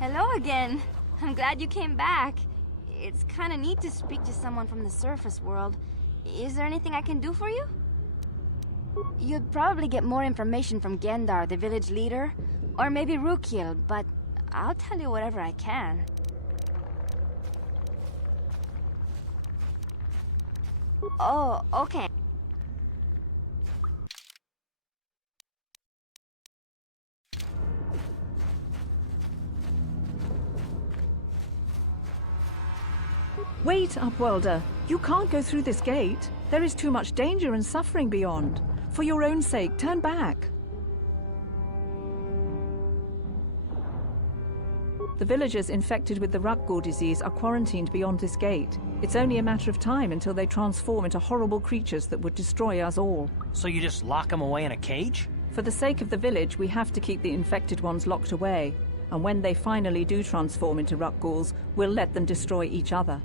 Hello again. I'm glad you came back. It's kind of neat to speak to someone from the surface world. Is there anything I can do for you? You'd probably get more information from Gendar, the village leader, or maybe Rukil, but I'll tell you whatever I can. Oh, okay. Wait, Upworlder. You can't go through this gate. There is too much danger and suffering beyond. For your own sake, turn back. The villagers infected with the Rukgor disease are quarantined beyond this gate. It's only a matter of time until they transform into horrible creatures that would destroy us all. So you just lock them away in a cage? For the sake of the village, we have to keep the infected ones locked away. And when they finally do transform into Rukgors, we'll let them destroy each other.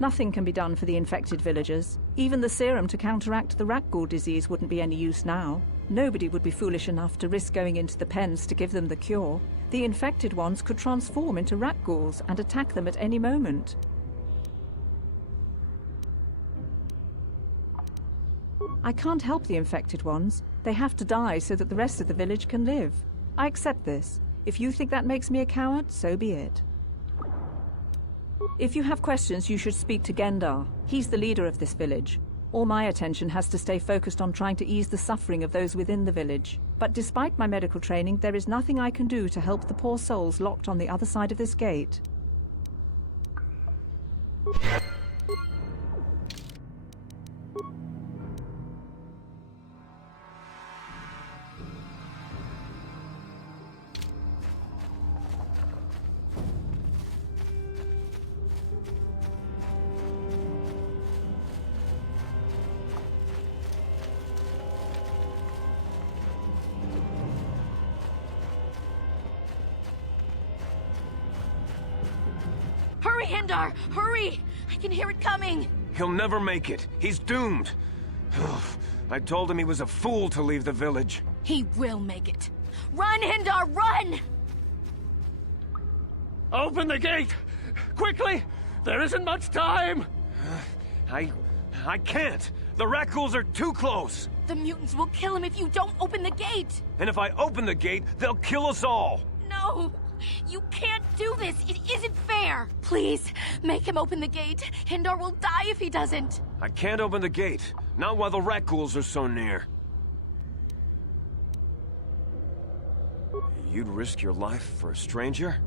Nothing can be done for the infected villagers. Even the serum to counteract the Rukgor disease wouldn't be any use now. Nobody would be foolish enough to risk going into the pens to give them the cure. The infected ones could transform into Rukgors and attack them at any moment. I can't help the infected ones. They have to die so that the rest of the village can live. I accept this. If you think that makes me a coward, so be it. If you have questions, you should speak to Gendar. He's the leader of this village. All my attention has to stay focused on trying to ease the suffering of those within the village. But despite my medical training, there is nothing I can do to help the poor souls locked on the other side of this gate. Hurry, Hindar! Hurry! I can hear it coming! He'll never make it. He's doomed. I told him he was a fool to leave the village. He will make it. Run, Hindar, run! Open the gate! Quickly! There isn't much time! I can't! The Rackhools are too close! The mutants will kill him if you don't open the gate! And if I open the gate, they'll kill us all! No! You can't do this! It isn't fair! Please, make him open the gate. Hindar will die if he doesn't. I can't open the gate. Not while the Rackhools are so near. You'd risk your life for a stranger?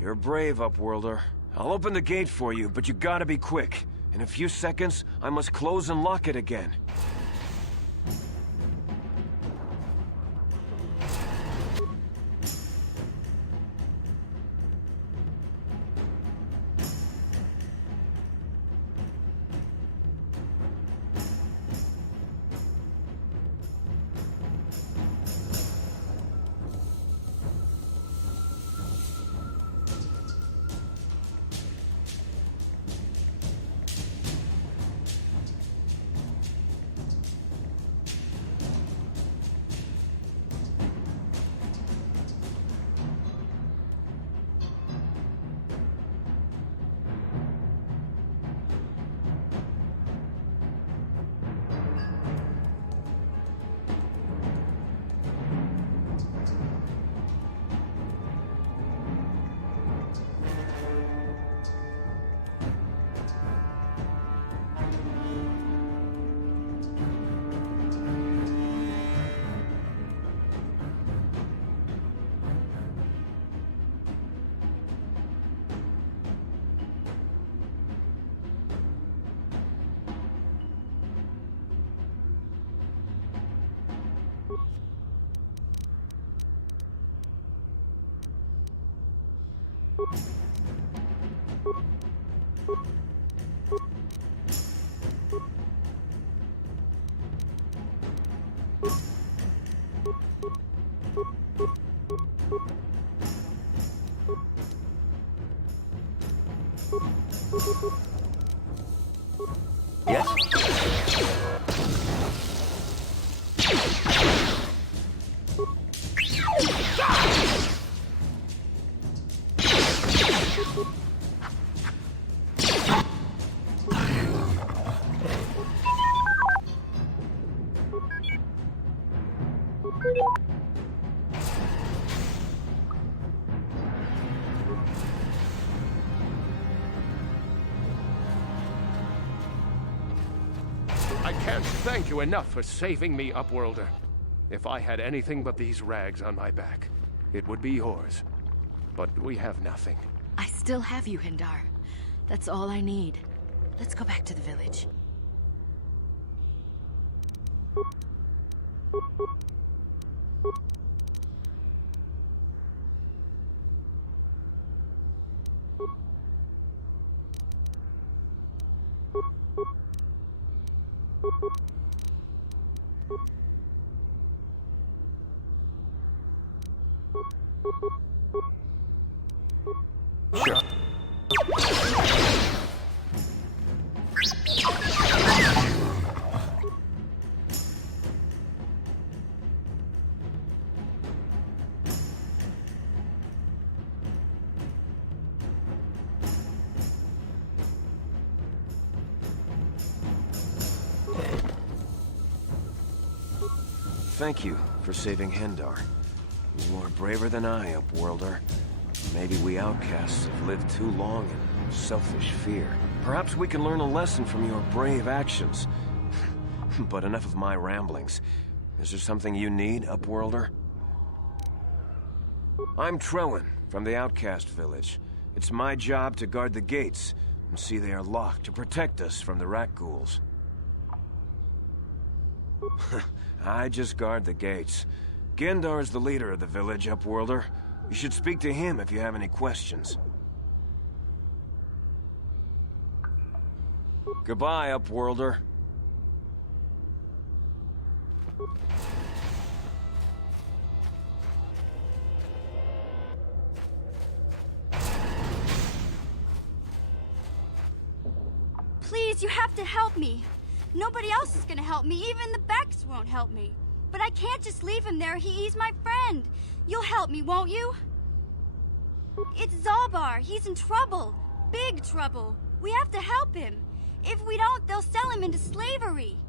You're brave, Upworlder. I'll open the gate for you, but you gotta be quick. In a few seconds, I must close and lock it again. Yes? I can't thank you enough for saving me, Upworlder. If I had anything but these rags on my back, it would be yours. But we have nothing. I still have you, Hindar. That's all I need. Let's go back to the village. Sure. Thank you for saving Hendar. You are braver than I, Upworlder. Maybe we outcasts have lived too long in selfish fear. Perhaps we can learn a lesson from your brave actions. But enough of my ramblings. Is there something you need, Upworlder? I'm Trellin, from the Outcast Village. It's my job to guard the gates, and see they are locked to protect us from the rat ghouls. I just guard the gates. Gendar's the leader of the village, Upworlder. You should speak to him if you have any questions. Goodbye, Upworlder. Please, you have to help me. Nobody else is gonna help me. Even the Becks won't help me. But I can't just leave him there. He's my friend. You'll help me, won't you? It's Zalbar. He's in trouble. Big trouble. We have to help him. If we don't, they'll sell him into slavery.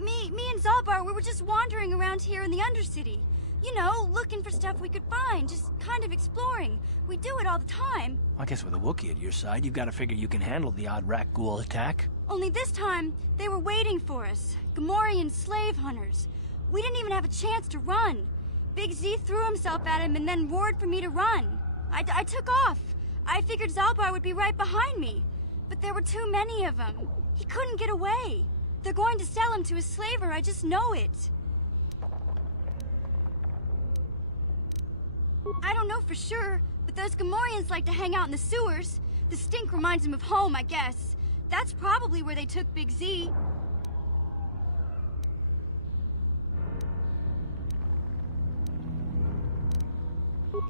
Me and Zalbar, we were just wandering around here in the Undercity. You know, looking for stuff we could find, just kind of exploring. We do it all the time. I guess with a Wookiee at your side, you've got to figure you can handle the odd rat ghoul attack. Only this time, they were waiting for us. Gamorrean slave hunters. We didn't even have a chance to run. Big Z threw himself at him and then roared for me to run. I took off. I figured Zalbar would be right behind me. But there were too many of them. He couldn't get away. They're going to sell him to a slaver, I just know it. I don't know for sure, but those Gamorreans like to hang out in the sewers. The stink reminds them of home, I guess. That's probably where they took Big Z.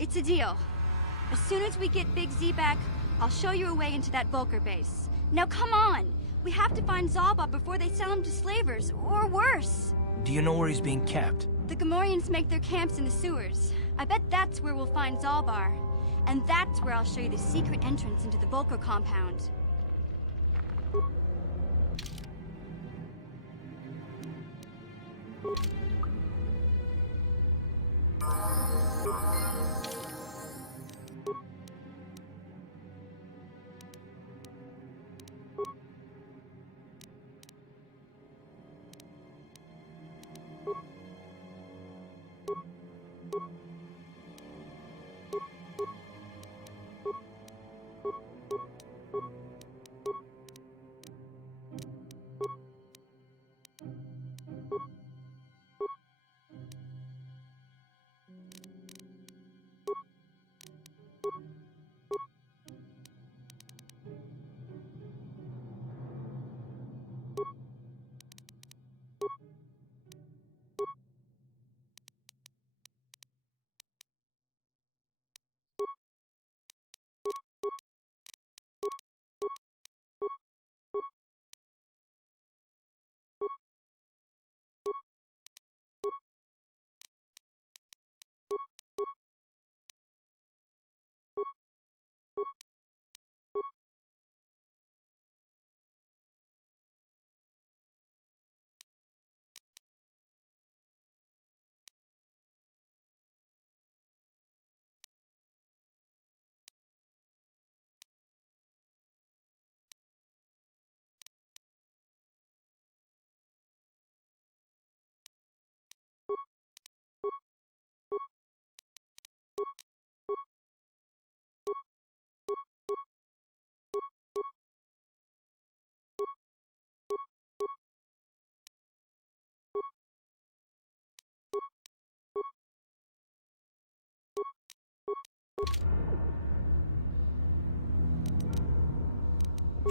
It's a deal. As soon as we get Big Z back, I'll show you a way into that Vulcar base. Now come on! We have to find Zalba before they sell him to slavers, or worse. Do you know where he's being kept? The Gamorreans make their camps in the sewers. I bet that's where we'll find Zalbar. And that's where I'll show you the secret entrance into the Vulcar compound.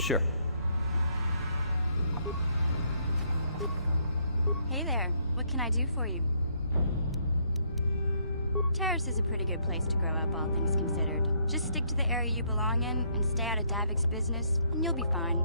Sure. Hey there, what can I do for you? Taris is a pretty good place to grow up, all things considered. Just stick to the area you belong in and stay out of Davik's business, and you'll be fine.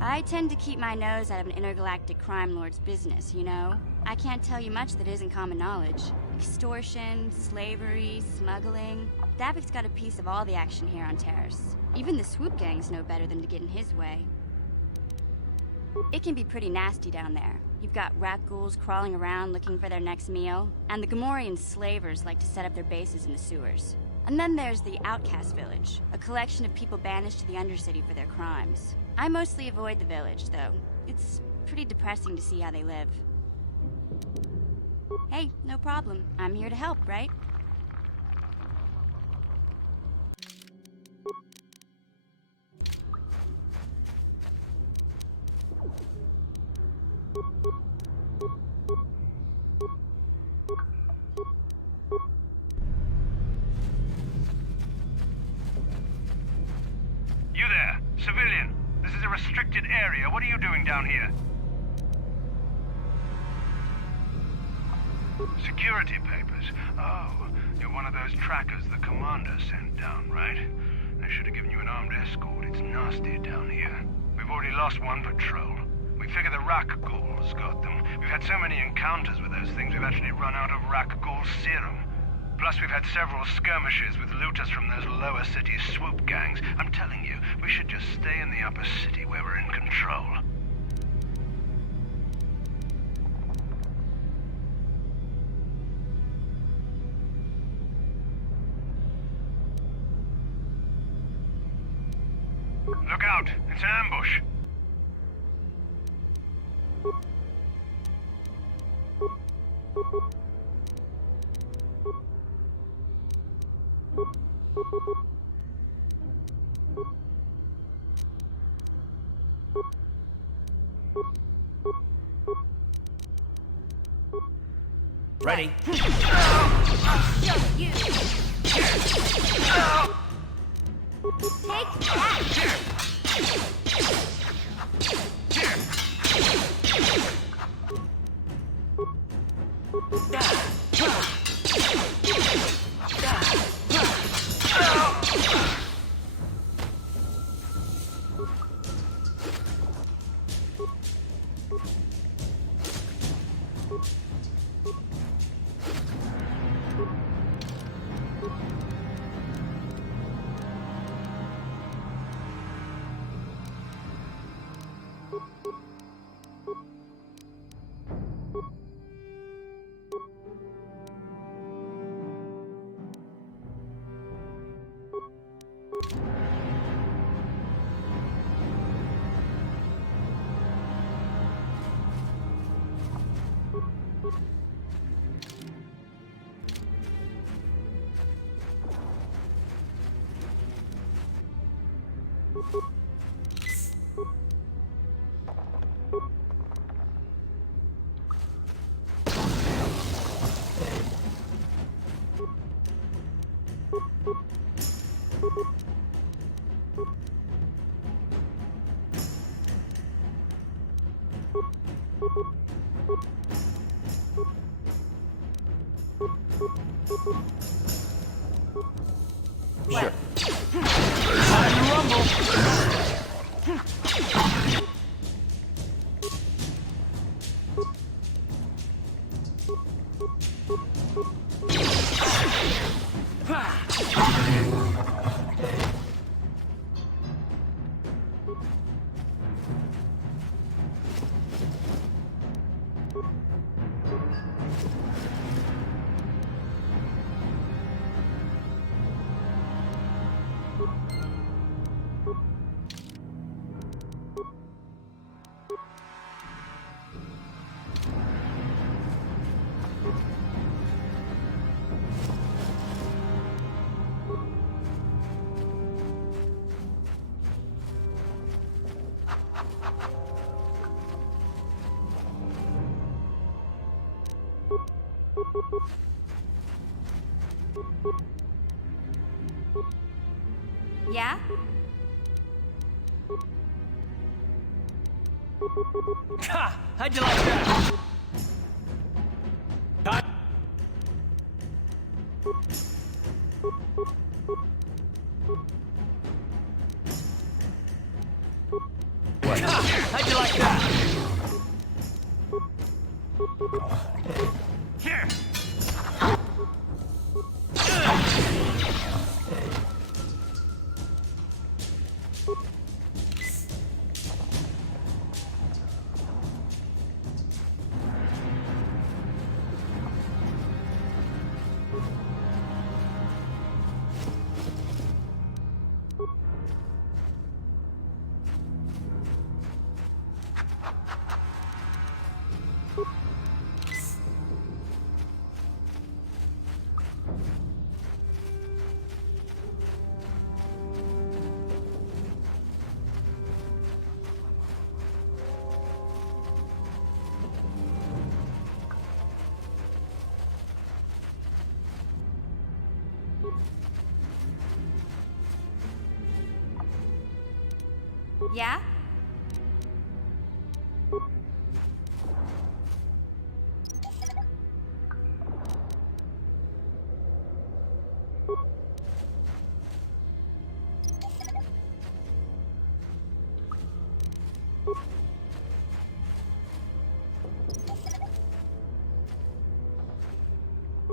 I tend to keep my nose out of an intergalactic crime lord's business, you know? I can't tell you much that isn't common knowledge. Extortion, slavery, smuggling. Davik's got a piece of all the action here on Taris. Even the Swoop gangs know better than to get in his way. It can be pretty nasty down there. You've got rat ghouls crawling around looking for their next meal, and the Gamorrean slavers like to set up their bases in the sewers. And then there's the Outcast Village, a collection of people banished to the Undercity for their crimes. I mostly avoid the village, though. It's pretty depressing to see how they live. Hey, no problem. I'm here to help, right? You there, civilian. This is a restricted area. What are you doing down here? Security papers. Oh, you're one of those trackers the commander sent down, right? They should have given you an armed escort. It's nasty down here. We've already lost one patrol. We figure the Rak ghouls got them. We've had so many encounters with those things, we've actually run out of Rak ghoul serum. Plus, we've had several skirmishes with looters from those lower city Swoop gangs. I'm telling you, we should just stay in the upper city where we're in control. Look out! It's an ambush! Ready? You! Take that! Sure. Yeah? Ha! How'd you like that? Cut! What? Ha! How'd you like that? Here! Yeah?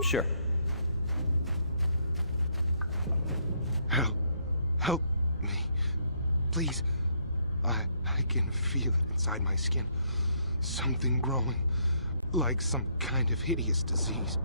Sure. Help me. Please. I can feel it inside my skin. Something growing. Like some kind of hideous disease.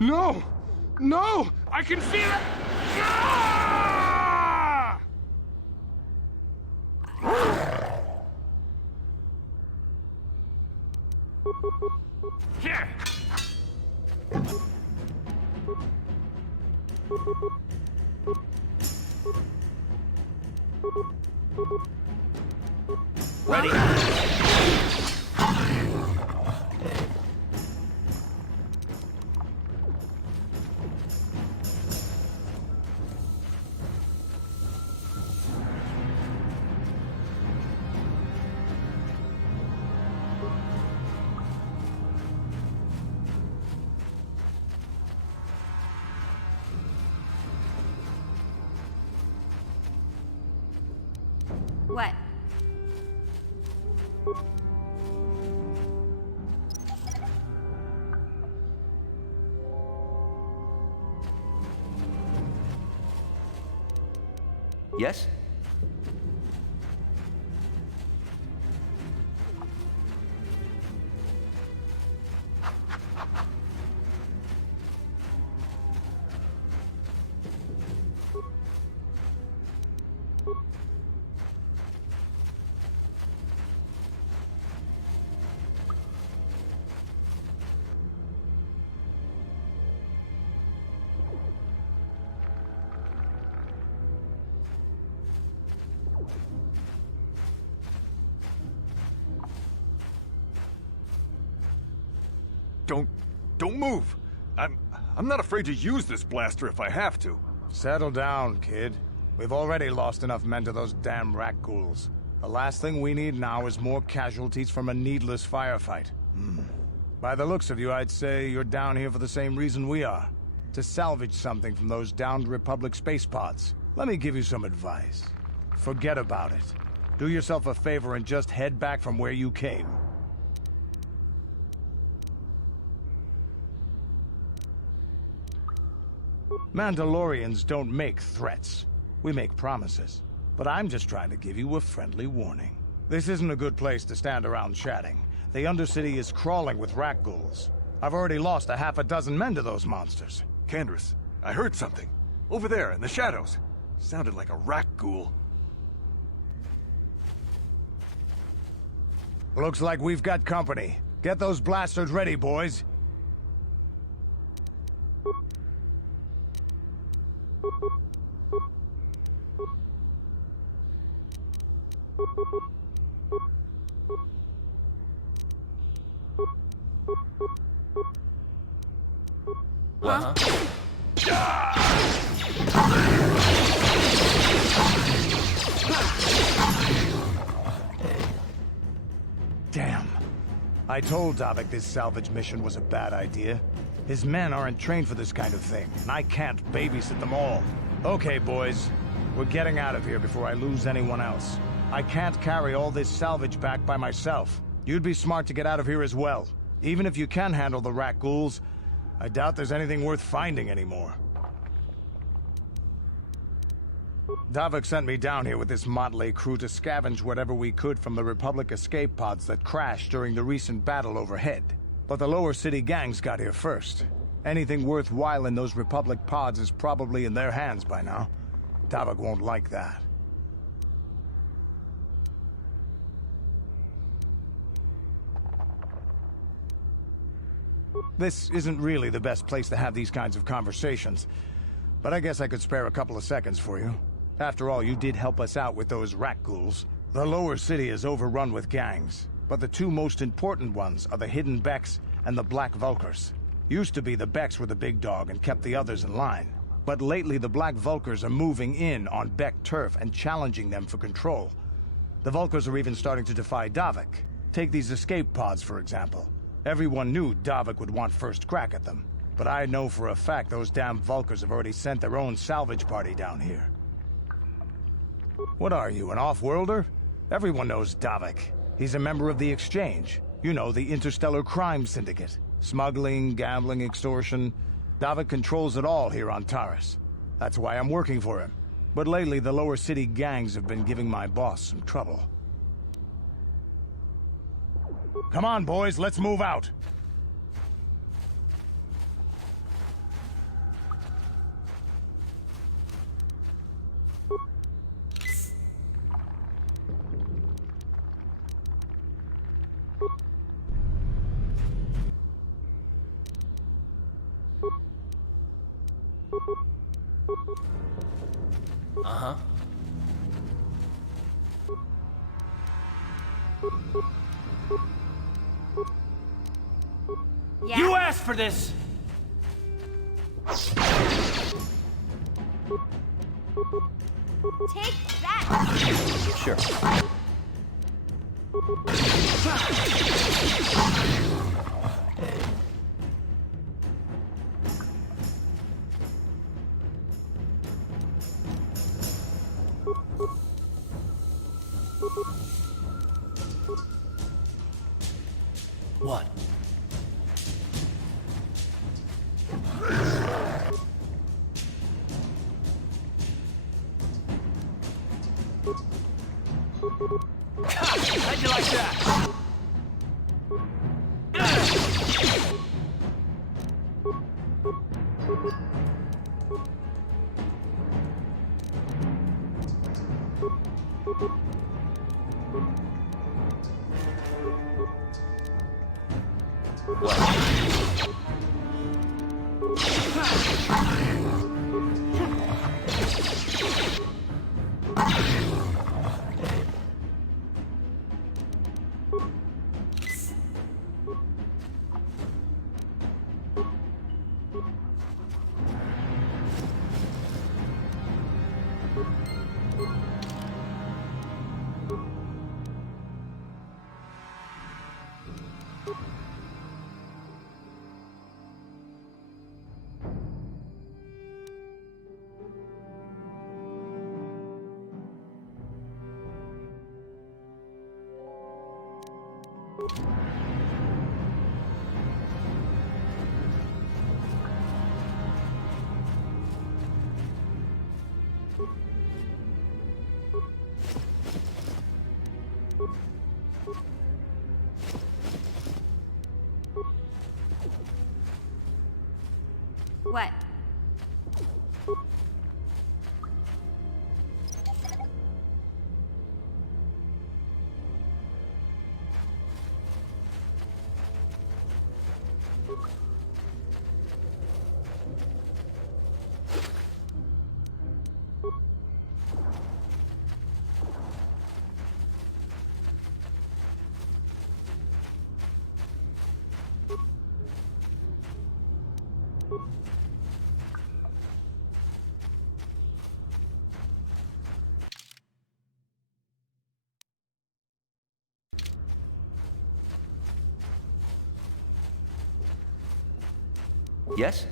No! No! I can feel it! Ah! Here! Ready? What? Yes? Don't move. I'm not afraid to use this blaster if I have to. Settle down, kid. We've already lost enough men to those damn rat ghouls. The last thing we need now is more casualties from a needless firefight. By the looks of you, I'd say you're down here for the same reason we are. To salvage something from those downed Republic space pods. Let me give you some advice. Forget about it. Do yourself a favor and just head back from where you came. Mandalorians don't make threats. We make promises. But I'm just trying to give you a friendly warning. This isn't a good place to stand around chatting. The Undercity is crawling with rat ghouls. I've already lost a half a dozen men to those monsters. Candace, I heard something. Over there, in the shadows. Sounded like a rat ghoul. Looks like we've got company. Get those blasters ready, boys. huh? Damn. I told Davik this salvage mission was a bad idea. His men aren't trained for this kind of thing, and I can't babysit them all. Okay, boys. We're getting out of here before I lose anyone else. I can't carry all this salvage back by myself. You'd be smart to get out of here as well. Even if you can handle the rat ghouls, I doubt there's anything worth finding anymore. Davik sent me down here with this motley crew to scavenge whatever we could from the Republic escape pods that crashed during the recent battle overhead. But the lower city gangs got here first. Anything worthwhile in those Republic pods is probably in their hands by now. Davik won't like that. This isn't really the best place to have these kinds of conversations, but I guess I could spare a couple of seconds for you. After all, you did help us out with those rat ghouls. The lower city is overrun with gangs, but the two most important ones are the Hidden Becks and the Black Vulkars. Used to be the Becks were the big dog and kept the others in line. But lately the Black Vulkars are moving in on Beck turf and challenging them for control. The Vulkars are even starting to defy Davik. Take these escape pods, for example. Everyone knew Davik would want first crack at them. But I know for a fact those damn Vulkars have already sent their own salvage party down here. What are you, an off-worlder? Everyone knows Davik. He's a member of the Exchange. You know, the interstellar crime syndicate. Smuggling, gambling, extortion. Davik controls it all here on Taris. That's why I'm working for him. But lately, the lower city gangs have been giving my boss some trouble. Come on, boys, let's move out! Uh-huh. Yeah? You asked for this! Take that! Sure. What? How'd you like that? What? Yes?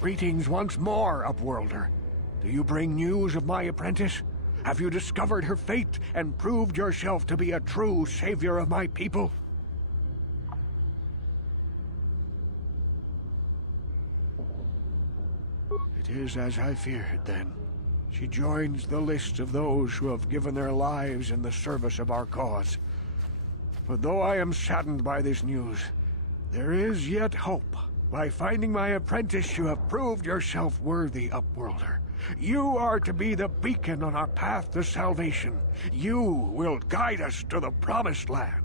Greetings once more, Upworlder. Do you bring news of my apprentice? Have you discovered her fate and proved yourself to be a true savior of my people? It is as I feared, then. She joins the list of those who have given their lives in the service of our cause. But though I am saddened by this news, there is yet hope. By finding my apprentice, you have proved yourself worthy, Upworlder. You are to be the beacon on our path to salvation. You will guide us to the Promised Land.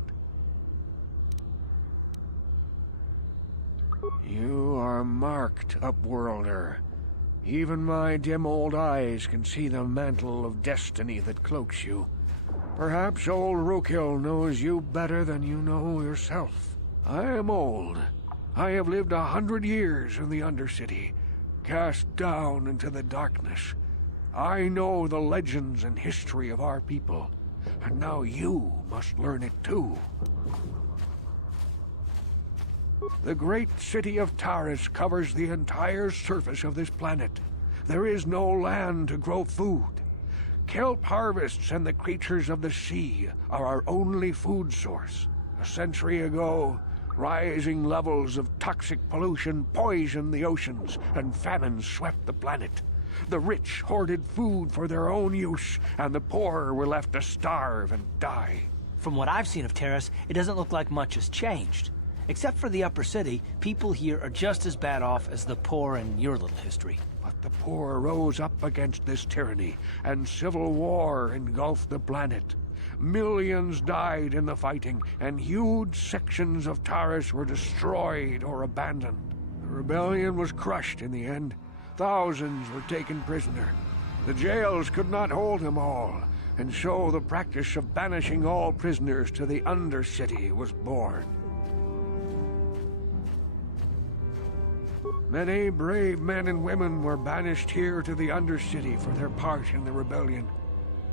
You are marked, Upworlder. Even my dim old eyes can see the mantle of destiny that cloaks you. Perhaps old Rookhill knows you better than you know yourself. I am old. I have lived 100 years in the Undercity, cast down into the darkness. I know the legends and history of our people, and now you must learn it too. The great city of Taris covers the entire surface of this planet. There is no land to grow food. Kelp harvests and the creatures of the sea are our only food source. A century ago, rising levels of toxic pollution poisoned the oceans, and famine swept the planet. The rich hoarded food for their own use, and the poor were left to starve and die. From what I've seen of Taris, it doesn't look like much has changed. Except for the upper city, people here are just as bad off as the poor in your little history. But the poor rose up against this tyranny, and civil war engulfed the planet. Millions died in the fighting, and huge sections of Taris were destroyed or abandoned. The rebellion was crushed in the end. Thousands were taken prisoner. The jails could not hold them all, and so the practice of banishing all prisoners to the Undercity was born. Many brave men and women were banished here to the Undercity for their part in the rebellion.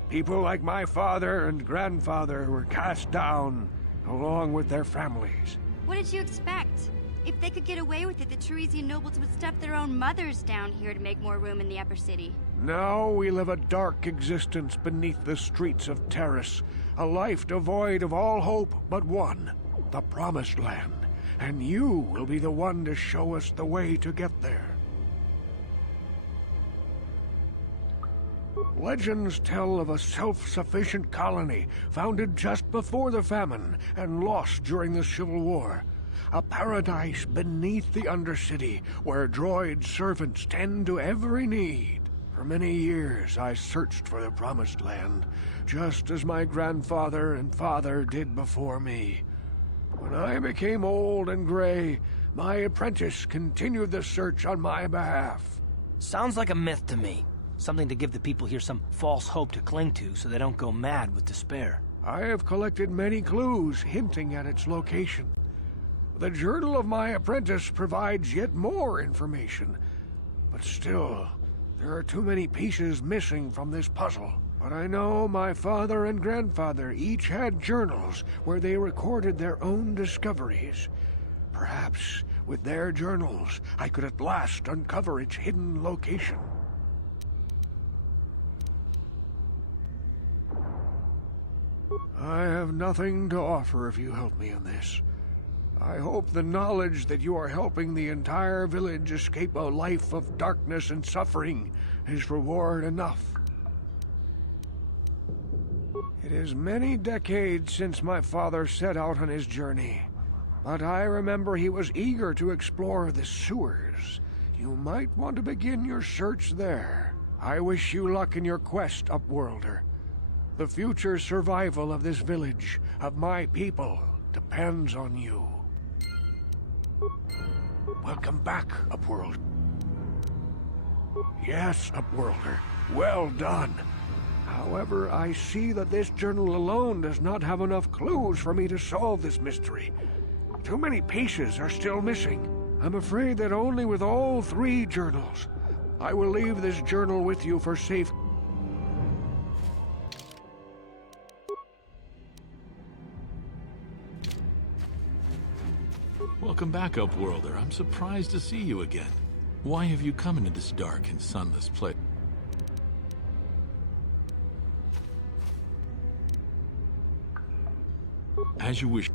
People like my father and grandfather were cast down, along with their families. What did you expect? If they could get away with it, the Teresian nobles would stuff their own mothers down here to make more room in the upper city. Now we live a dark existence beneath the streets of Taris, a life devoid of all hope but one, the Promised Land. And you will be the one to show us the way to get there. Legends tell of a self-sufficient colony founded just before the famine and lost during the Civil War. A paradise beneath the Undercity where droid servants tend to every need. For many years I searched for the Promised Land, just as my grandfather and father did before me. When I became old and gray, my apprentice continued the search on my behalf. Sounds like a myth to me. Something to give the people here some false hope to cling to so they don't go mad with despair. I have collected many clues hinting at its location. The journal of my apprentice provides yet more information. But still, there are too many pieces missing from this puzzle. but I know my father and grandfather each had journals where they recorded their own discoveries. Perhaps with their journals, I could at last uncover its hidden location. I have nothing to offer if you help me in this. I hope the knowledge that you are helping the entire village escape a life of darkness and suffering is reward enough. It is many decades since my father set out on his journey, but I remember he was eager to explore the sewers. You might want to begin your search there. I wish you luck in your quest, Upworlder. The future survival of this village, of my people, depends on you. Welcome back, Upworld. Yes, Upworlder. Well done. However, I see that this journal alone does not have enough clues for me to solve this mystery. Too many pieces are still missing. I'm afraid that only with all 3 journals. I will leave this journal with you for safe. Welcome back, Upworlder. I'm surprised to see you again. Why have you come into this dark and sunless place? As you wish.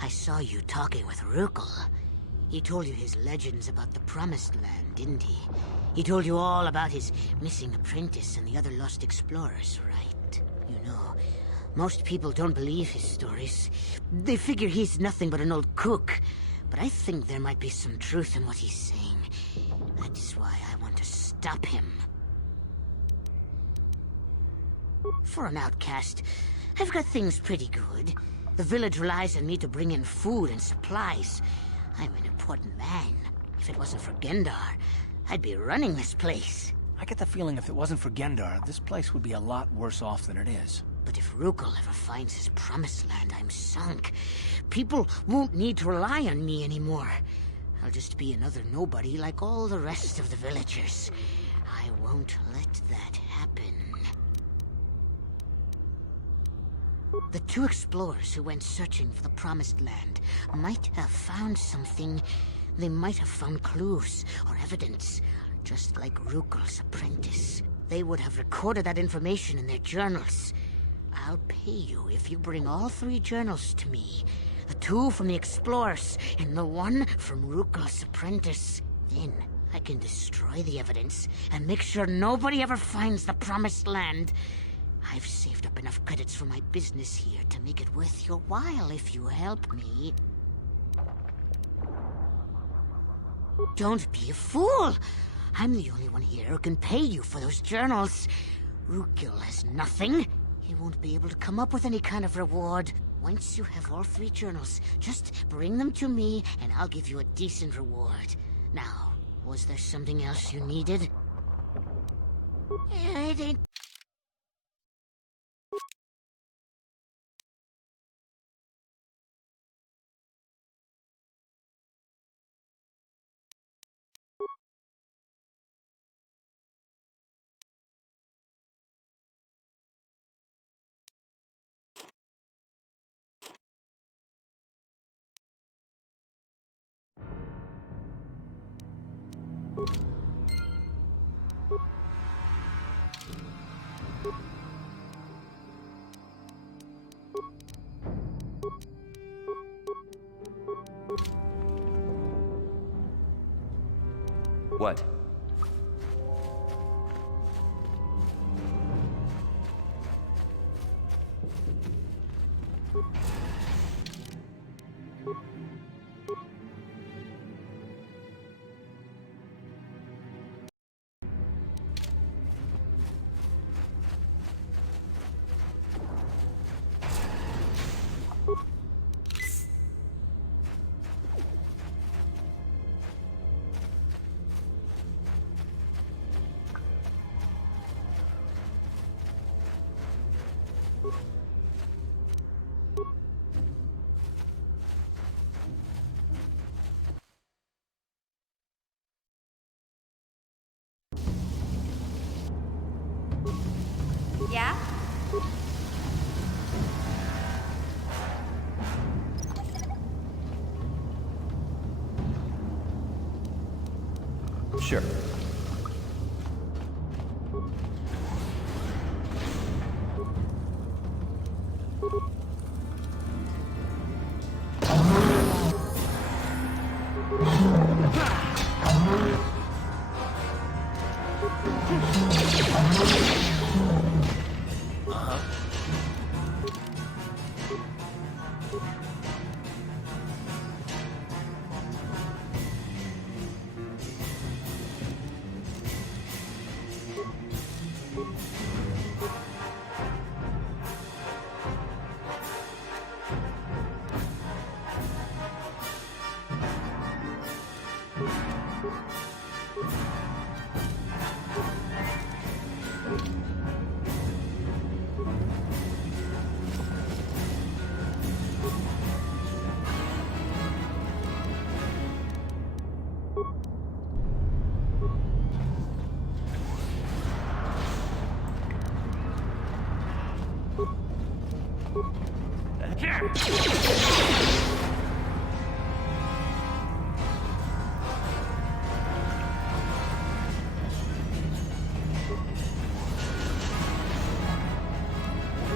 I saw you talking with Rukel. He told you his legends about the Promised Land, didn't he? He told you all about his missing apprentice and the other lost explorers, right? You know, most people don't believe his stories. They figure he's nothing but an old cook. But I think there might be some truth in what he's saying. That is why I want to stop him. For an outcast, I've got things pretty good. The village relies on me to bring in food and supplies. I'm an important man. If it wasn't for Gendar, I'd be running this place. I get the feeling if it wasn't for Gendar, this place would be a lot worse off than it is. But if Rukel ever finds his Promised Land, I'm sunk. People won't need to rely on me anymore. I'll just be another nobody like all the rest of the villagers. I won't let that happen. The 2 explorers who went searching for the Promised Land might have found something. They might have found clues or evidence, just like Rukel's apprentice. They would have recorded that information in their journals. I'll pay you if you bring all 3 journals to me. The 2 from the explorers and the 1 from Rukel's apprentice. Then I can destroy the evidence and make sure nobody ever finds the Promised Land. I've saved up enough credits for my business here to make it worth your while if you help me. Don't be a fool! I'm the only one here who can pay you for those journals. Rukel has nothing. He won't be able to come up with any kind of reward. Once you have all 3 journals, just bring them to me and I'll give you a decent reward. Now, was there something else you needed? It ain't... What? Sure.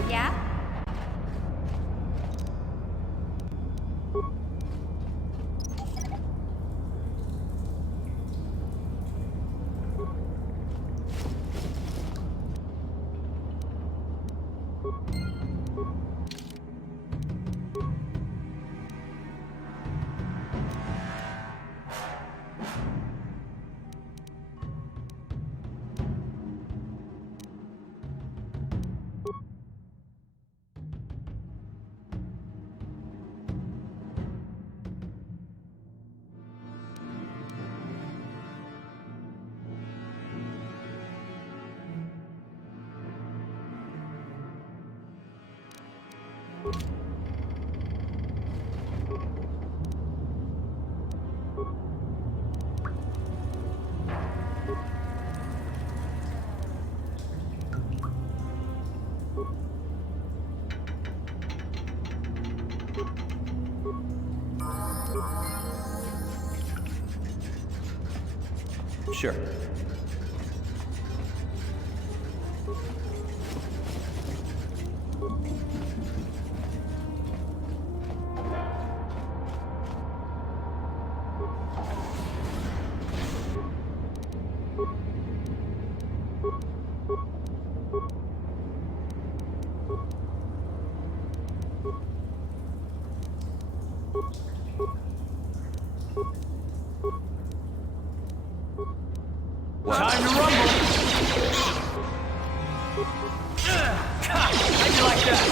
Yeah? Sure. Time to rumble! How'd you like that?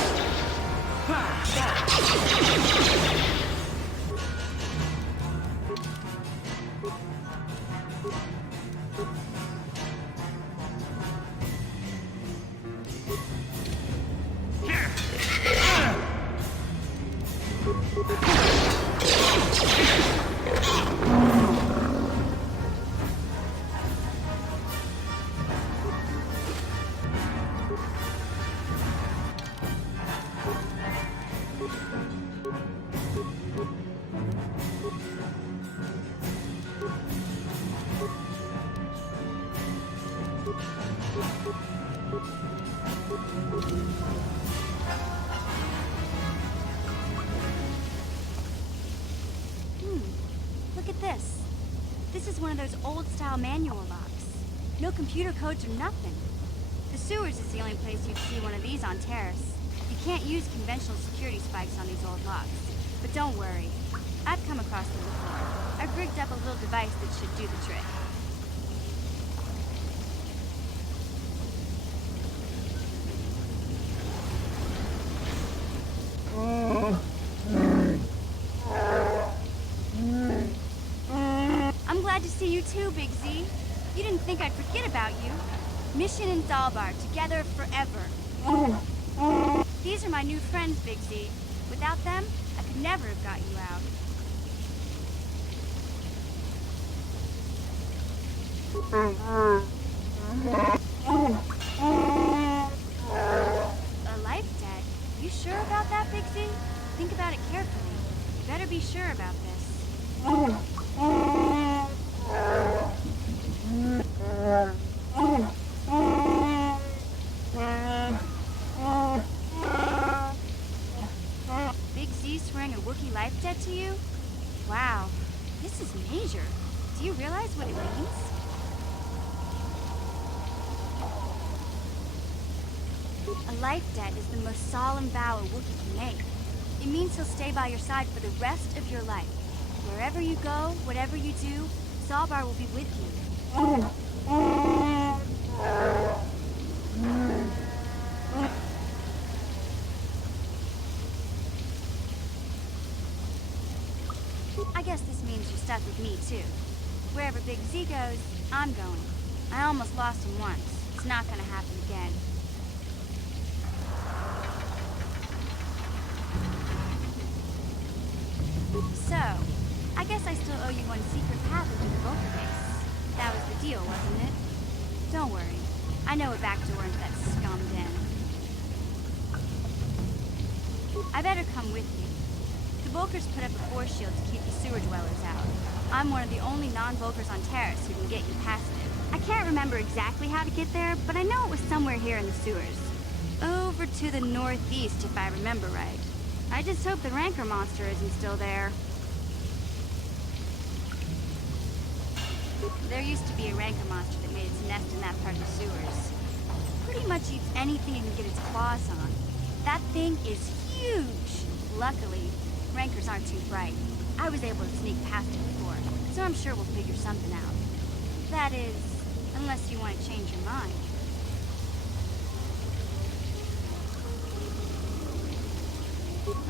Look at this. This is one of those old-style manual locks. No computer codes or nothing. The sewers is the only place you'd see one of these on Taris. You can't use conventional security spikes on these old locks. But don't worry. I've come across them before. I've rigged up a little device that should do the trick. I'm glad to see you too, Big Z. You didn't think I'd forget about you. Mission and Dalbar, together forever. These are my new friends, Big Z. Without them, I could never have got you out. A life debt? You sure about that, Big Z? Think about it carefully. You better be sure about this. that's what it means? A life debt is the most solemn vow a Wookiee can make. It means he'll stay by your side for the rest of your life. Wherever you go, whatever you do, Zaalbar will be with you. I guess this means you're stuck with me, too. Wherever Big Z goes, I'm going. I almost lost him once. It's not gonna happen again. So, I guess I still owe you one secret path into the Vulcan base. That was the deal, wasn't it? Don't worry. I know a back door into that scum den. I better come with you. The Vulkars put up a force shield to keep the sewer dwellers out. I'm one of the only non-Vulkars on Taris who can get you past it. I can't remember exactly how to get there, but I know it was somewhere here in the sewers. Over to the northeast, if I remember right. I just hope the Rancor monster isn't still there. There used to be a Rancor monster that made its nest in that part of the sewers. Pretty much eats anything it can get its claws on. That thing is huge! Luckily, Rancors aren't too bright. I was able to sneak past it before, so I'm sure we'll figure something out. That is, unless you want to change your mind.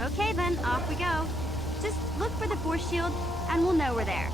Okay then, off we go. Just look for the force shield, and we'll know we're there.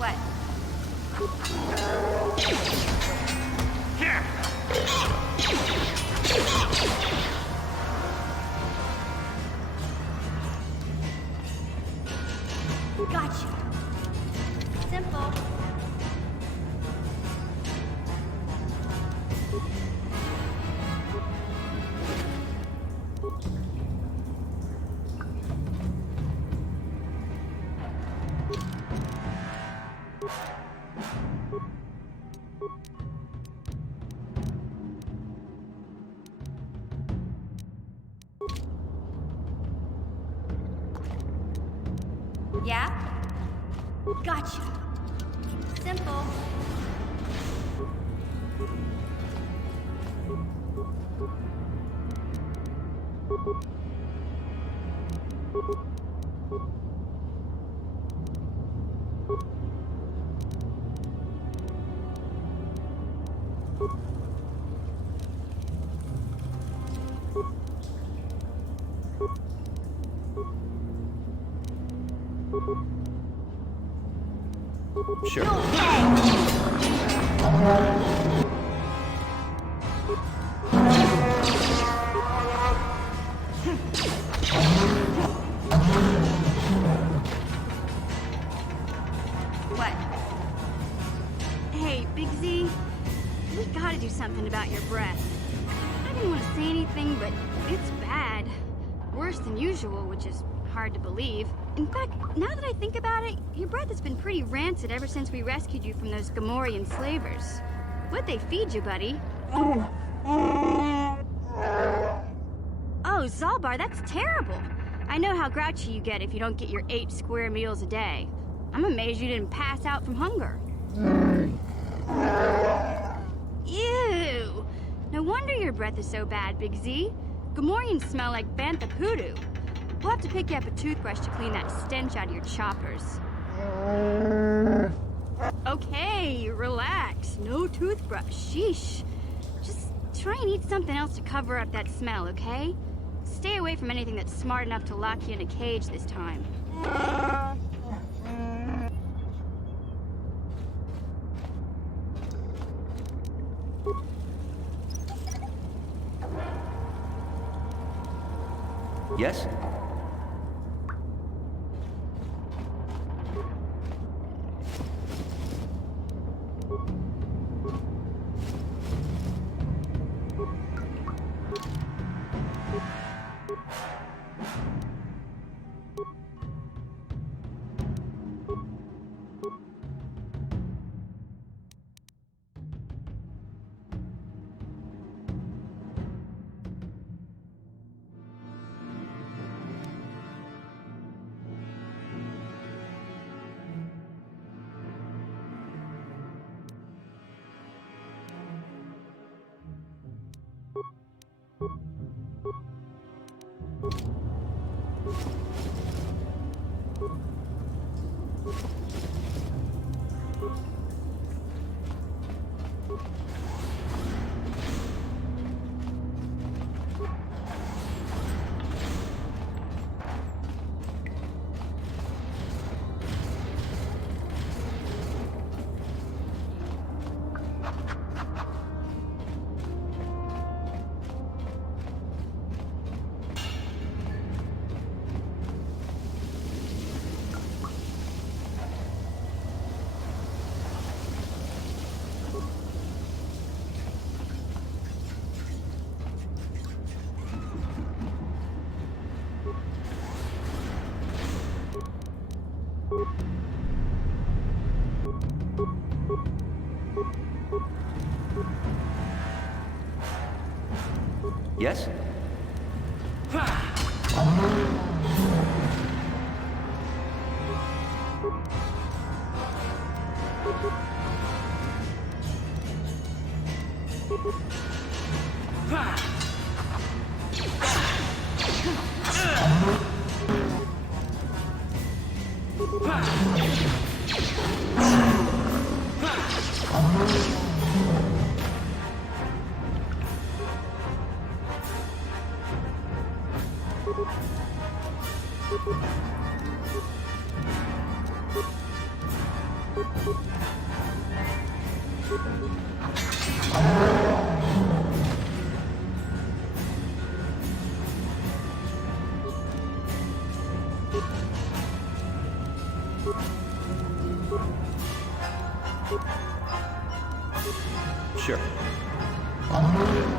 What? Gotcha. Simple. Yeah? Gotcha. Simple. Sure. What? Hey, Big Z, we gotta do something about your breath. I didn't want to say anything, but it's bad. Worse than usual, which is hard to believe. In fact, now that I think about it, your breath has been pretty rancid ever since we rescued you from those Gamorrean slavers. What'd they feed you, buddy? Oh, Zalbar, that's terrible. I know how grouchy you get if you don't get your 8 square meals a day. I'm amazed you didn't pass out from hunger. Ew! No wonder your breath is so bad, Big Z. Gamorreans smell like bantha poodoo. We'll have to pick you up a toothbrush to clean that stench out of your choppers. Okay, relax. No toothbrush. Sheesh. Just try and eat something else to cover up that smell, okay? Stay away from anything that's smart enough to lock you in a cage this time. Yes? Yes? Sure. Huh?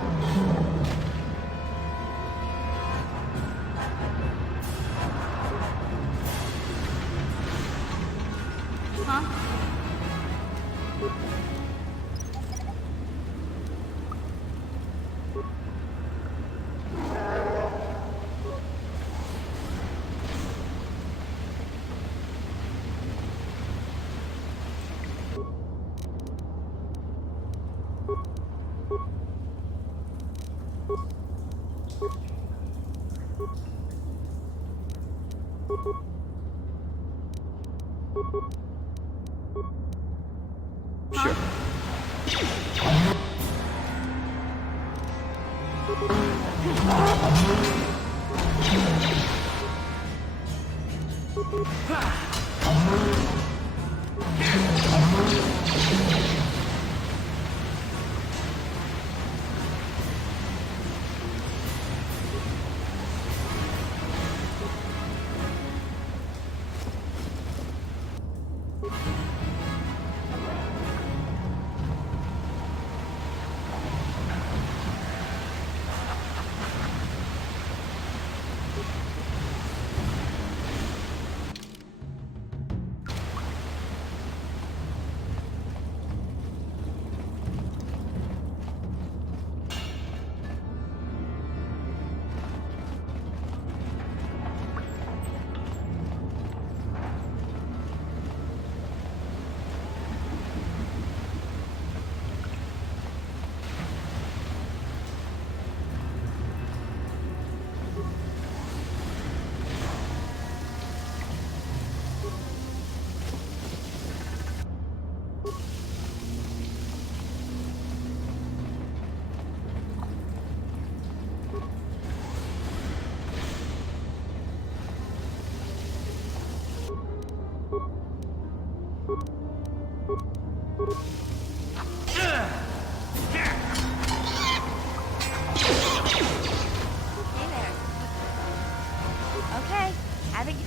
Okay, I think...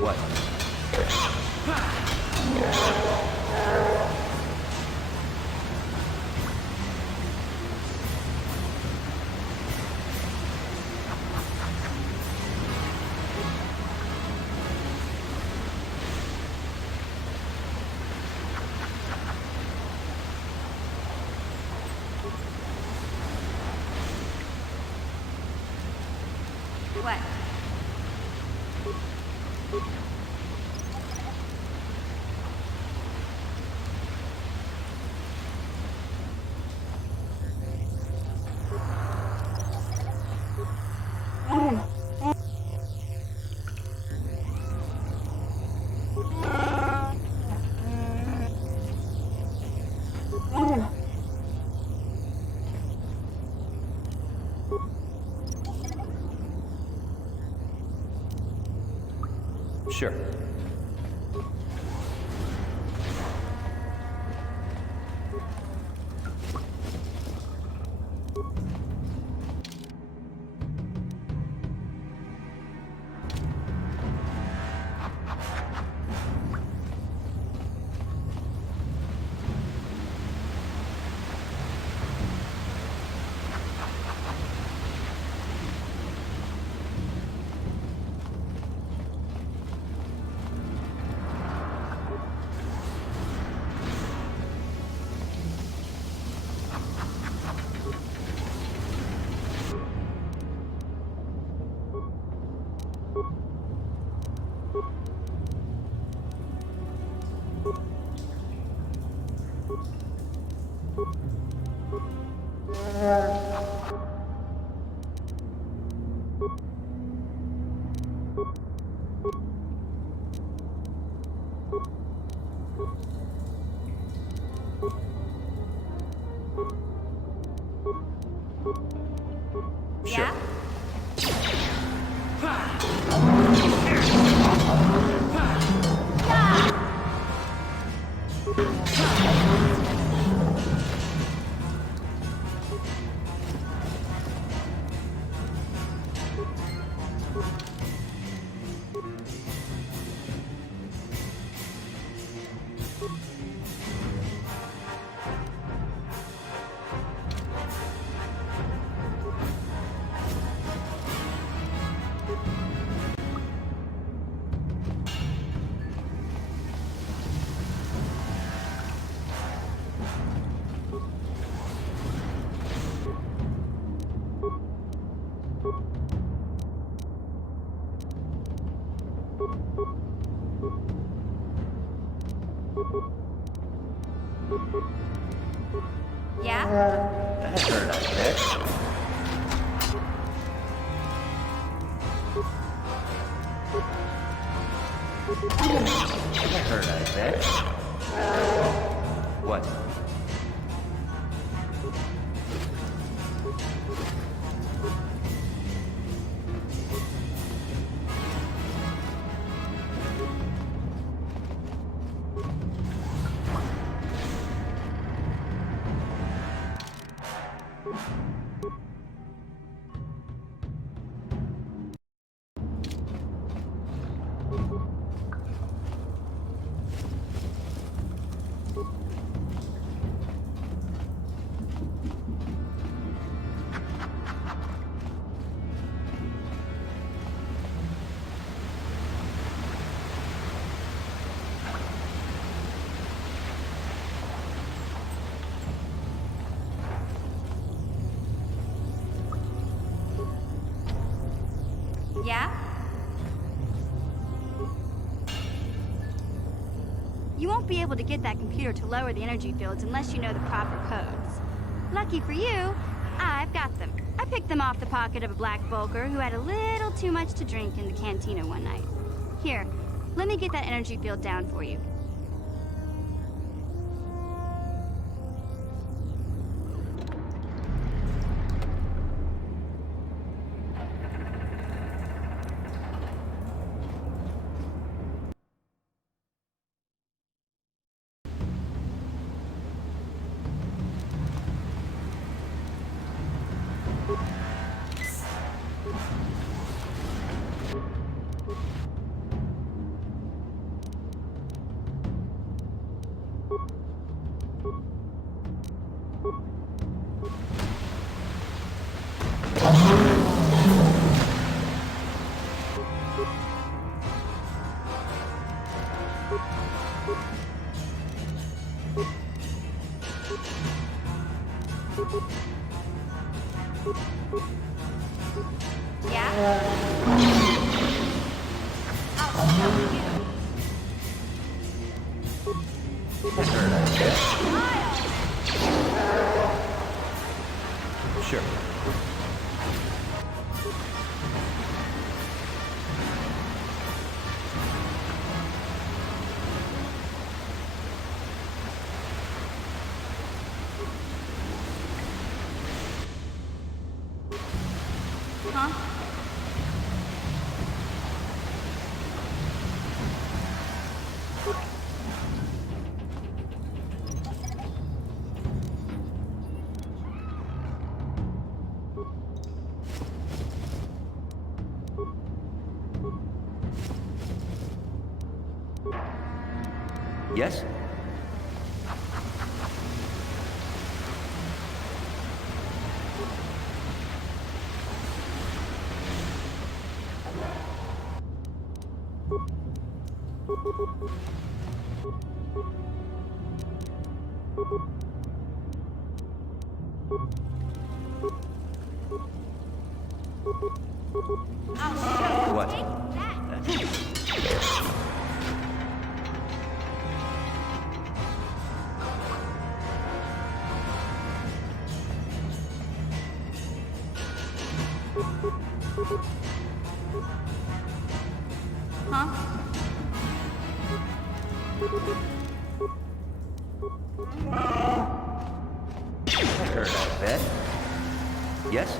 What? What? Sure. Yeah? Yeah? That hurt, I bet. That hurt, I bet. What? Yeah? You won't be able to get that computer to lower the energy fields unless you know the proper codes. Lucky for you, I've got them. I picked them off the pocket of a black Volker who had a little too much to drink in the cantina one night. Here, let me get that energy field down for you. Sure. Huh? Yes? What? Huh? That hurt, I bet. Yes?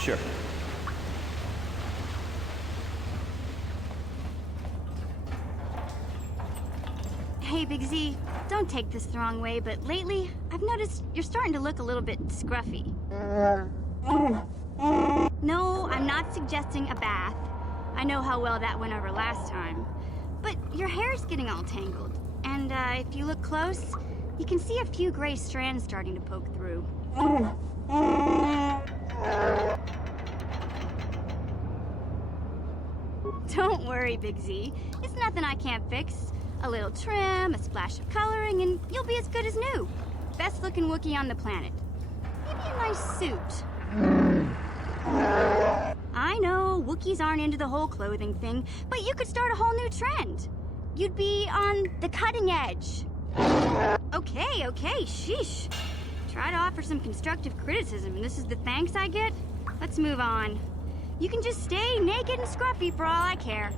Sure. Hey, Big Z, don't take this the wrong way, but lately, I've noticed you're starting to look a little bit scruffy. No, I'm not suggesting a bath. I know how well that went over last time. But your hair's getting all tangled, and if you look close, you can see a few gray strands starting to poke through. Don't worry, Big Z. It's nothing I can't fix. A little trim, a splash of coloring, and you'll be as good as new. Best looking Wookiee on the planet. Maybe a nice suit. I know, Wookiees aren't into the whole clothing thing, but you could start a whole new trend. You'd be on the cutting edge. Okay, sheesh. Try to offer some constructive criticism, and this is the thanks I get? Let's move on. You can just stay naked and scruffy for all I care.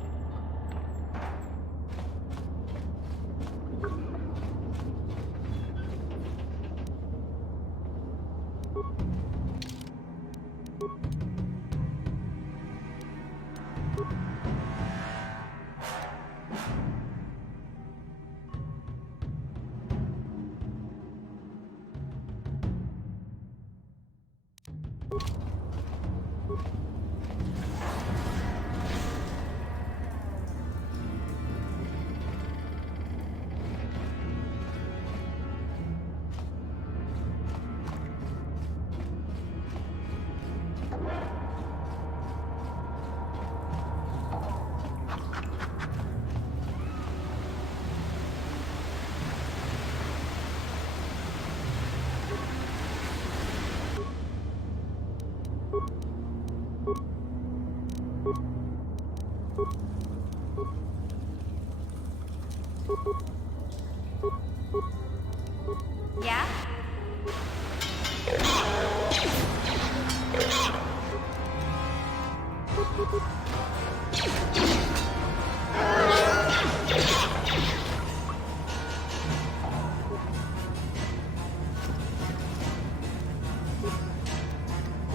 Yeah?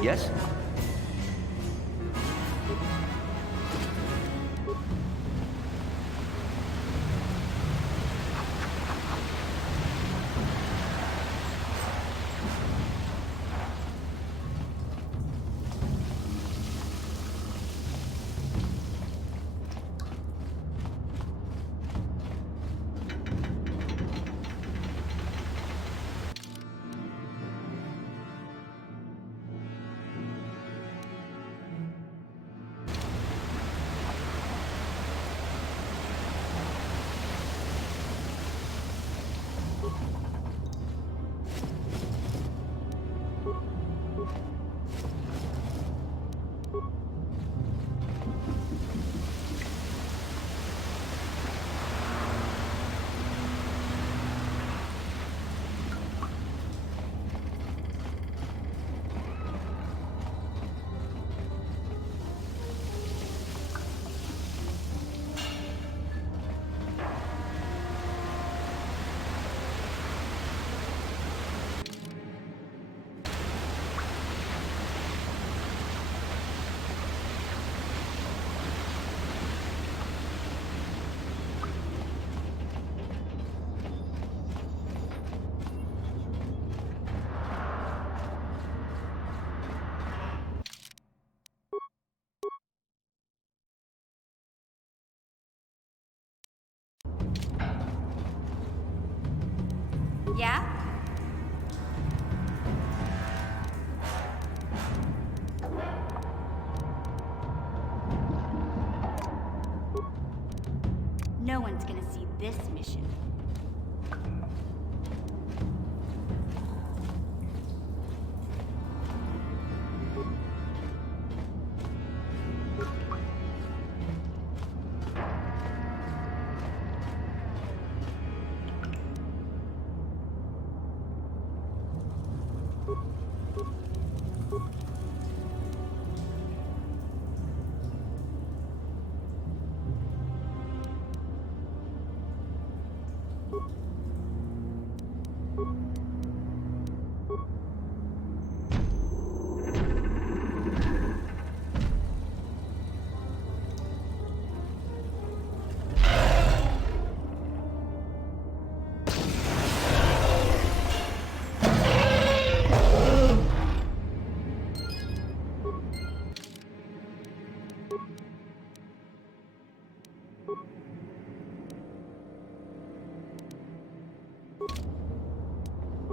Yes? Yeah? No one's gonna see this mission.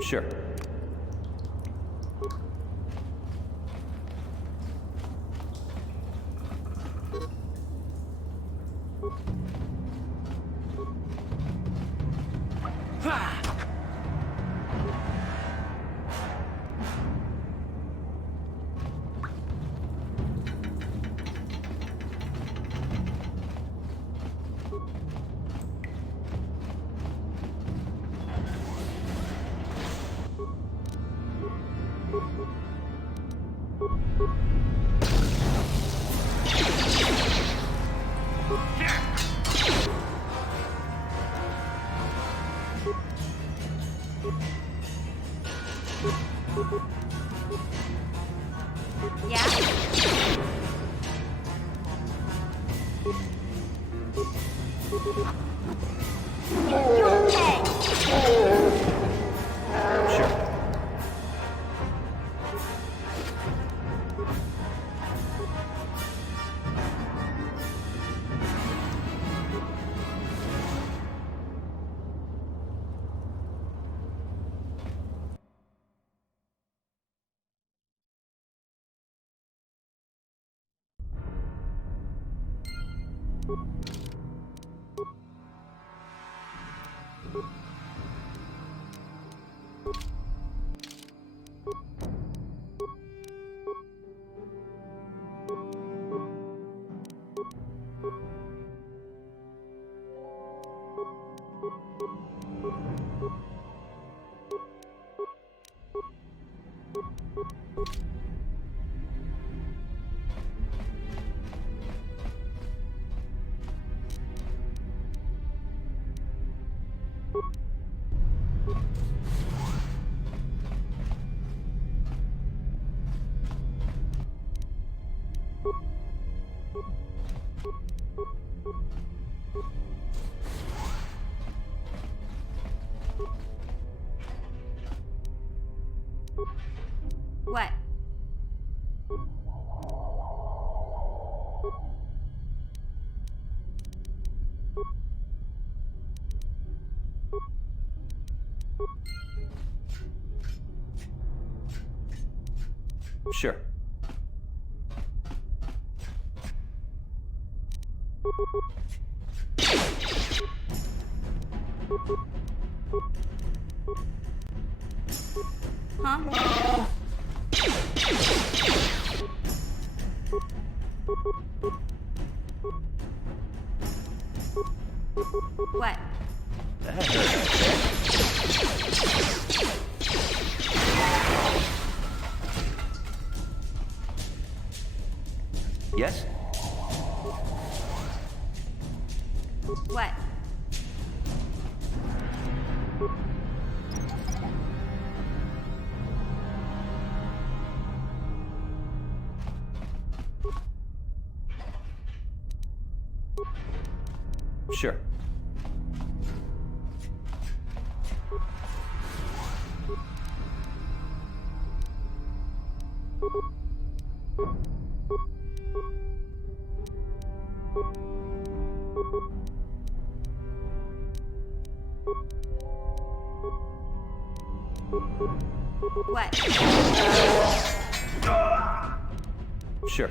Sure. What? Sure. Huh? What? That hurt, I bet. Yes? What? Sure. What? Sure.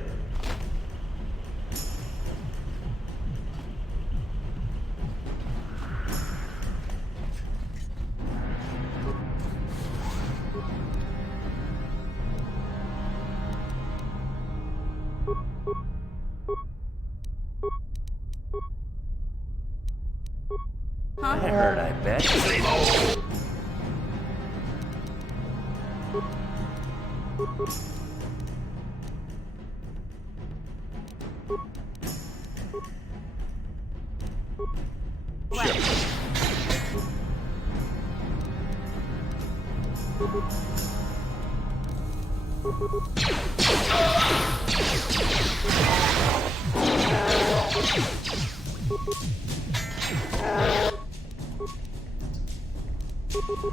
Huh? That hurt, I bet. What?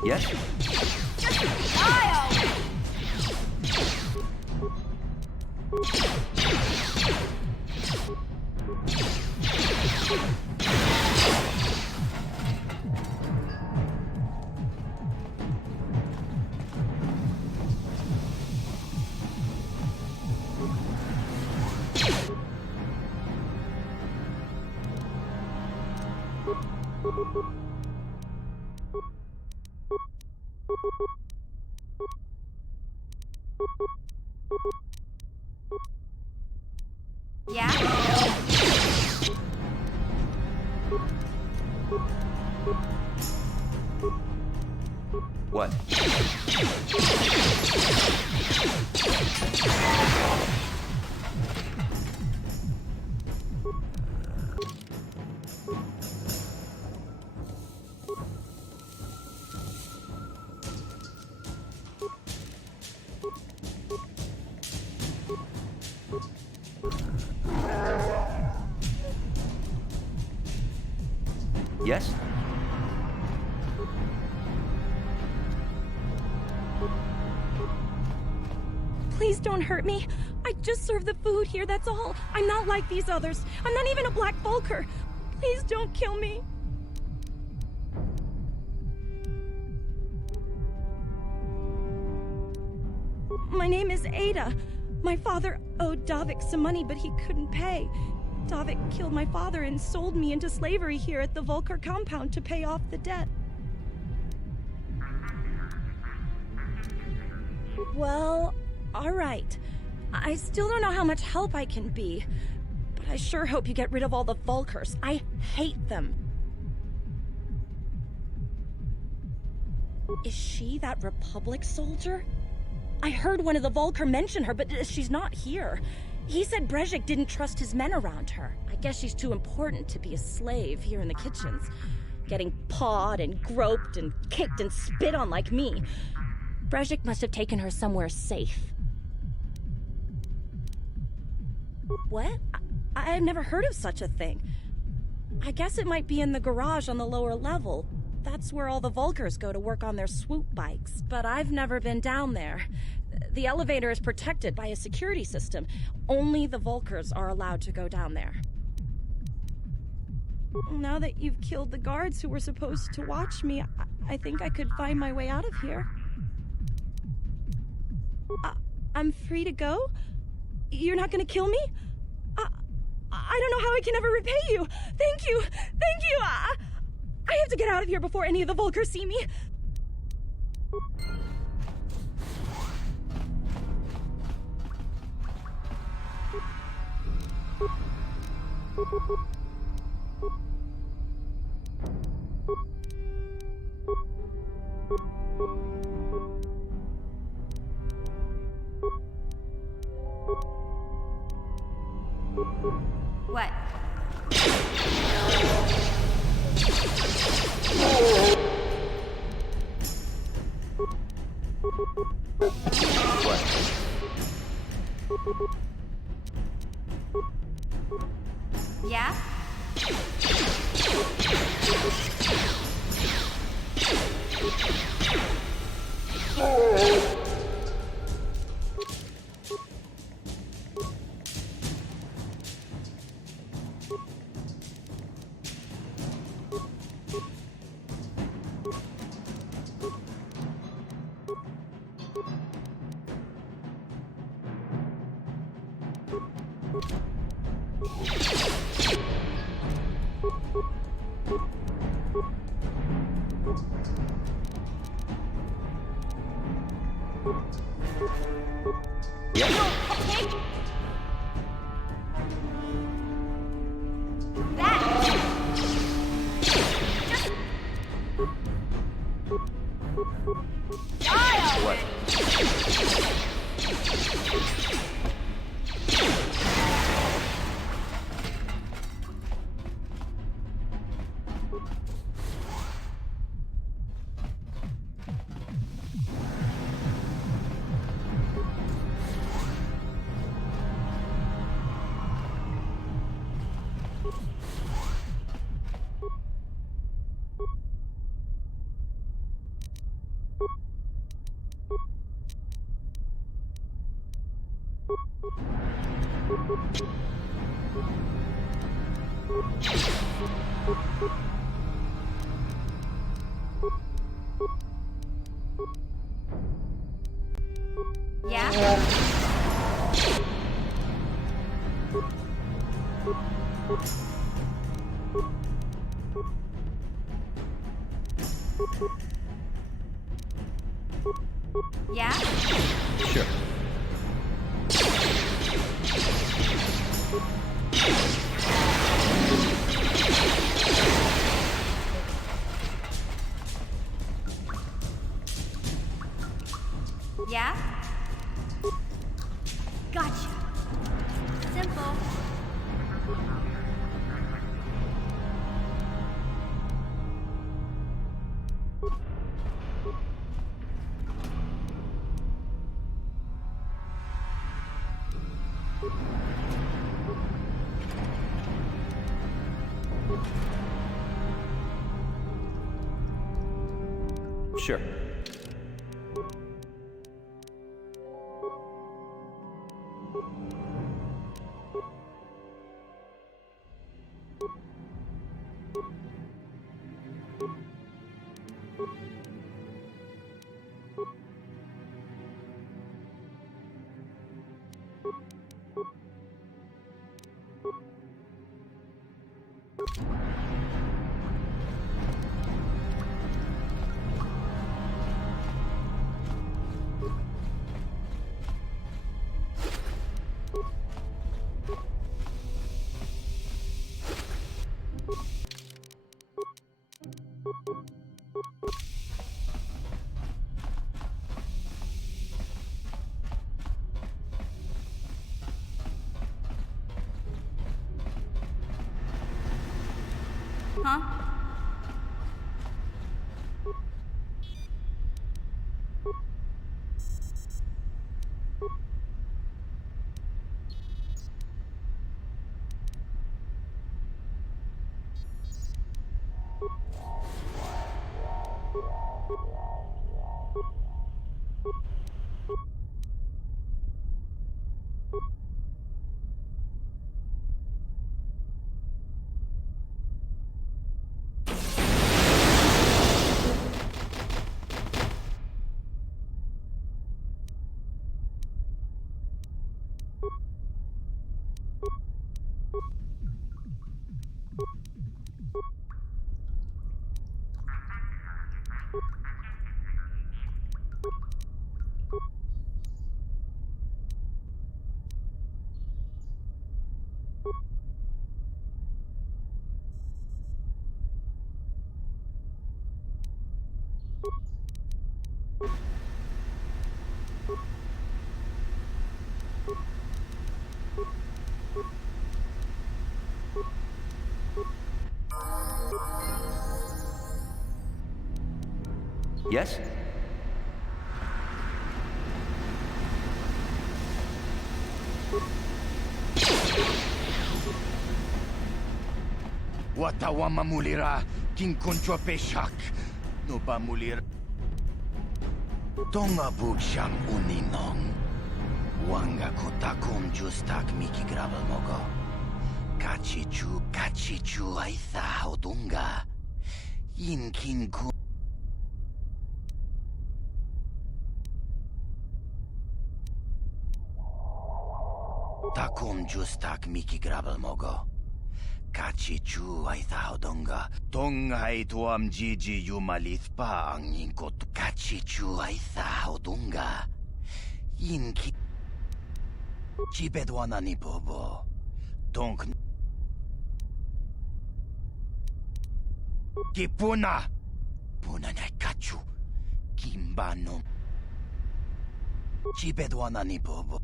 Yes? Yeah? What? Yes? Please don't hurt me. I just serve the food here, that's all. I'm not like these others. I'm not even a Black Vulker. Please don't kill me. My name is Ada. My father owed Davik some money, but he couldn't pay. Davik killed my father and sold me into slavery here at the Vulker compound to pay off the debt. Well, all right. I still don't know how much help I can be, but I sure hope you get rid of all the Vulkers. I hate them. Is she that Republic soldier? I heard one of the Vulker mention her, but she's not here. He said Brejik didn't trust his men around her. I guess she's too important to be a slave here in the kitchens. Getting pawed and groped and kicked and spit on like me. Brejik must have taken her somewhere safe. What? I've never heard of such a thing. I guess it might be in the garage on the lower level. That's where all the Vulkers go to work on their Swoop bikes, but I've never been down there. The elevator is protected by a security system. Only the Vulkers are allowed to go down there. Now that you've killed the guards who were supposed to watch me, I think I could find my way out of here. I'm free to go? You're not gonna kill me? I don't know how I can ever repay you. Thank you. Thank you. I have to get out of here before any of the Vulkers see me. What? Yeah? Sure. Yeah? Gotcha. Simple. Sure. Huh? Yes? Watawama mulira, kinkoncho peshak. No ba mulira. Tonga buksham uninong. Wanga kotakom justak miki grabal mogo. Kachichu aitha odunga. Yin ku. Takom justak miki grabal mogo. Kachichu aitha odunga. Tonga ituam jiji yumalith pa ang inkot. Kachichu aitha odunga. Inki. Chipedwana ni bobo. Tonk. Kipuna. Puna na kachu. Kimbano. Chipedwana ni bobo.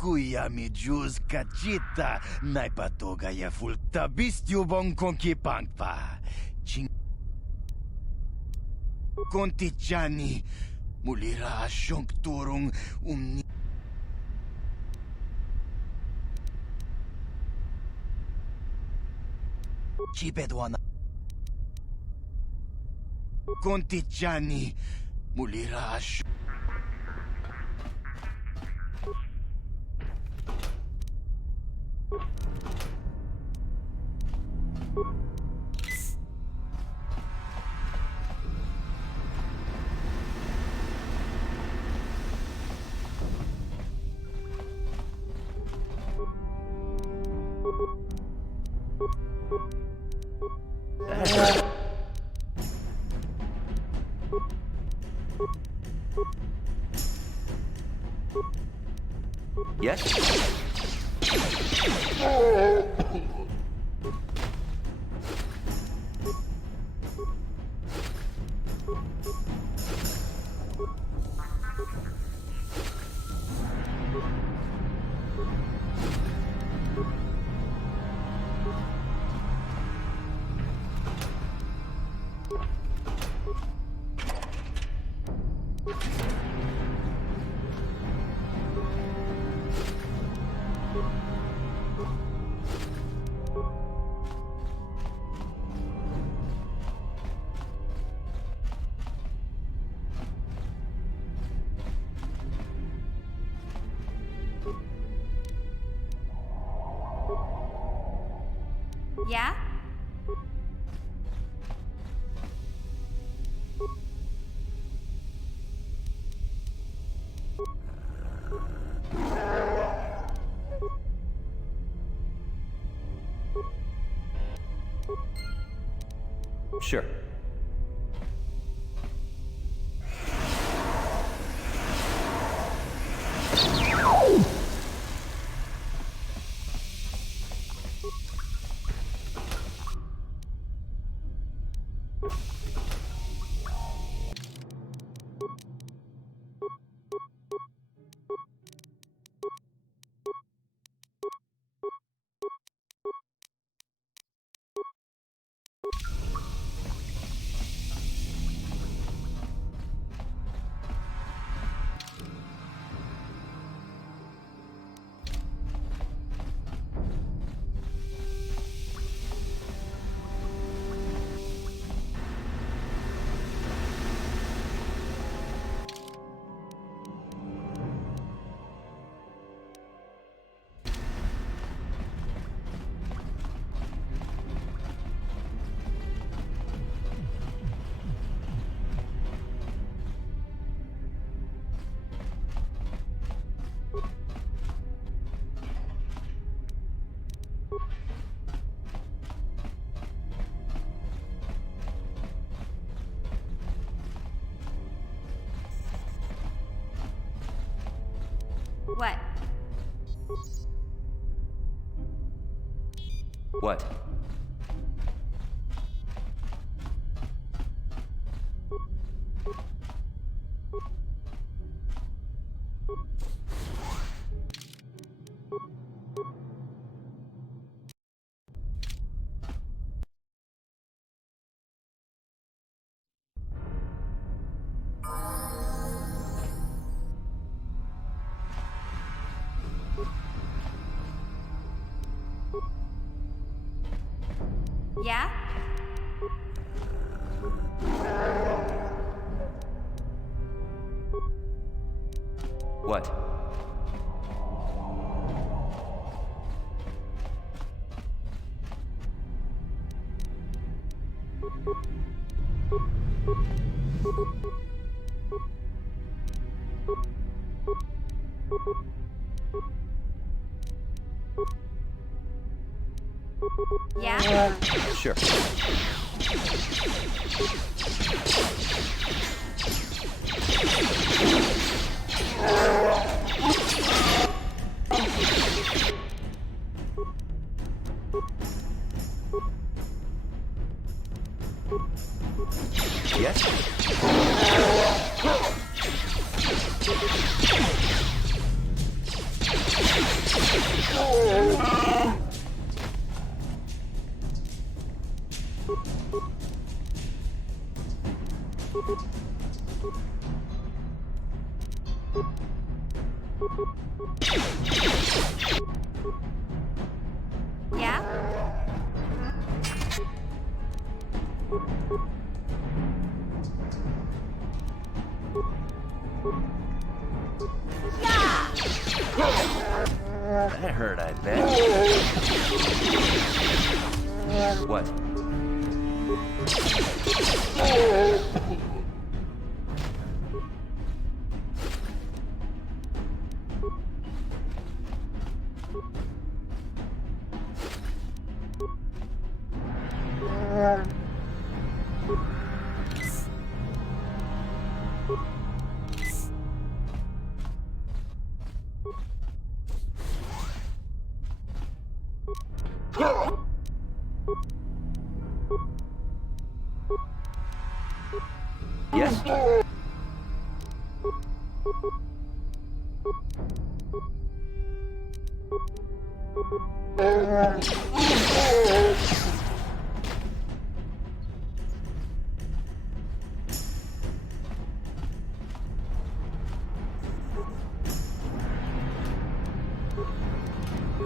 Kuya mi juz kachita. Naipatoga ya fulta bistyo bong konki pangpa. Ching. Kontichani. Mulira asyong turong umni. Chipedwana. Kontichani. Mulira asyong. Yes? Yeah? Sure. What? What? Yeah? What? Yeah? Sure. Yes? Yeah? That hurt, I bet. What? Yes?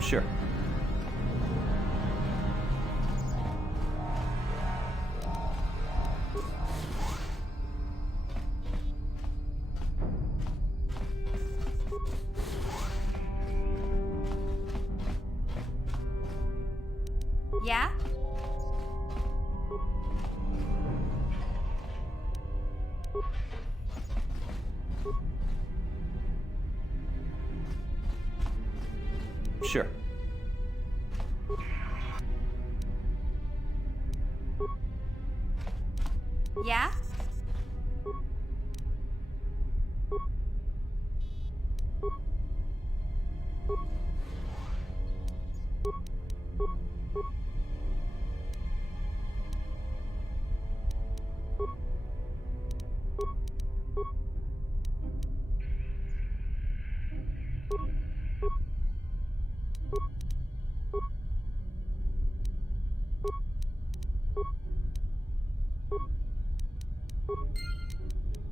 Sure. Yeah? Sure. Yeah?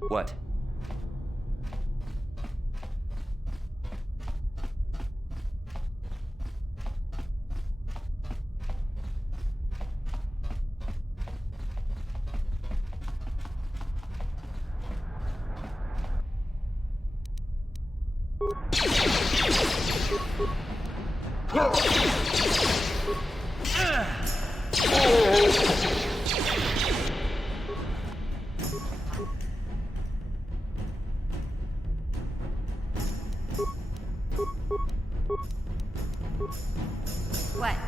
What? What?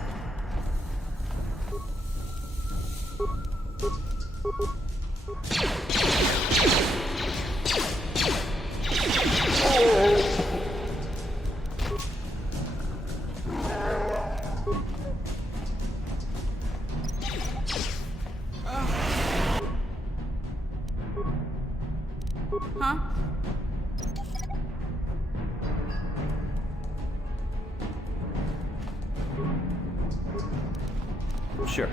Huh? Sure.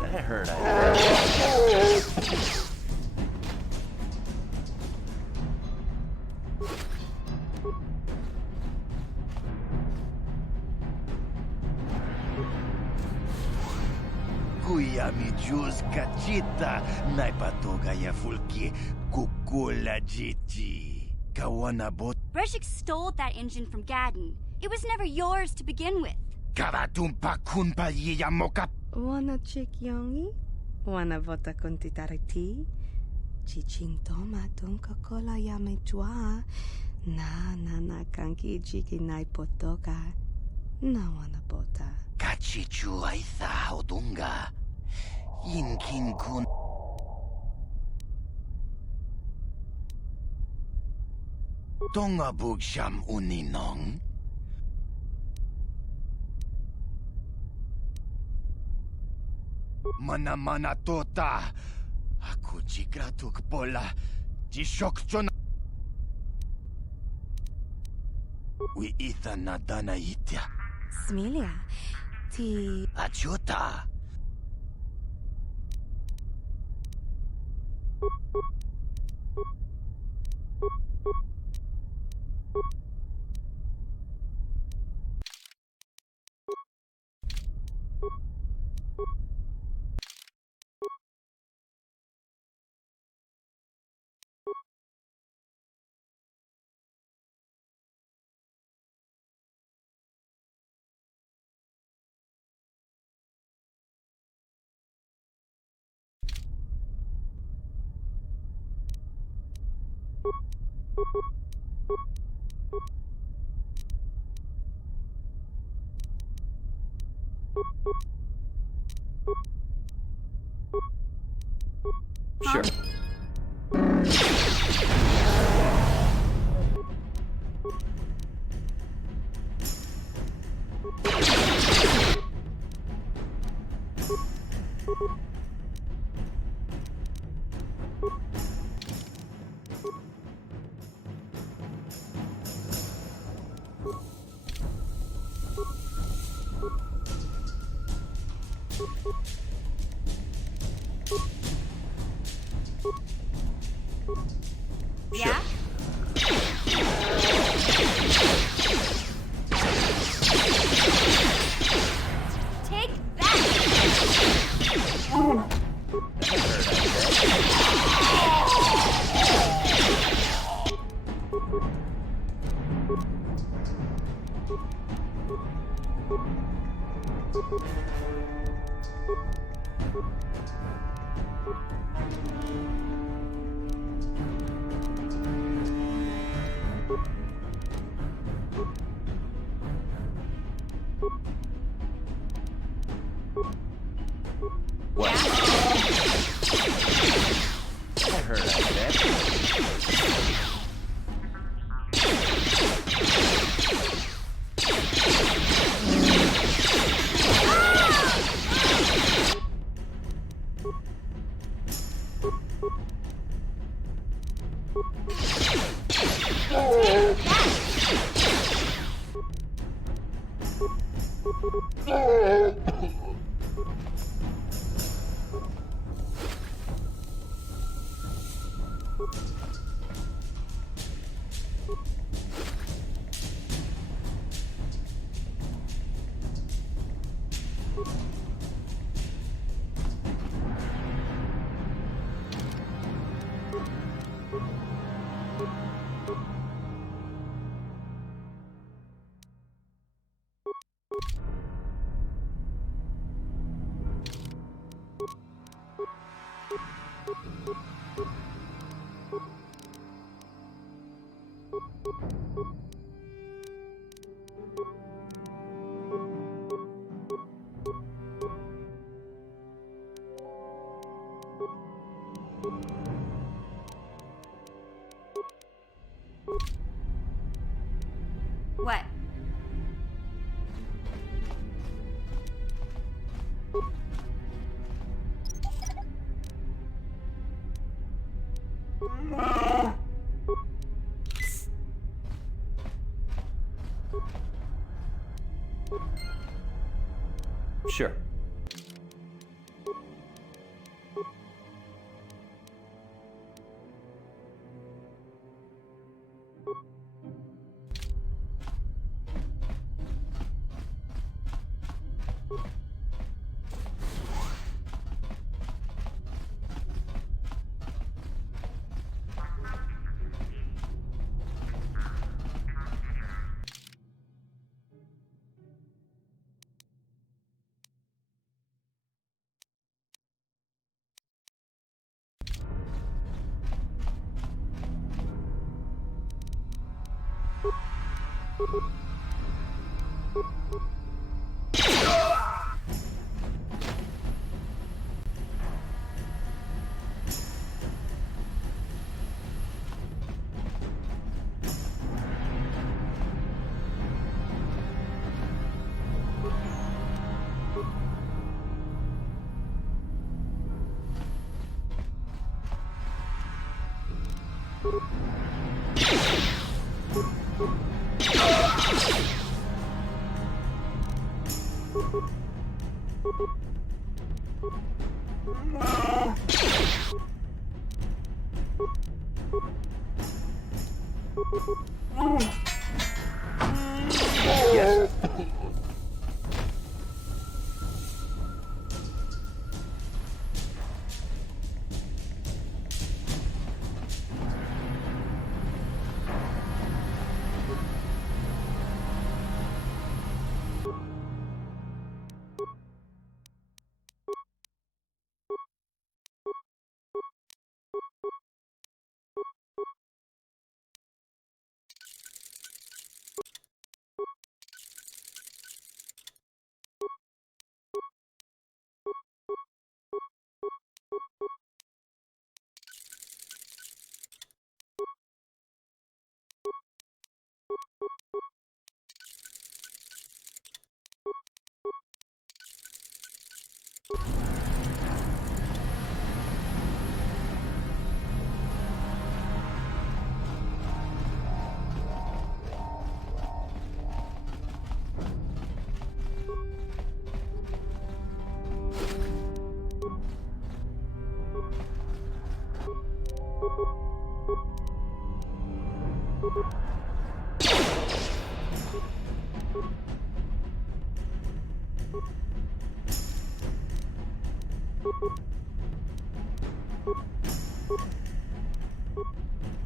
That hurt, I bet. Kuya mi juz kachita, naipatoga ya fulki, kukula jiti. Kawana bot. Breshik stole that engine from Gadden. It was never yours to begin with. Karatumpa kunpa yiya moka. Wanna chick yongi? Wanna vota kontitariti? Chichintoma tunka kola ya mechua. Na kanki chiki naipotoka. Na wanna bota. Kachichu aitha odunga. Yinkin kun. Tonga bugsham uninong. Mana tota. Aku jigratuk pola. Jishokchona. We itha nadana itya. Smilia, ti... Achuta. Sure. Yeah? Take that! What? I heard I said. What? Sure. Yes.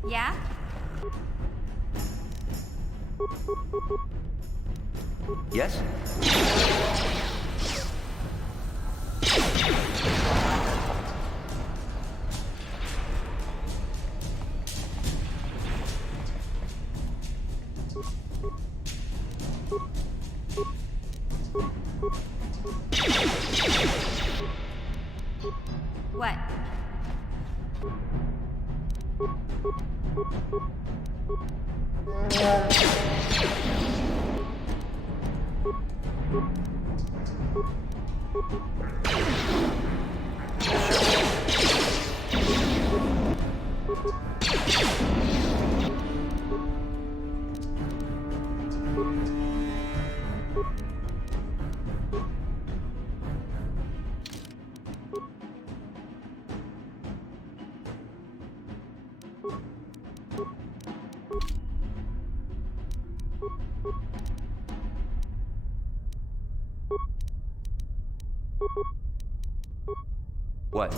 Yeah? Yes? What? What?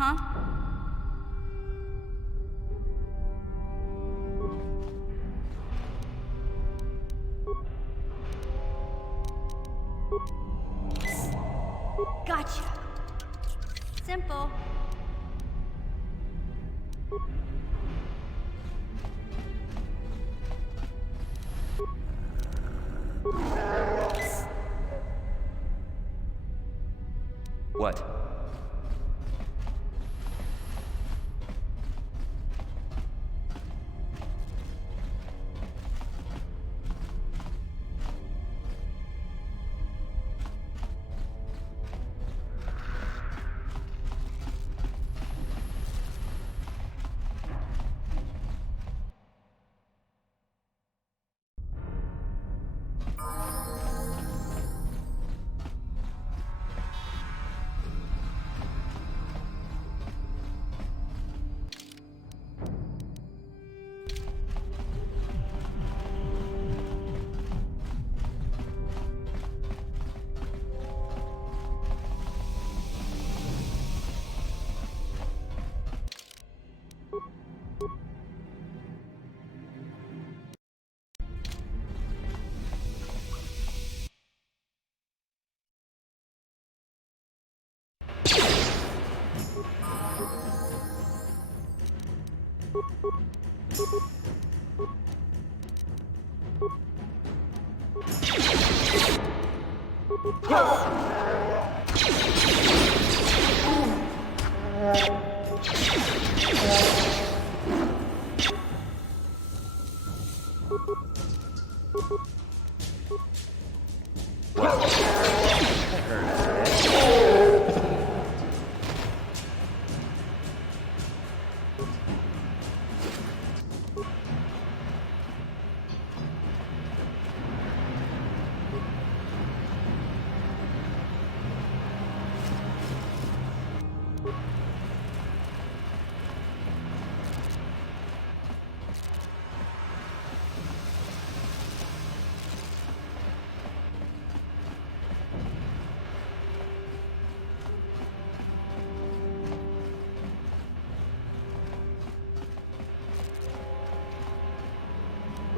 Huh? Gotcha. Simple. What?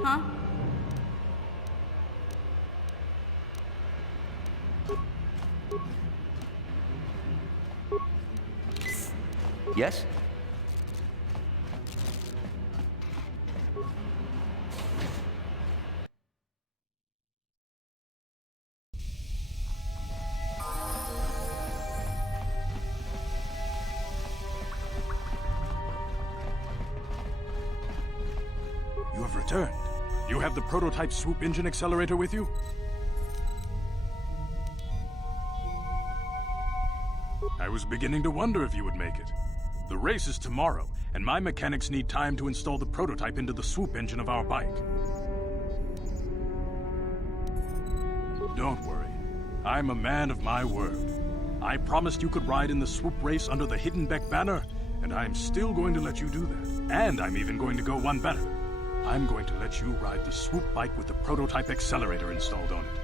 Huh? Yes? You have returned. You have the prototype Swoop engine accelerator with you? I was beginning to wonder if you would make it. The race is tomorrow, and my mechanics need time to install the prototype into the Swoop engine of our bike. Don't worry. I'm a man of my word. I promised you could ride in the Swoop race under the Hidden Beck banner, and I'm still going to let you do that. And I'm even going to go one better. I'm going to let you ride the Swoop bike with the prototype accelerator installed on it.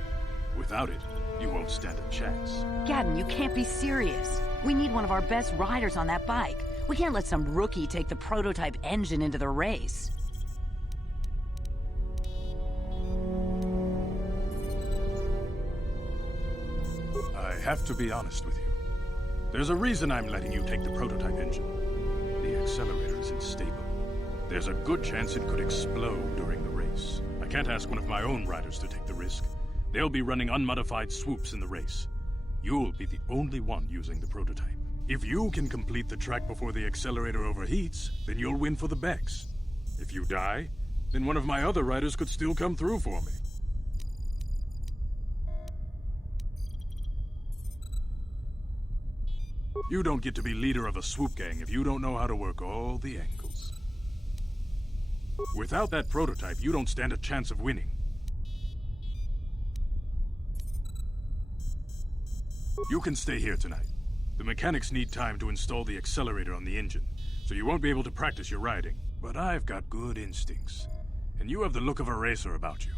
Without it, you won't stand a chance. Gadden, you can't be serious. We need one of our best riders on that bike. We can't let some rookie take the prototype engine into the race. I have to be honest with you. There's a reason I'm letting you take the prototype engine. The accelerator is unstable. There's a good chance it could explode during the race. I can't ask one of my own riders to take the risk. They'll be running unmodified swoops in the race. You'll be the only one using the prototype. If you can complete the track before the accelerator overheats, then you'll win for the Becks. If you die, then one of my other riders could still come through for me. You don't get to be leader of a swoop gang if you don't know how to work all the angles. Without that prototype, you don't stand a chance of winning. You can stay here tonight. The mechanics need time to install the accelerator on the engine, so you won't be able to practice your riding. But I've got good instincts, and you have the look of a racer about you.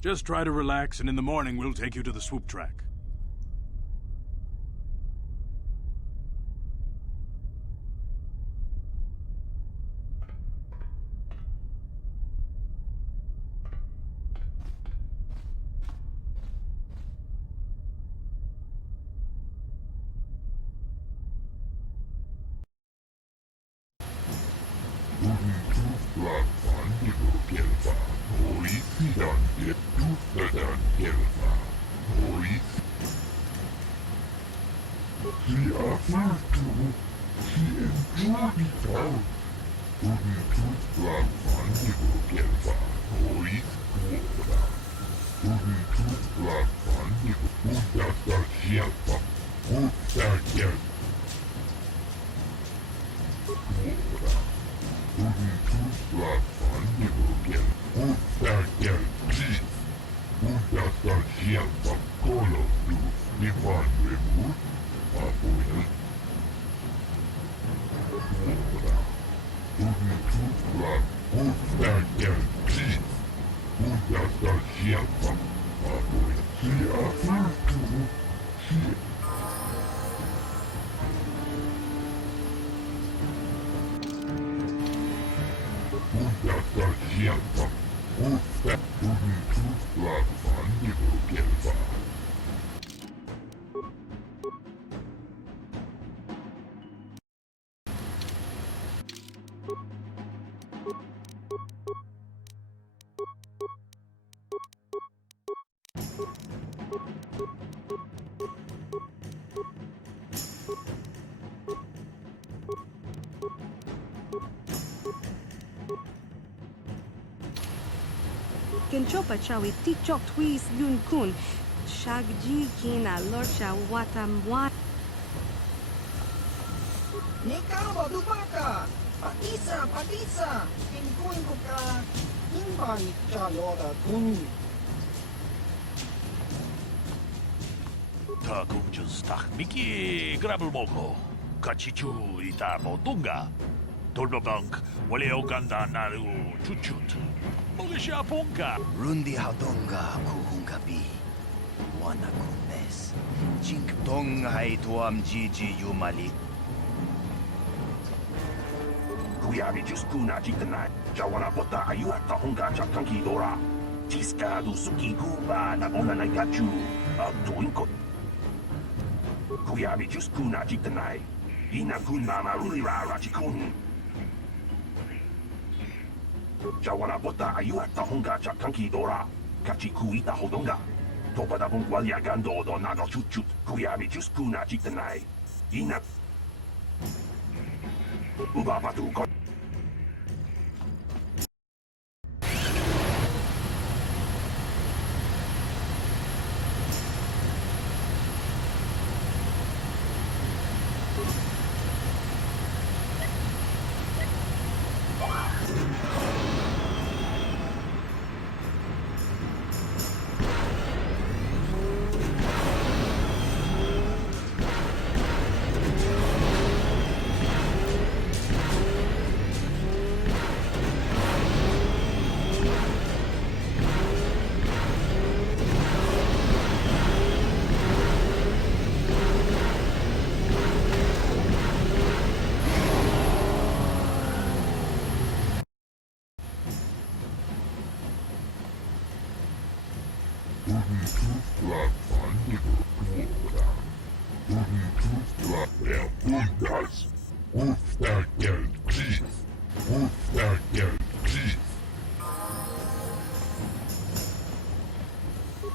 Just try to relax, and in the morning we'll take you to the swoop track. Kenchopa chawi tichok twis yun kun. Shagji kina lorcha watamwa. Nikao dubaka. Patisa, patisa. Kinkuin ko ka. Imba ni chaloda kun. Takunjus takmiki gravelmoko. Kachichu itamo tunga. Tolbabank wale oganda naru chuchut. Mogisha punka. Rundi haudonga kuhungabi. Wana kumbes. Jink dong hai tuam jiji yumali. Kuyabi Juskuna Jitanai, Jawana Bota Ayuata Honga Chakanki Dora, Tiska du Suki Kuba Nabona Nagachu, Tuinko. Kuyabi Juskuna Jitanai, Inakun Mama Ulira Rachikun. Jawana Bota Ayuata Honga Chakanki Dora, Kachikuita Hodonga. Topada Bungwalia Gando do Nago Chuchut, Kuyabi Juskuna Jitanai, Inak. Ubabatu.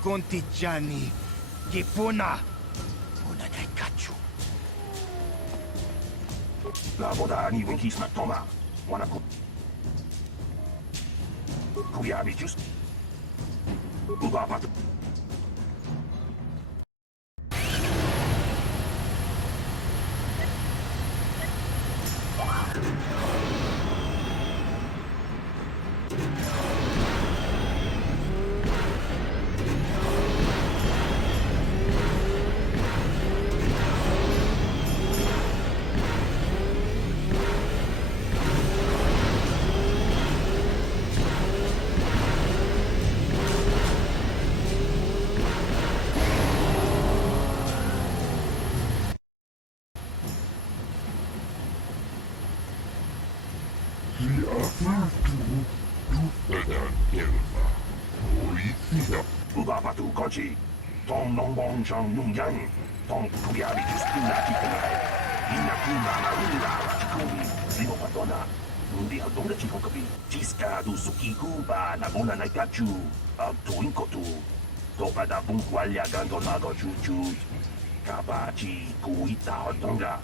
Kontijani, Gipuna, Unanai Kachu. La boda ni winkis matoma, Wanaku. Kuyabi just. Ubabatu. Ubabatu Kochi, Tom Nongbong Chang Nung Yang, Tom Kuyabi Juskuna Kikanai, Inakuna Narula Rachikuni, Limo Patona, Nundi Hadonga Chikokabi, Chiska du Suki Kuba, Nabona Naikachu, Tuinkotu, Topada Bungwalia Gandonago Chuchut, Kabachi Kuita Hadonga,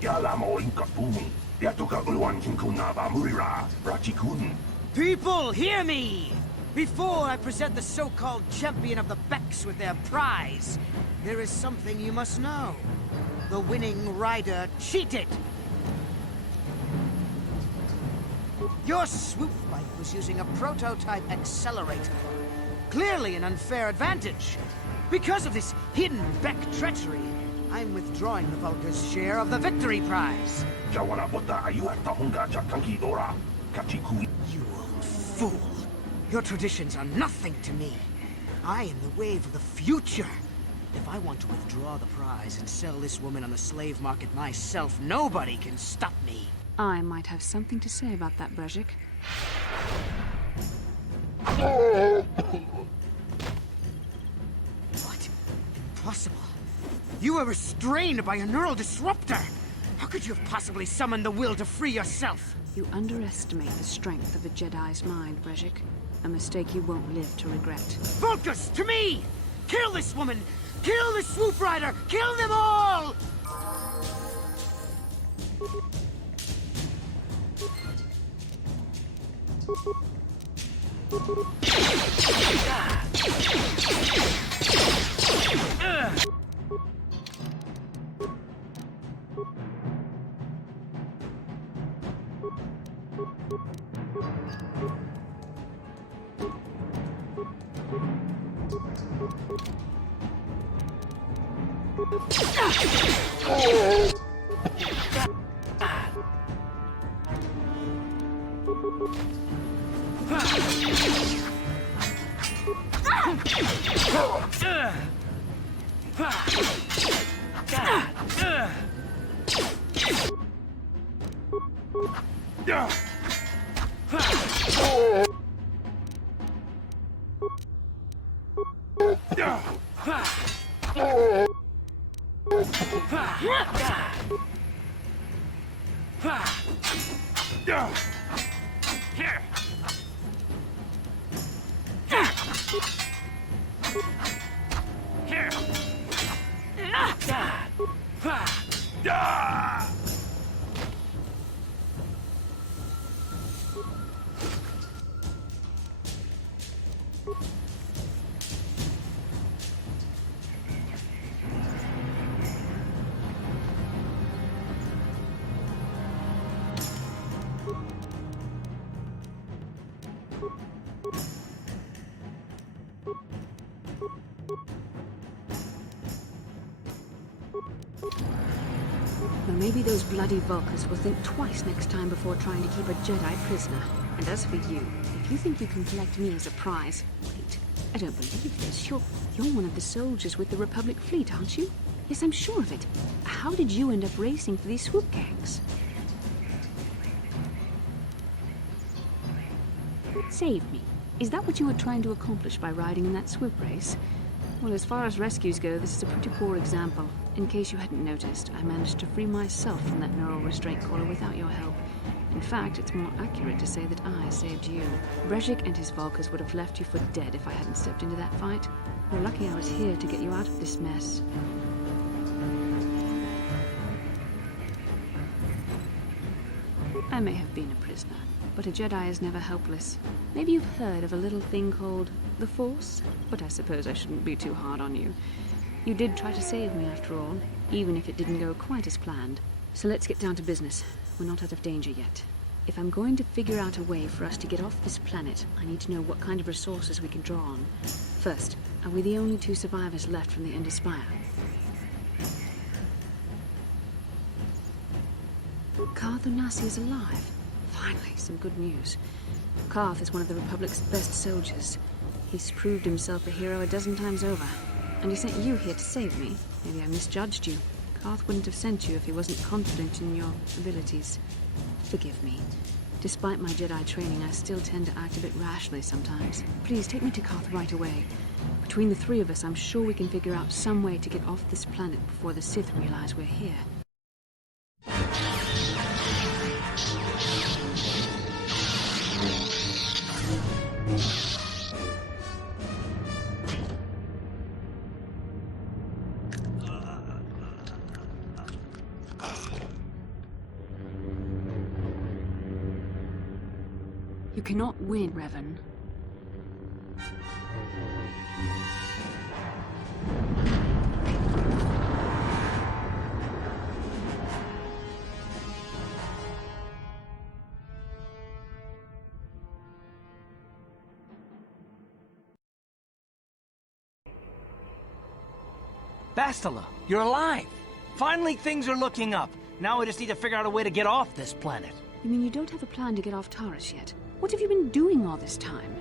Yalamo Inkapumi, Yatuka Ulwan Kinkunaba Murira, Rachikun. People, hear me! Before I present the so-called champion of the Becks with their prize, there is something you must know. The winning rider cheated! Your Swoop bike was using a prototype accelerator. Clearly an unfair advantage. Because of this hidden Beck treachery, I'm withdrawing the Vulca's share of the victory prize. You old fool! Your traditions are nothing to me. I am the wave of the future. If I want to withdraw the prize and sell this woman on the slave market myself, nobody can stop me. I might have something to say about that, Brejik. What? Impossible. You were restrained by a neural disruptor. How could you have possibly summoned the will to free yourself? You underestimate the strength of a Jedi's mind, Brejik. A mistake you won't live to regret. Vulcus, to me! Kill this woman! Kill the Swoop Rider! Kill them all! Well, maybe those bloody Vulkars will think twice next time before trying to keep a Jedi prisoner. And as for you, if you think you can collect me as a prize, wait, I don't believe this. You're one of the soldiers with the Republic fleet, aren't you? Yes, I'm sure of it. How did you end up racing for these swoop gangs? Save me. Is that what you were trying to accomplish by riding in that swoop race? Well, as far as rescues go, this is a pretty poor example. In case you hadn't noticed, I managed to free myself from that neural restraint collar without your help. In fact, it's more accurate to say that I saved you. Brejik and his Vulkars would have left you for dead if I hadn't stepped into that fight. You're lucky I was here to get you out of this mess. I may have been a prisoner, but a Jedi is never helpless. Maybe you've heard of a little thing called the Force, but I suppose I shouldn't be too hard on you. You did try to save me after all, even if it didn't go quite as planned. So let's get down to business. We're not out of danger yet. If I'm going to figure out a way for us to get off this planet, I need to know what kind of resources we can draw on. First, are we the only two survivors left from the Ender Spire? Karth Onasi is alive. Finally, some good news. Karth is one of the Republic's best soldiers. He's proved himself a hero a dozen times over. And he sent you here to save me. Maybe I misjudged you. Karth wouldn't have sent you if he wasn't confident in your abilities. Forgive me. Despite my Jedi training, I still tend to act a bit rashly sometimes. Please, take me to Karth right away. Between the three of us, I'm sure we can figure out some way to get off this planet before the Sith realize we're here. You cannot win, Revan. Bastila, you're alive! Finally, things are looking up. Now we just need to figure out a way to get off this planet. You mean you don't have a plan to get off Taris yet? What have you been doing all this time?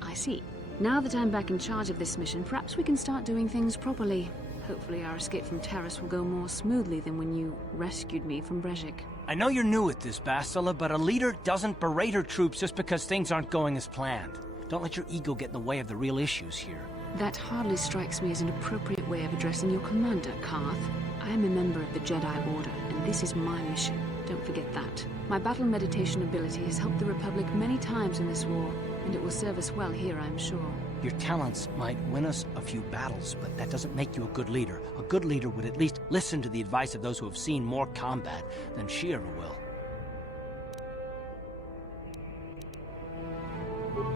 I see. Now that I'm back in charge of this mission, perhaps we can start doing things properly. Hopefully our escape from Taris will go more smoothly than when you rescued me from Brejik. I know you're new at this, Bastila, but a leader doesn't berate her troops just because things aren't going as planned. Don't let your ego get in the way of the real issues here. That hardly strikes me as an appropriate way of addressing your commander, Karth. I am a member of the Jedi Order, and this is my mission. Don't forget that. My battle meditation ability has helped the Republic many times in this war, and it will serve us well here, I'm sure. Your talents might win us a few battles, but that doesn't make you a good leader. A good leader would at least listen to the advice of those who have seen more combat than she ever will.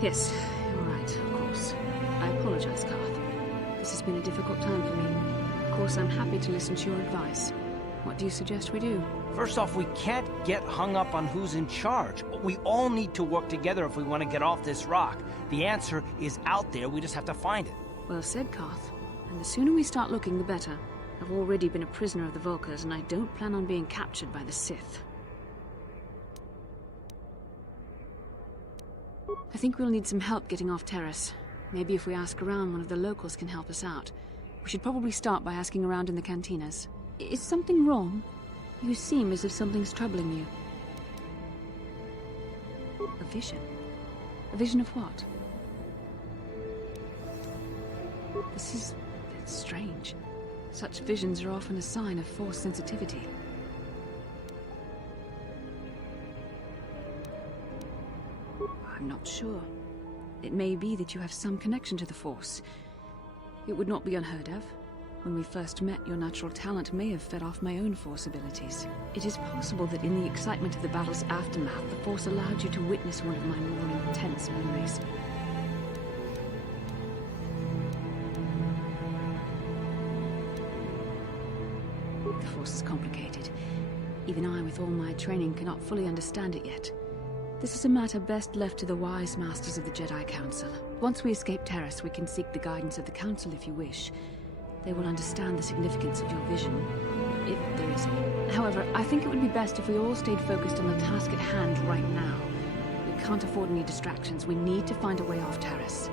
Yes, you're right, of course. I apologize, Karth. This has been a difficult time for me. Of course, I'm happy to listen to your advice. What do you suggest we do? First off, we can't get hung up on who's in charge. We all need to work together if we want to get off this rock. The answer is out there, we just have to find it. Well said, Karth. And the sooner we start looking, the better. I've already been a prisoner of the Vulkars, and I don't plan on being captured by the Sith. I think we'll need some help getting off Taris. Maybe if we ask around, one of the locals can help us out. We should probably start by asking around in the cantinas. Is something wrong? You seem as if something's troubling you. A vision? A vision of what? It's strange. Such visions are often a sign of force sensitivity. I'm not sure. It may be that you have some connection to the Force. It would not be unheard of. When we first met, your natural talent may have fed off my own Force abilities. It is possible that in the excitement of the battle's aftermath, the Force allowed you to witness one of my more intense memories. The Force is complicated. Even I, with all my training, cannot fully understand it yet. This is a matter best left to the wise masters of the Jedi Council. Once we escape Taris, we can seek the guidance of the Council if you wish. They will understand the significance of your vision, if there is any. However, I think it would be best if we all stayed focused on the task at hand right now. We can't afford any distractions. We need to find a way off Taris.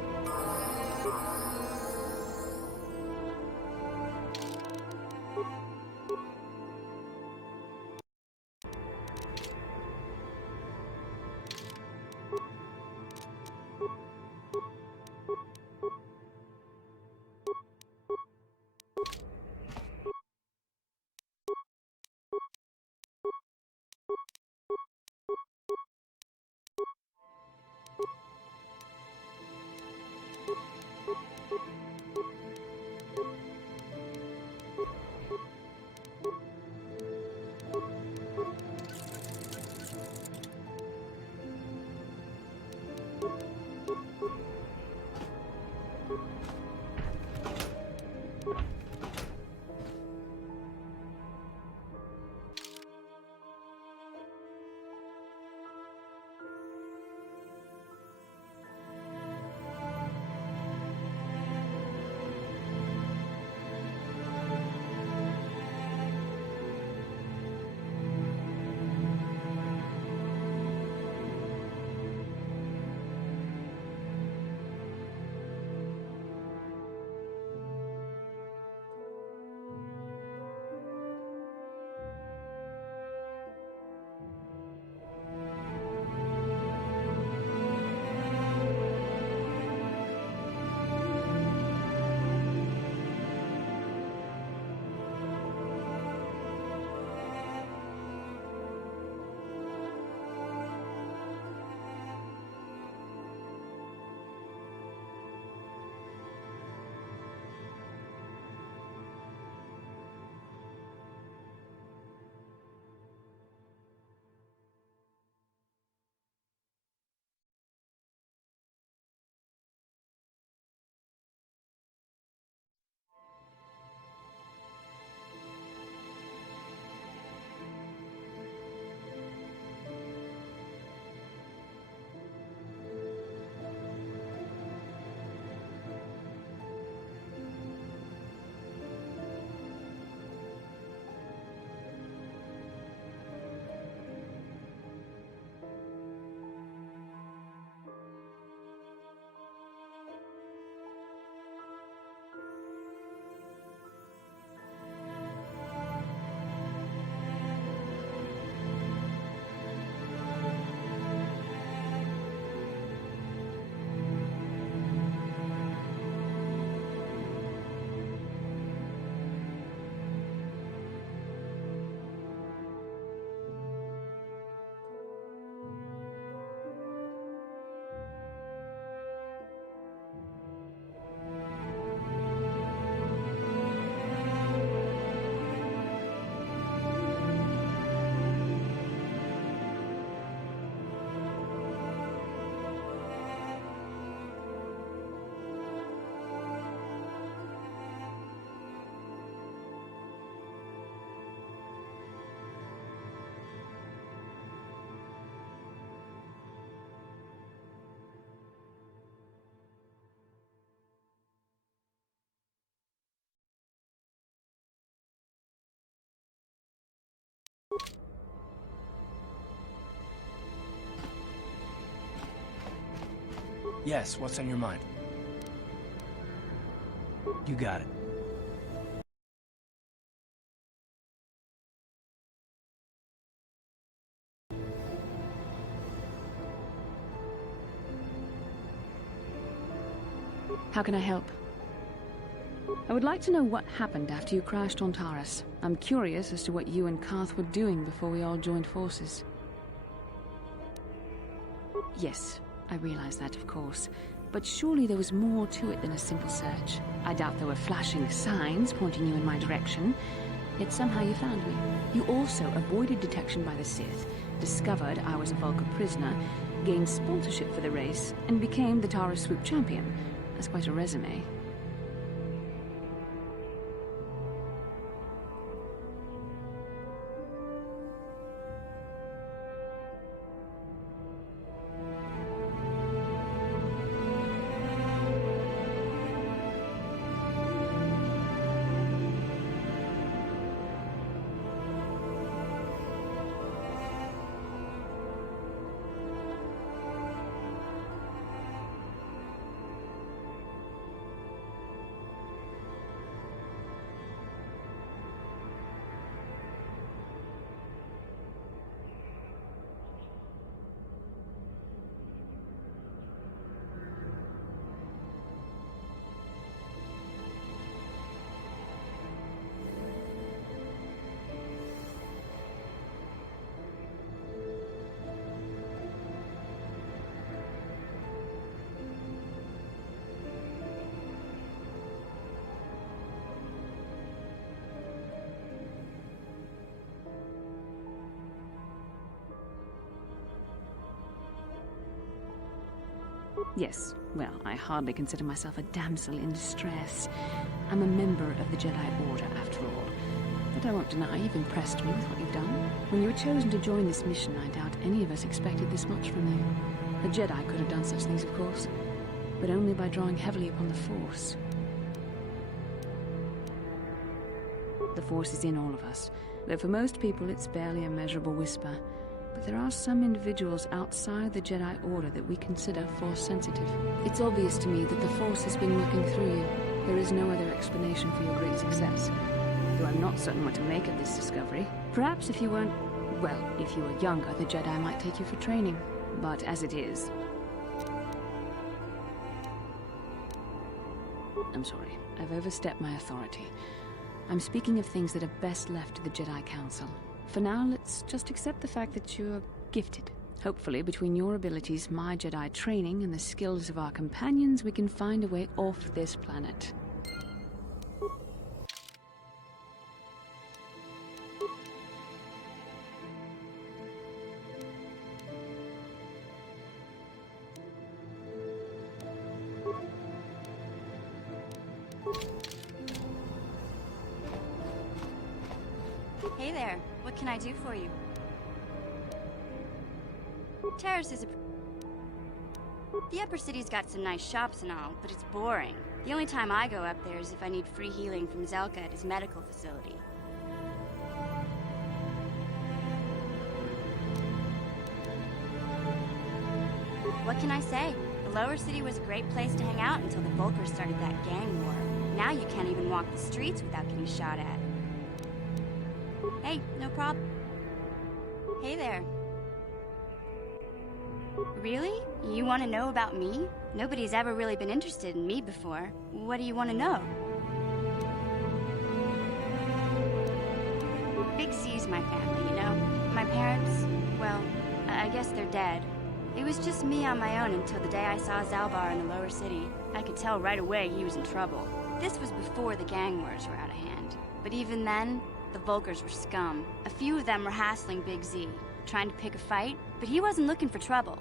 Yes, what's on your mind? You got it. How can I help? I would like to know what happened after you crashed on Taris. I'm curious as to what you and Karth were doing before we all joined forces. Yes, I realize that, of course. But surely there was more to it than a simple search. I doubt there were flashing signs pointing you in my direction. Yet somehow you found me. You also avoided detection by the Sith, discovered I was a Vulcan prisoner, gained sponsorship for the race, and became the Taris Swoop champion. That's quite a resume. Yes, well, I hardly consider myself a damsel in distress. I'm a member of the Jedi Order, after all. But I won't deny you've impressed me with what you've done. When you were chosen to join this mission, I doubt any of us expected this much from you. A Jedi could have done such things, of course, but only by drawing heavily upon the Force. The Force is in all of us, though for most people it's barely a measurable whisper. But there are some individuals outside the Jedi Order that we consider Force-sensitive. It's obvious to me that the Force has been working through you. There is no other explanation for your great success. Though I'm not certain what to make of this discovery. Perhaps if you weren't... well, if you were younger, the Jedi might take you for training. But as it is... I'm sorry. I've overstepped my authority. I'm speaking of things that are best left to the Jedi Council. For now, let's just accept the fact that you're gifted. Hopefully, between your abilities, my Jedi training, and the skills of our companions, we can find a way off this planet. Hey there, what can I do for you? Taris is a... The upper city's got some nice shops and all, but it's boring. The only time I go up there is if I need free healing from Zelka at his medical facility. What can I say? The lower city was a great place to hang out until the Vulkars started that gang war. Now you can't even walk the streets without getting shot at. Hey, no problem. Hey there. Really? You want to know about me? Nobody's ever really been interested in me before. What do you want to know? Big Z's my family, you know? My parents, well, I guess they're dead. It was just me on my own until the day I saw Zalbar in the lower city. I could tell right away he was in trouble. This was before the gang wars were out of hand. But even then, the Vulkars were scum. A few of them were hassling Big Z, trying to pick a fight, but he wasn't looking for trouble.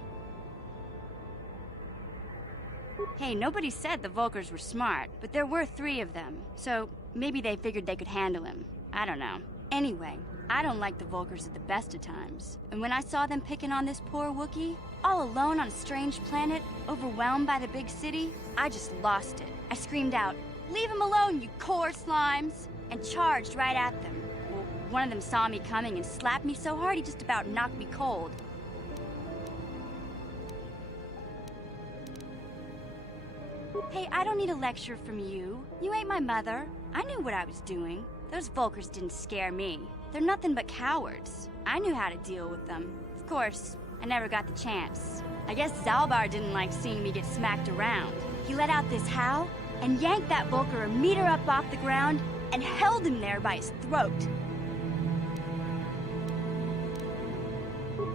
Hey, nobody said the Vulkars were smart, but there were 3 of them, so maybe they figured they could handle him. I don't know. Anyway, I don't like the Vulkars at the best of times. And when I saw them picking on this poor Wookiee, all alone on a strange planet, overwhelmed by the big city, I just lost it. I screamed out, "Leave him alone, you core slimes!" and charged right at them. Well, one of them saw me coming and slapped me so hard he just about knocked me cold. Hey, I don't need a lecture from you. You ain't my mother. I knew what I was doing. Those Vulkars didn't scare me. They're nothing but cowards. I knew how to deal with them. Of course, I never got the chance. I guess Zalbar didn't like seeing me get smacked around. He let out this howl and yanked that Volker a meter up off the ground and held him there by his throat.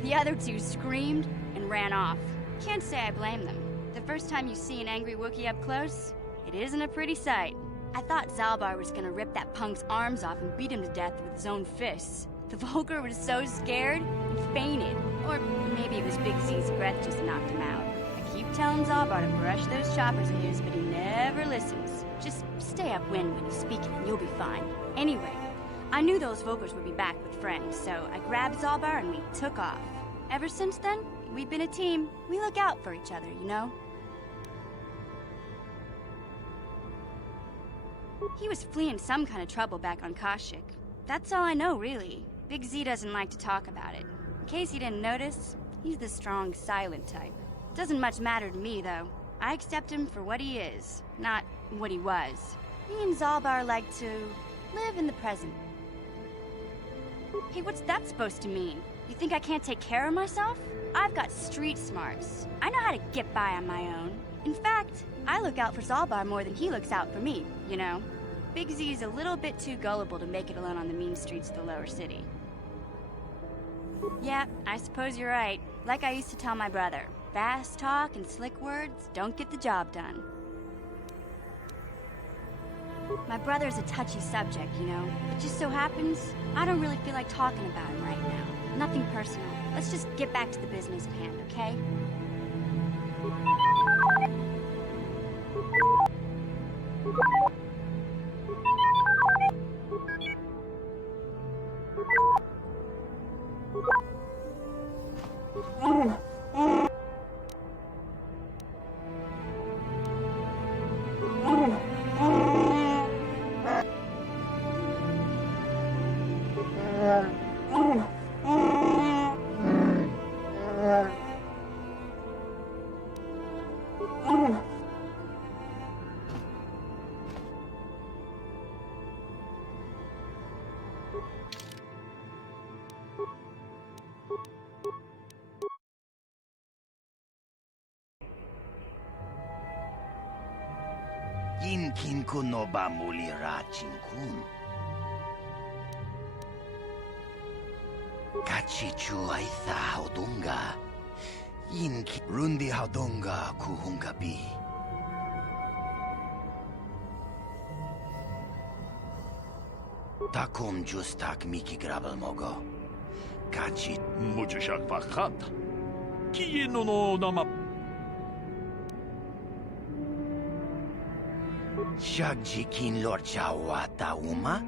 The other two screamed and ran off. Can't say I blame them. The first time you see an angry Wookiee up close, it isn't a pretty sight. I thought Zalbar was gonna rip that punk's arms off and beat him to death with his own fists. The Volker was so scared, he fainted. Or maybe it was Big Z's breath just knocked him out. I keep telling Zalbar to brush those choppers of his, but he never listens. Just stay upwind when he's speaking and you'll be fine. Anyway, I knew those Volkers would be back with friends, so I grabbed Zalbar and we took off. Ever since then, we've been a team. We look out for each other, you know? He was fleeing some kind of trouble back on Kashyyyk. That's all I know, really. Big Z doesn't like to talk about it. In case you didn't notice, he's the strong, silent type. Doesn't much matter to me, though. I accept him for what he is, not what he was. Me and Zalbar like to live in the present. Hey, what's that supposed to mean? You think I can't take care of myself? I've got street smarts. I know how to get by on my own. In fact, I look out for Zalbar more than he looks out for me, you know? Big Z's a little bit too gullible to make it alone on the mean streets of the lower city. Yeah, I suppose you're right. Like I used to tell my brother, fast talk and slick words don't get the job done. My brother's a touchy subject, you know. It just so happens, I don't really feel like talking about him right now. Nothing personal. Let's just get back to the business at hand, okay? Inkin ko no ba mulira chinkun? Kachichu ay tha hodunga. Inki rundi hodunga kuhungabi. Takum justak miki grabel mogo. Kachi Muchashak pakat. Kieno no nama. Shagjikin Lord Chawata Uma?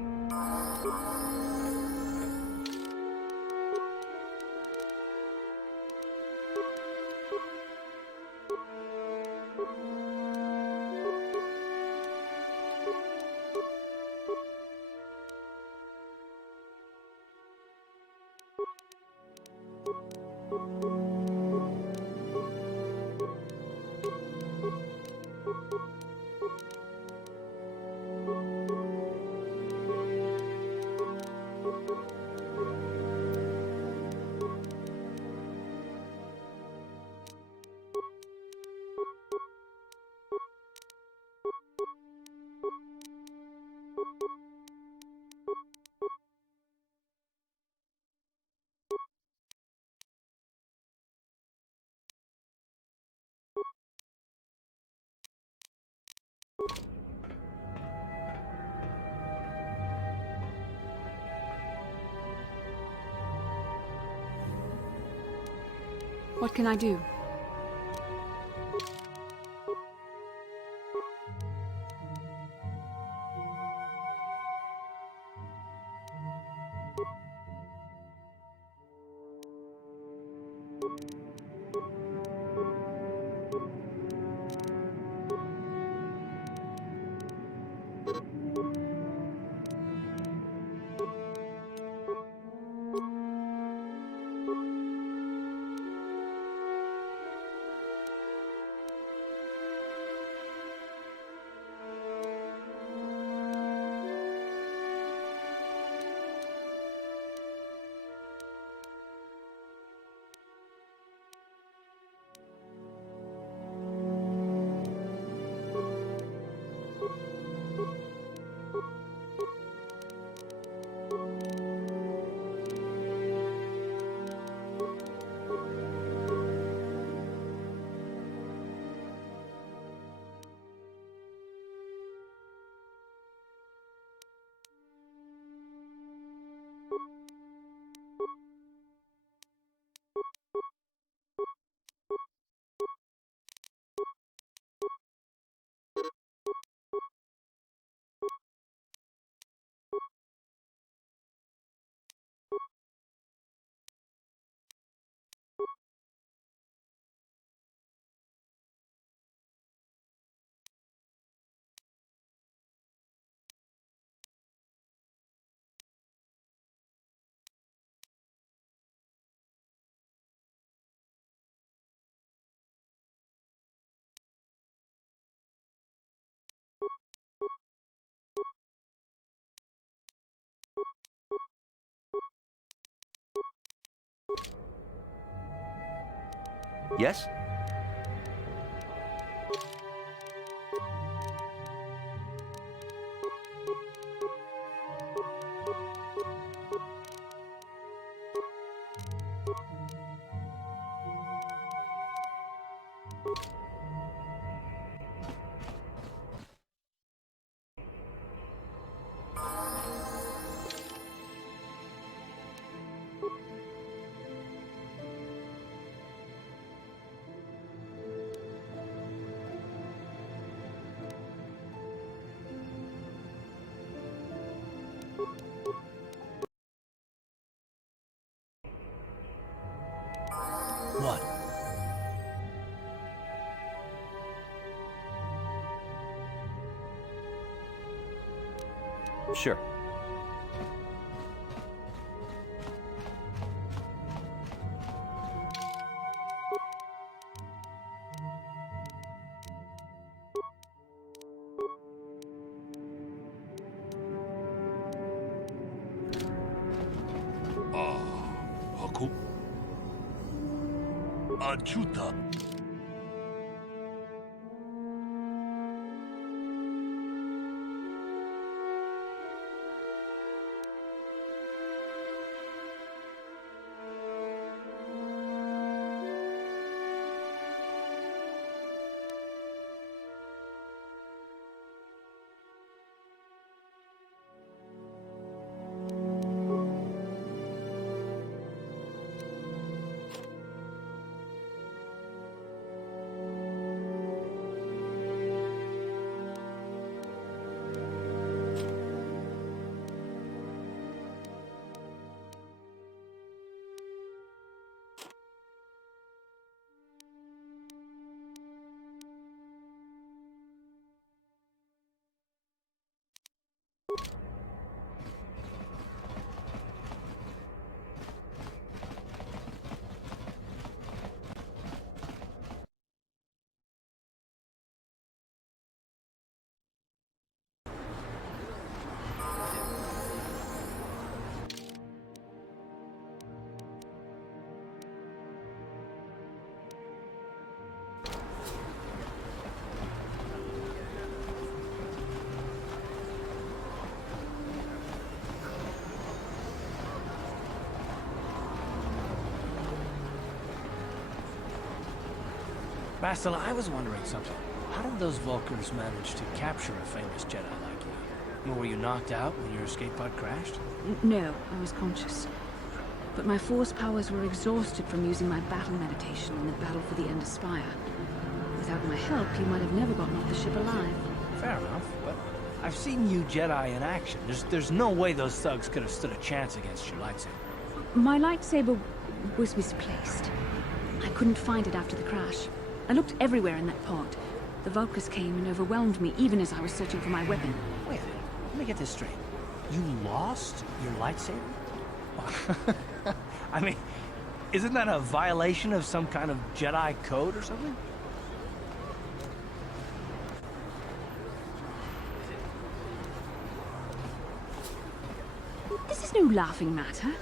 What can I do? Yes? What? Sure. Haku? Achuta. Bastila, I was wondering something. How did those Vulkars manage to capture a famous Jedi like you? Were you knocked out when your escape pod crashed? No, I was conscious. But my force powers were exhausted from using my battle meditation in the battle for the Ender Spire. Without my help, you might have never gotten off the ship alive. Fair enough, but I've seen you Jedi in action. There's no way those thugs could have stood a chance against your lightsaber. My lightsaber was misplaced. I couldn't find it after the crash. I looked everywhere in that pod. The Vulkars came and overwhelmed me even as I was searching for my weapon. Wait a minute. Let me get this straight. You lost your lightsaber? I mean, isn't that a violation of some kind of Jedi code or something? This is no laughing matter.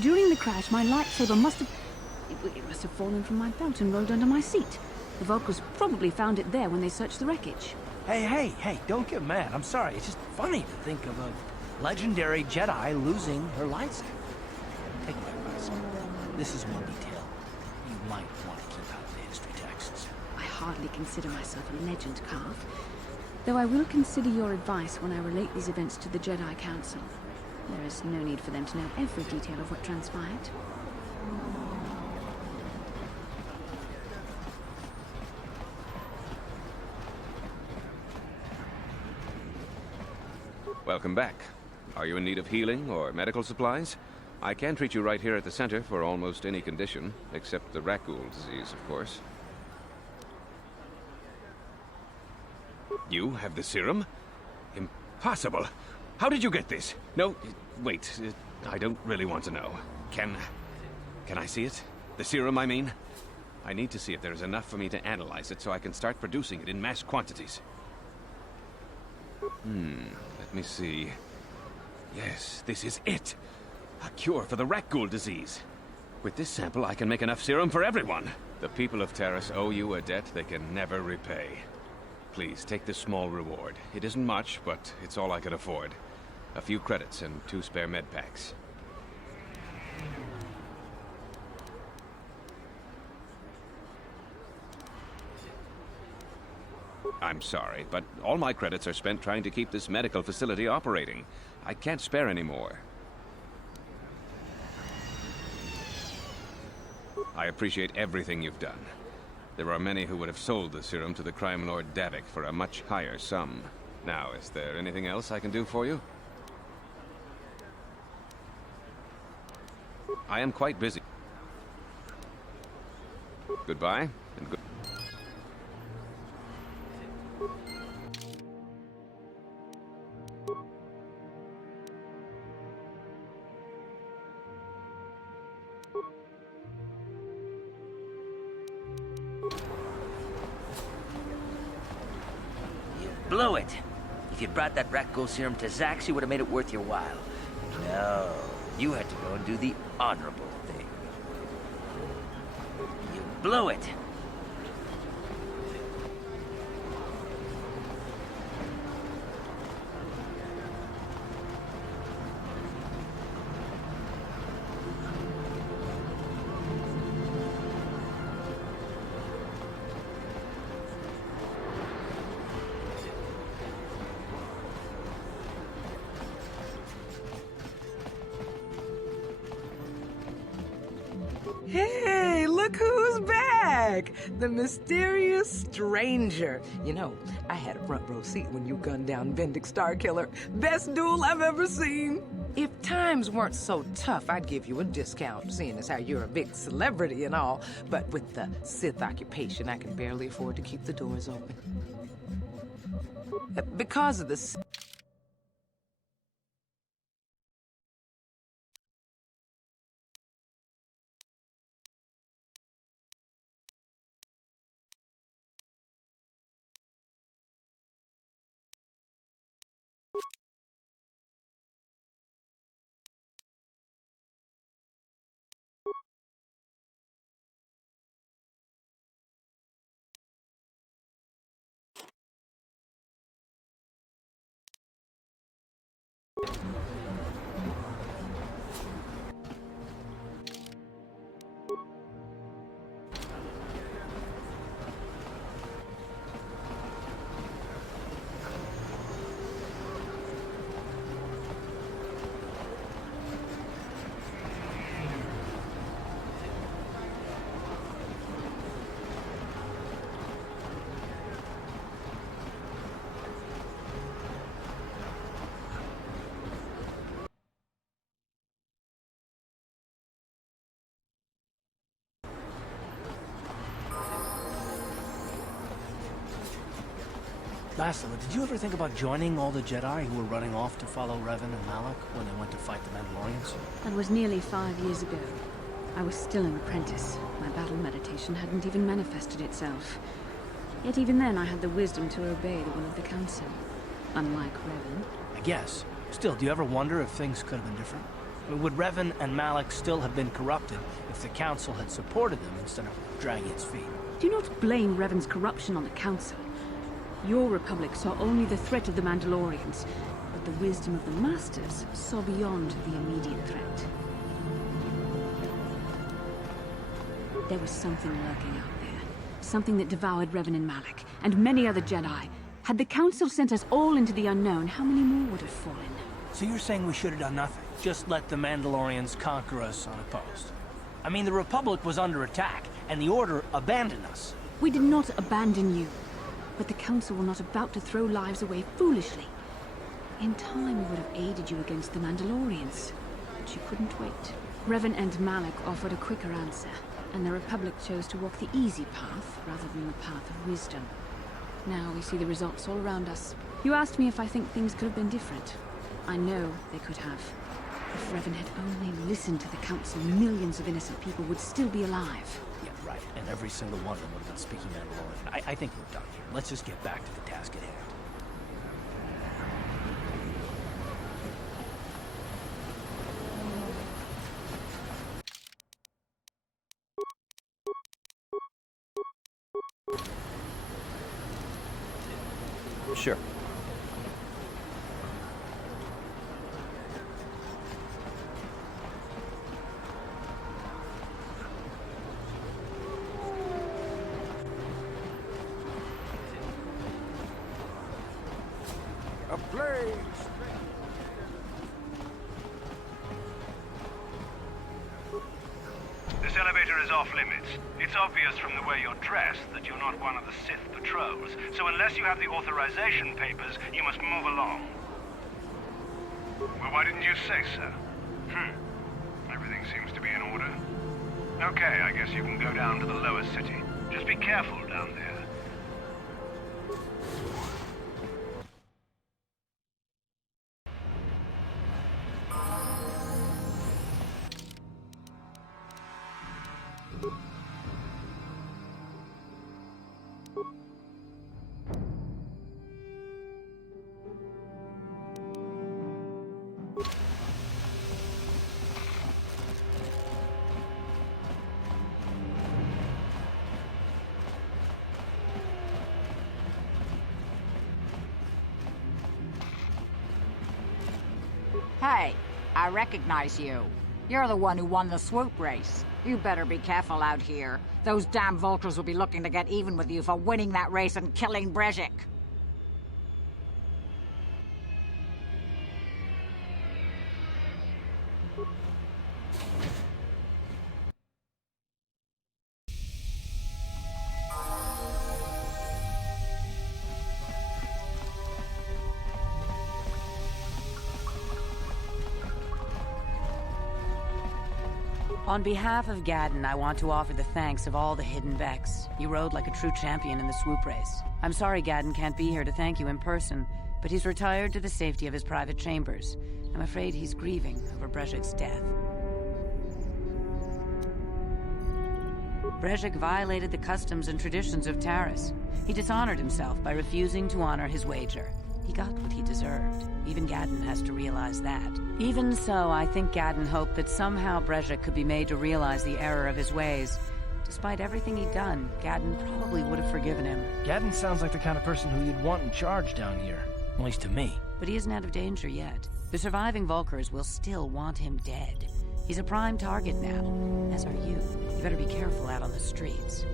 During the crash, my lightsaber must have fallen from my belt and rolled under my seat. The Vulkars probably found it there when they searched the wreckage. Hey, don't get mad. I'm sorry. It's just funny to think of a legendary Jedi losing her lightsaber. Take my advice. This is one detail you might want to keep out of the history texts. I hardly consider myself a legend, Carth. Though I will consider your advice when I relate these events to the Jedi Council. There is no need for them to know every detail of what transpired. Welcome back. Are you in need of healing or medical supplies? I can treat you right here at the center for almost any condition, except the Rakghoul disease, of course. You have the serum? Impossible! How did you get this? No, wait, I don't really want to know. Can I see it? The serum, I mean? I need to see if there is enough for me to analyze it so I can start producing it in mass quantities. Let me see. Yes, this is it. A cure for the Rakghoul disease. With this sample, I can make enough serum for everyone. The people of Taris owe you a debt they can never repay. Please, take this small reward. It isn't much, but it's all I could afford. A few credits and 2 spare med packs. I'm sorry, but all my credits are spent trying to keep this medical facility operating. I can't spare any more. I appreciate everything you've done. There are many who would have sold the serum to the crime lord Davik for a much higher sum. Now, is there anything else I can do for you? I am quite busy. Goodbye, and good... Blew it. If you'd brought that rat ghoul serum to Zax, you would have made it worth your while. No, you had to go and do the honorable thing. You blew it. Hey, look who's back! The mysterious stranger. You know, I had a front row seat when you gunned down Vendic Starkiller. Best duel I've ever seen. If times weren't so tough, I'd give you a discount, seeing as how you're a big celebrity and all. But with the Sith occupation, I can barely afford to keep the doors open. Because of the... Bastila, did you ever think about joining all the Jedi who were running off to follow Revan and Malak when they went to fight the Mandalorians? That was nearly 5 years ago. I was still an apprentice. My battle meditation hadn't even manifested itself. Yet even then I had the wisdom to obey the will of the Council. Unlike Revan. I guess. Still, do you ever wonder if things could have been different? I mean, would Revan and Malak still have been corrupted if the Council had supported them instead of dragging its feet? Do not blame Revan's corruption on the Council. Your Republic saw only the threat of the Mandalorians, but the wisdom of the Masters saw beyond the immediate threat. There was something lurking out there. Something that devoured Revan and Malak, and many other Jedi. Had the Council sent us all into the unknown, how many more would have fallen? So you're saying we should have done nothing? Just let the Mandalorians conquer us unopposed? I mean, the Republic was under attack, and the Order abandoned us. We did not abandon you. But the Council were not about to throw lives away foolishly. In time, we would have aided you against the Mandalorians. But you couldn't wait. Revan and Malak offered a quicker answer, and the Republic chose to walk the easy path rather than the path of wisdom. Now we see the results all around us. You asked me if I think things could have been different. I know they could have. If Revan had only listened to the Council, millions of innocent people would still be alive. Yeah, right. And every single one of them would have been speaking Mandalorian. I think we're done here. Let's just get back to the task at hand. Sure. A blaze! This elevator is off limits. It's obvious from the way you're dressed that you're not one of the Sith patrols, so unless you have the authorization papers, you must move along. Well, why didn't you say so? Everything seems to be in order. Okay, I guess you can go down to the lower city. Just be careful down there. Hey, I recognize you. You're the one who won the Swoop race. You better be careful out here. Those damn vultures will be looking to get even with you for winning that race and killing Brezhik. On behalf of Gadden, I want to offer the thanks of all the hidden Becks. You rode like a true champion in the Swoop race. I'm sorry Gadden can't be here to thank you in person, but he's retired to the safety of his private chambers. I'm afraid he's grieving over Brezhik's death. Brezhik violated the customs and traditions of Taris. He dishonored himself by refusing to honor his wager. He got what he deserved. Even Gadden has to realize that. Even so, I think Gadden hoped that somehow Brezhik could be made to realize the error of his ways. Despite everything he'd done, Gadden probably would have forgiven him. Gadden sounds like the kind of person who you'd want in charge down here. At least to me. But he isn't out of danger yet. The surviving Vulkars will still want him dead. He's a prime target now, as are you. You better be careful out on the streets.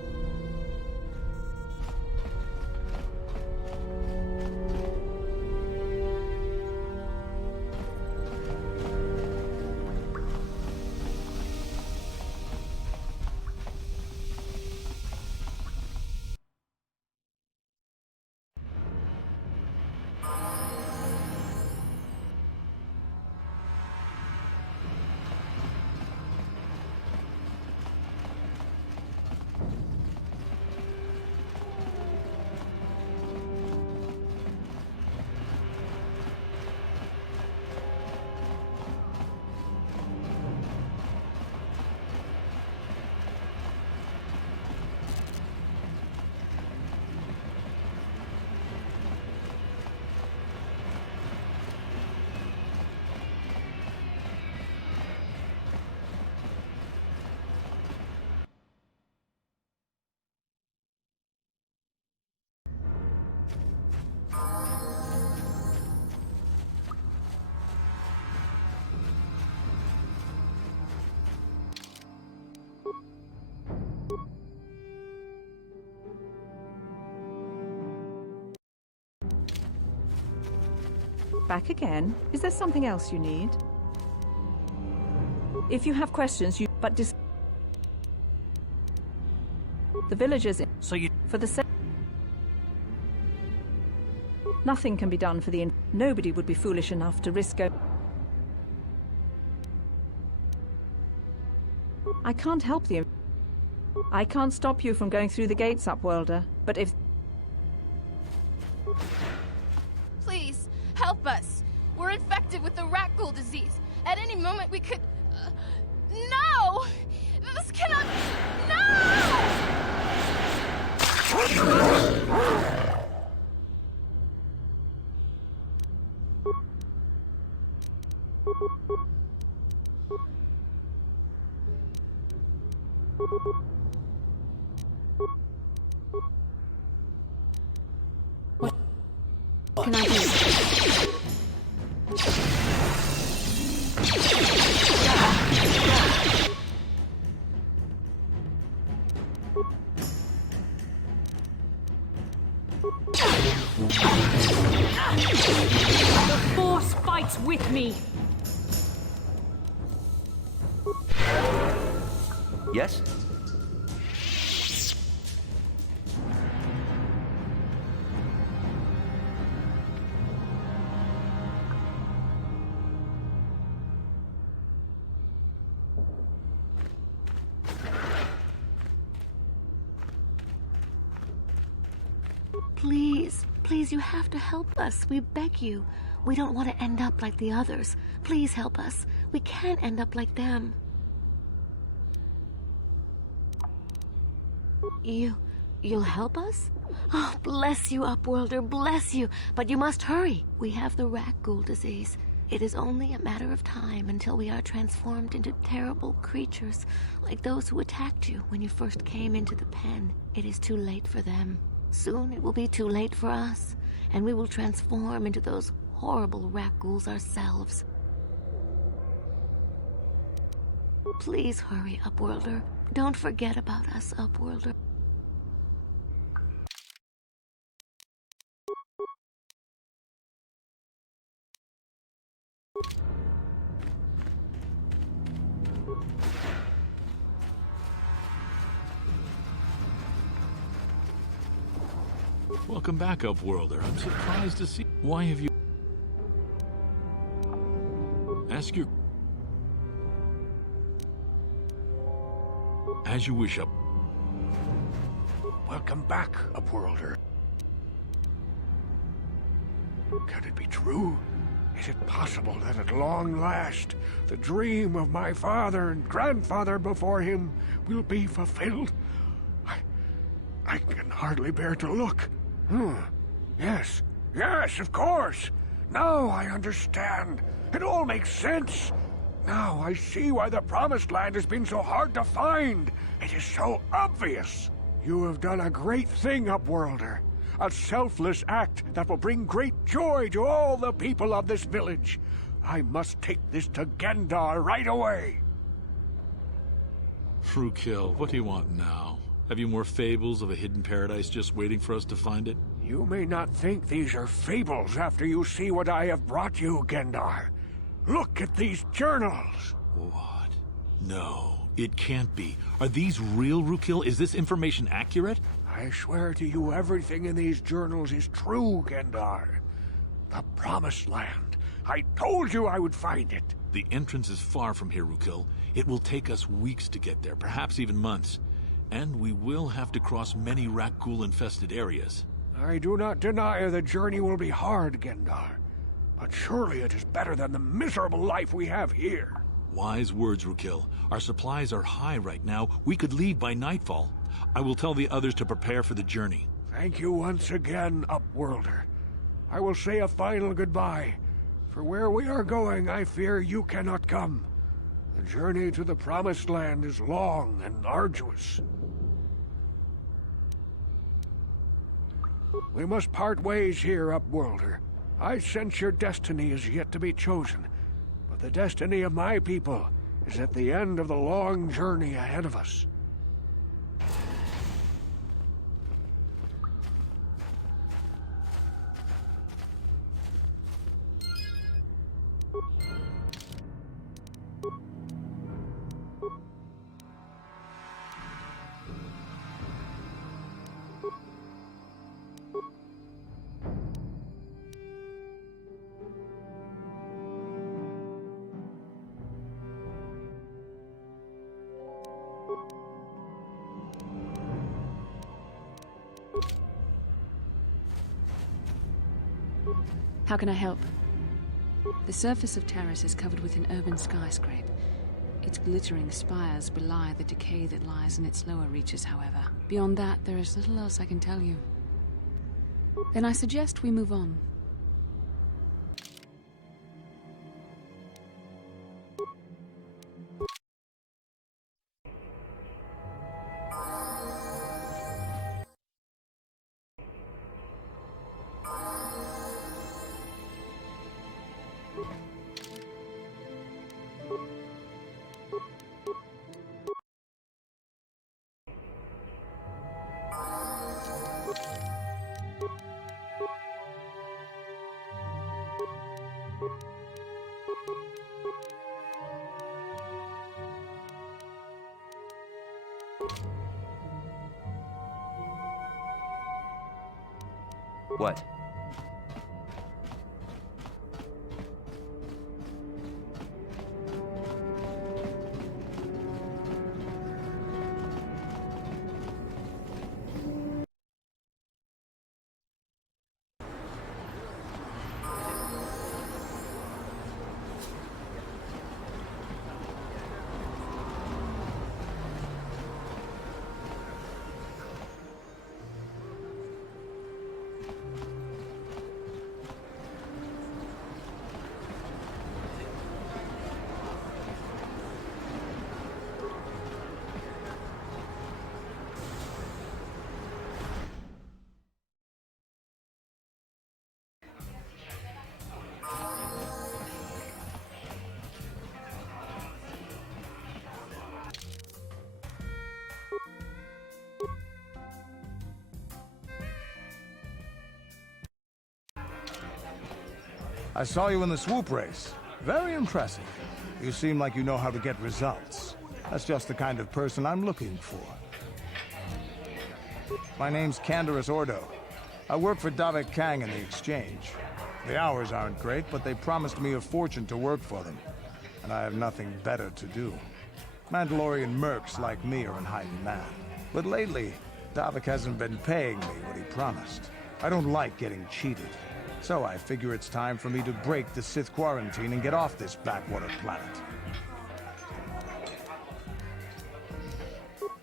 Back again? Is there something else you need? If you have questions, the villagers... So you... For the... Nothing can be done for the... Nobody would be foolish enough to risk a... I can't help you. I can't stop you from going through the gates, Upworlder, but if... Please, help us. We're infected with the rat ghoul disease. At any moment we could... No! This cannot... No! The Force fights with me! Yes? Please, please, you have to help us. We beg you. We don't want to end up like the others. Please help us. We can't end up like them. You'll help us? Oh, bless you, Upworlder, bless you. But you must hurry. We have the rat ghoul disease. It is only a matter of time until we are transformed into terrible creatures, like those who attacked you when you first came into the pen. It is too late for them. Soon it will be too late for us, and we will transform into those horrible rat ghouls ourselves. Please hurry, Upworlder. Don't forget about us, Upworlder. Welcome back, Upworlder. I'm surprised to see... Why have you... Ask your... As you wish, Up... Welcome back, Upworlder. Can it be true? Is it possible that at long last, the dream of my father and grandfather before him will be fulfilled? I can hardly bear to look. Yes, of course. Now I understand. It all makes sense. Now I see why the Promised Land has been so hard to find. It is so obvious. You have done a great thing, Upworlder. A selfless act that will bring great joy to all the people of this village. I must take this to Gendar right away. Frukill, what do you want now? Have you more fables of a hidden paradise just waiting for us to find it? You may not think these are fables after you see what I have brought you, Gendar. Look at these journals. What? No, it can't be. Are these real, Frukill? Is this information accurate? I swear to you everything in these journals is true, Gendar. The Promised Land. I told you I would find it. The entrance is far from here, Frukill. It will take us weeks to get there, perhaps even months. And we will have to cross many rat ghoul-infested areas. I do not deny the journey will be hard, Gendar. But surely it is better than the miserable life we have here. Wise words, Frukill. Our supplies are high right now. We could leave by nightfall. I will tell the others to prepare for the journey. Thank you once again, Upworlder. I will say a final goodbye. For where we are going, I fear you cannot come. The journey to the Promised Land is long and arduous. We must part ways here, Upworlder. I sense your destiny is yet to be chosen, but the destiny of my people is at the end of the long journey ahead of us. How can I help? The surface of Taris is covered with an urban skyscrape. Its glittering spires belie the decay that lies in its lower reaches, however. Beyond that, there is little else I can tell you. Then I suggest we move on. What? I saw you in the Swoop race. Very impressive. You seem like you know how to get results. That's just the kind of person I'm looking for. My name's Canderous Ordo. I work for Davik Kang in the Exchange. The hours aren't great, but they promised me a fortune to work for them. And I have nothing better to do. Mandalorian mercs like me are in high demand. But lately, Davik hasn't been paying me what he promised. I don't like getting cheated. So I figure it's time for me to break the Sith quarantine and get off this backwater planet.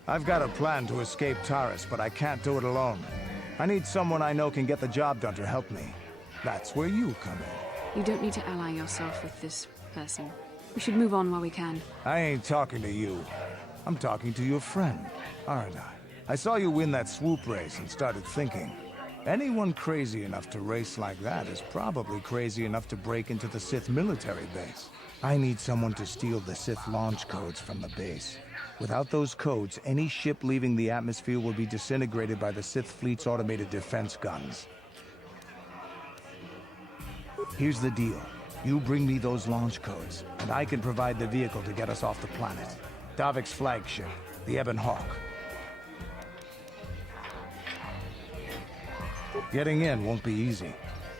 I've got a plan to escape Taris, but I can't do it alone. I need someone I know can get the job done to help me. That's where you come in. You don't need to ally yourself with this person. We should move on while we can. I ain't talking to you. I'm talking to your friend, aren't I? I saw you win that Swoop race and started thinking. Anyone crazy enough to race like that is probably crazy enough to break into the Sith military base. I need someone to steal the Sith launch codes from the base. Without those codes, any ship leaving the atmosphere will be disintegrated by the Sith fleet's automated defense guns. Here's the deal. You bring me those launch codes, and I can provide the vehicle to get us off the planet. Davik's flagship, the Ebon Hawk. Getting in won't be easy.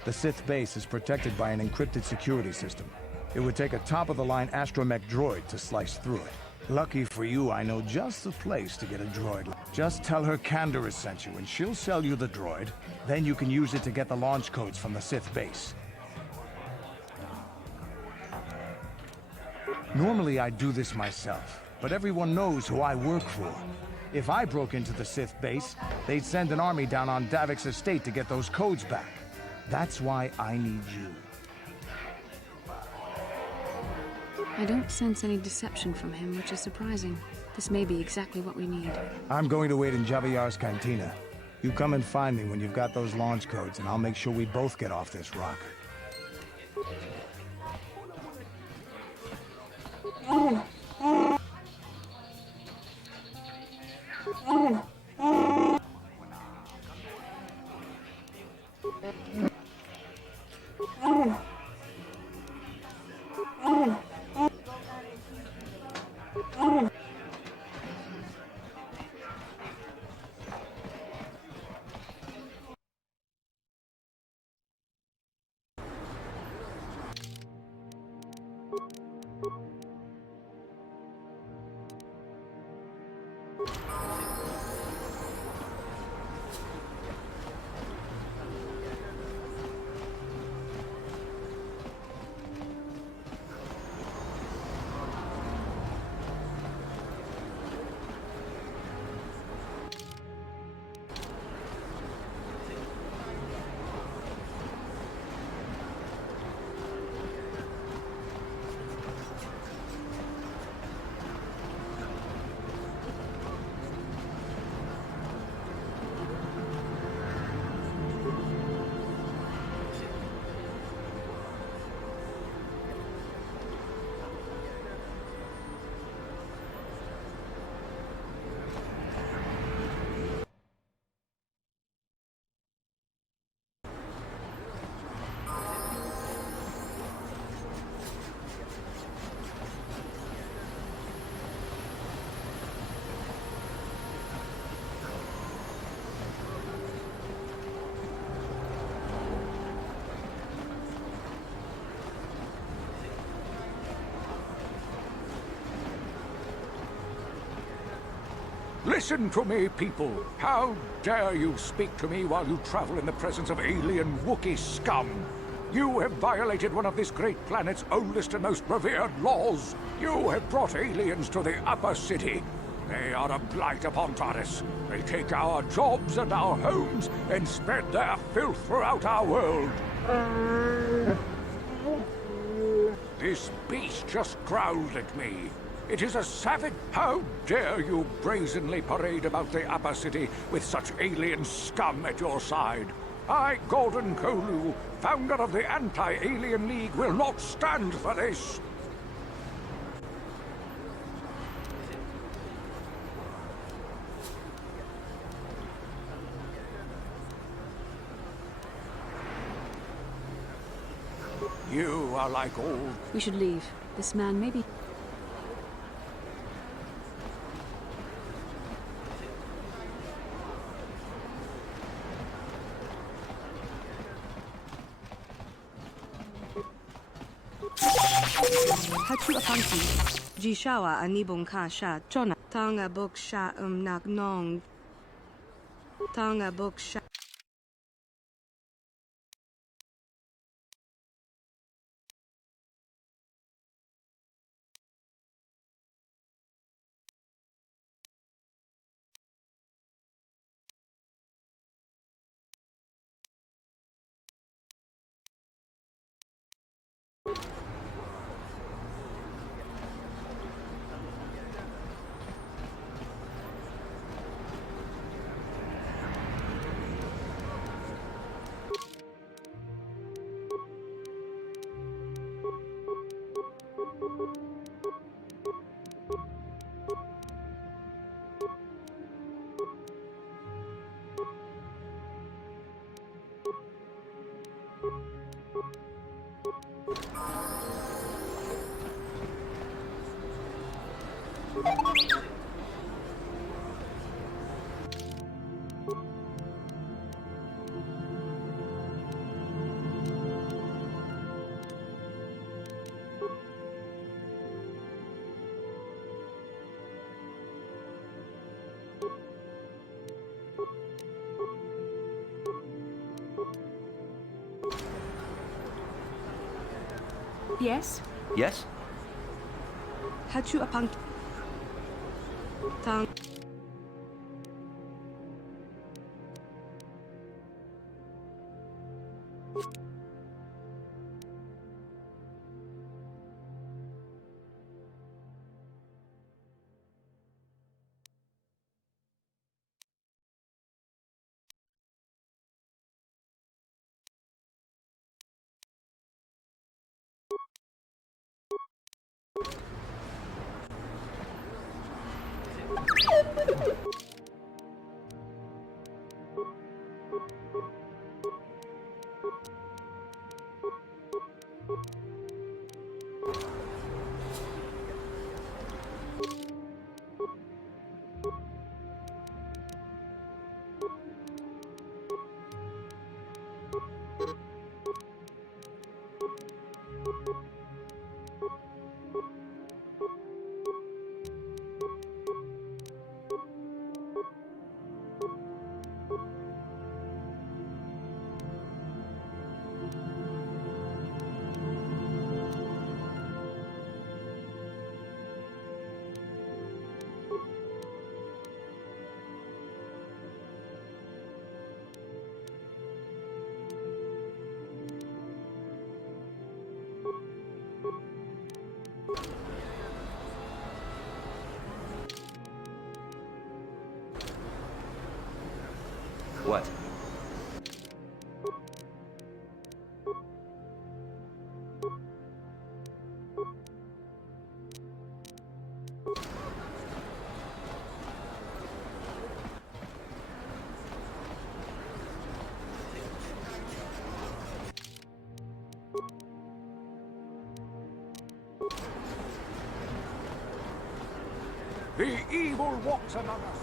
The Sith base is protected by an encrypted security system. It would take a top-of-the-line astromech droid to slice through it. Lucky for you, I know just the place to get a droid. Just tell her Canderous sent you, and she'll sell you the droid. Then you can use it to get the launch codes from the Sith base. Normally I'd do this myself, but everyone knows who I work for. If I broke into the Sith base, they'd send an army down on Davik's estate to get those codes back. That's why I need you. I don't sense any deception from him, which is surprising. This may be exactly what we need. I'm going to wait in Javier's cantina. You come and find me when you've got those launch codes, and I'll make sure we both get off this rock. Listen to me, people. How dare you speak to me while you travel in the presence of alien Wookiee scum? You have violated one of this great planet's oldest and most revered laws. You have brought aliens to the upper city. They are a blight upon Taris. They take our jobs and our homes and spread their filth throughout our world. This beast just growled at me. It is a savage. How dare you brazenly parade about the upper city with such alien scum at your side? I, Gordon Kolu, founder of the Anti-Alien League, will not stand for this. You are like all... We should leave. This man may be... Hatu apanti, Jishawa anibong ka sha chona, tanga bok sha nak nong, tanga bok sha. Yes? Yes? Hatu apang... Tang... What? The evil walks among us.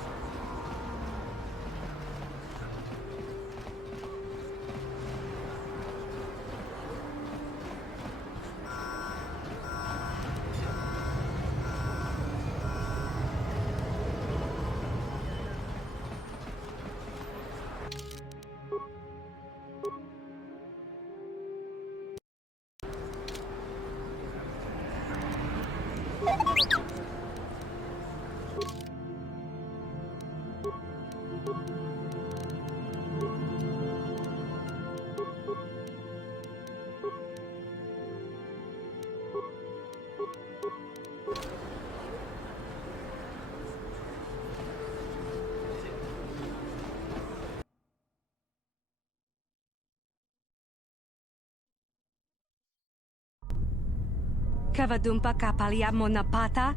Kavadumpa kapalia monapata.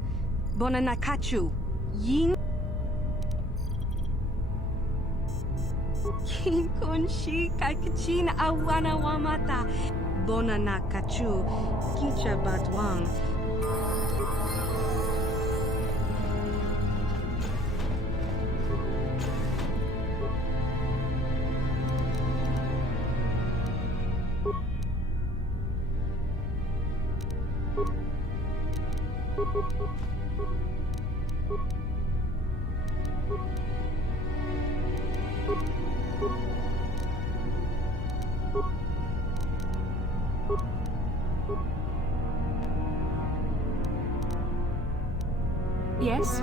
Bonanakachu. Yin. Yin konshi kakachin awana wamata. Bonanakachu. Kicha batwang. Yes?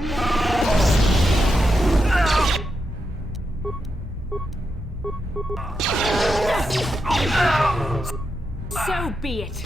So be it.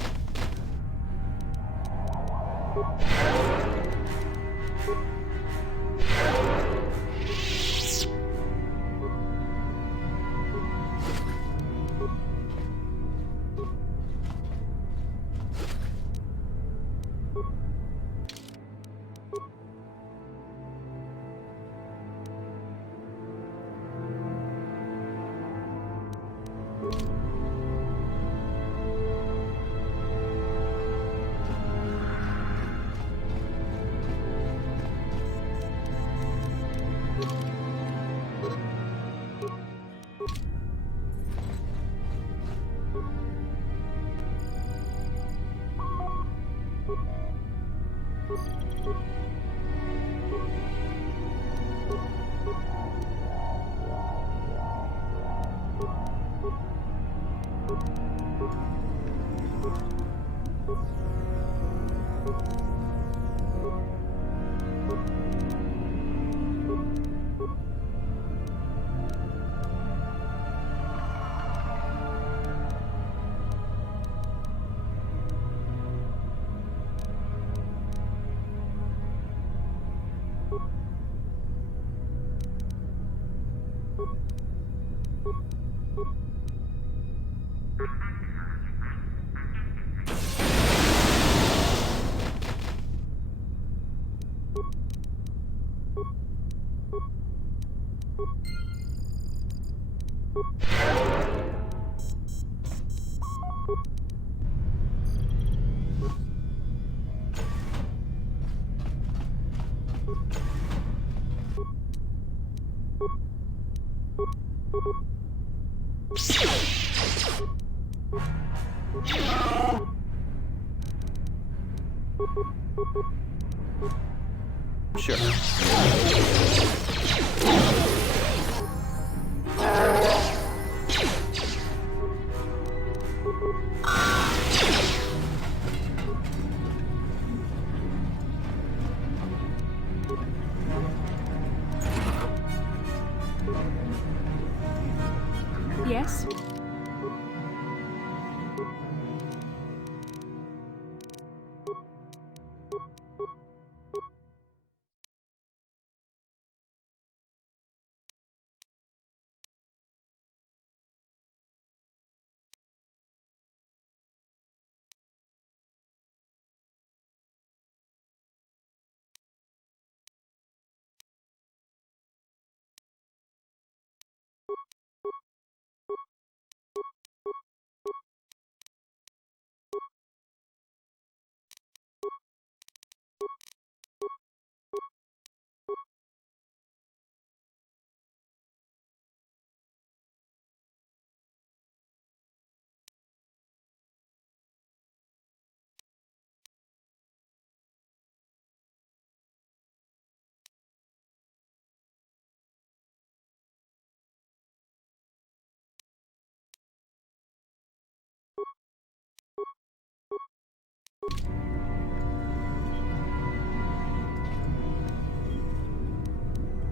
Sure. Yes?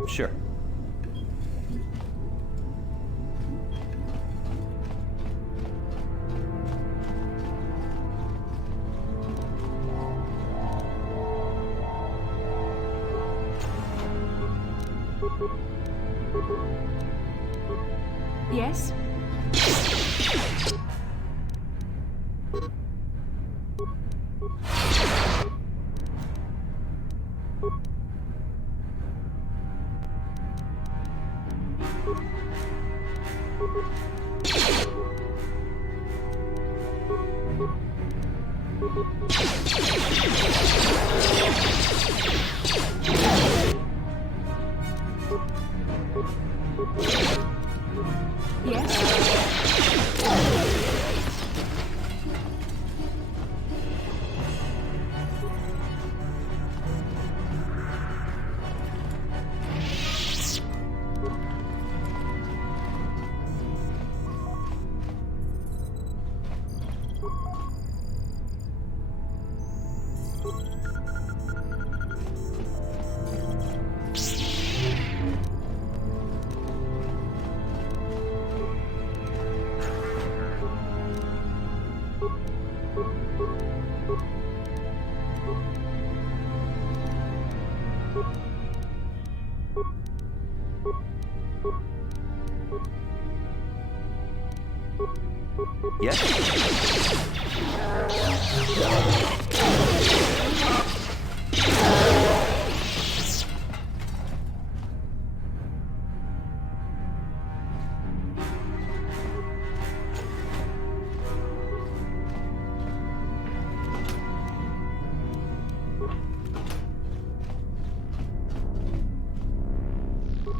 Sure. Yes?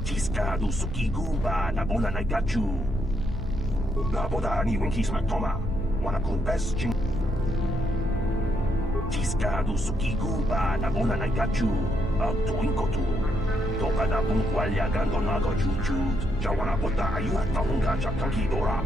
Tiskadu sukiguba na bona na gachu. La boda ni winkisma toma. Wana kumpes ching. Tiskadu sukiguba na bona na gachu. Dantooine KOTOR. Toka na bunkwalya gandonago chujut. Jawana boda ayuat tahunga chakankidora.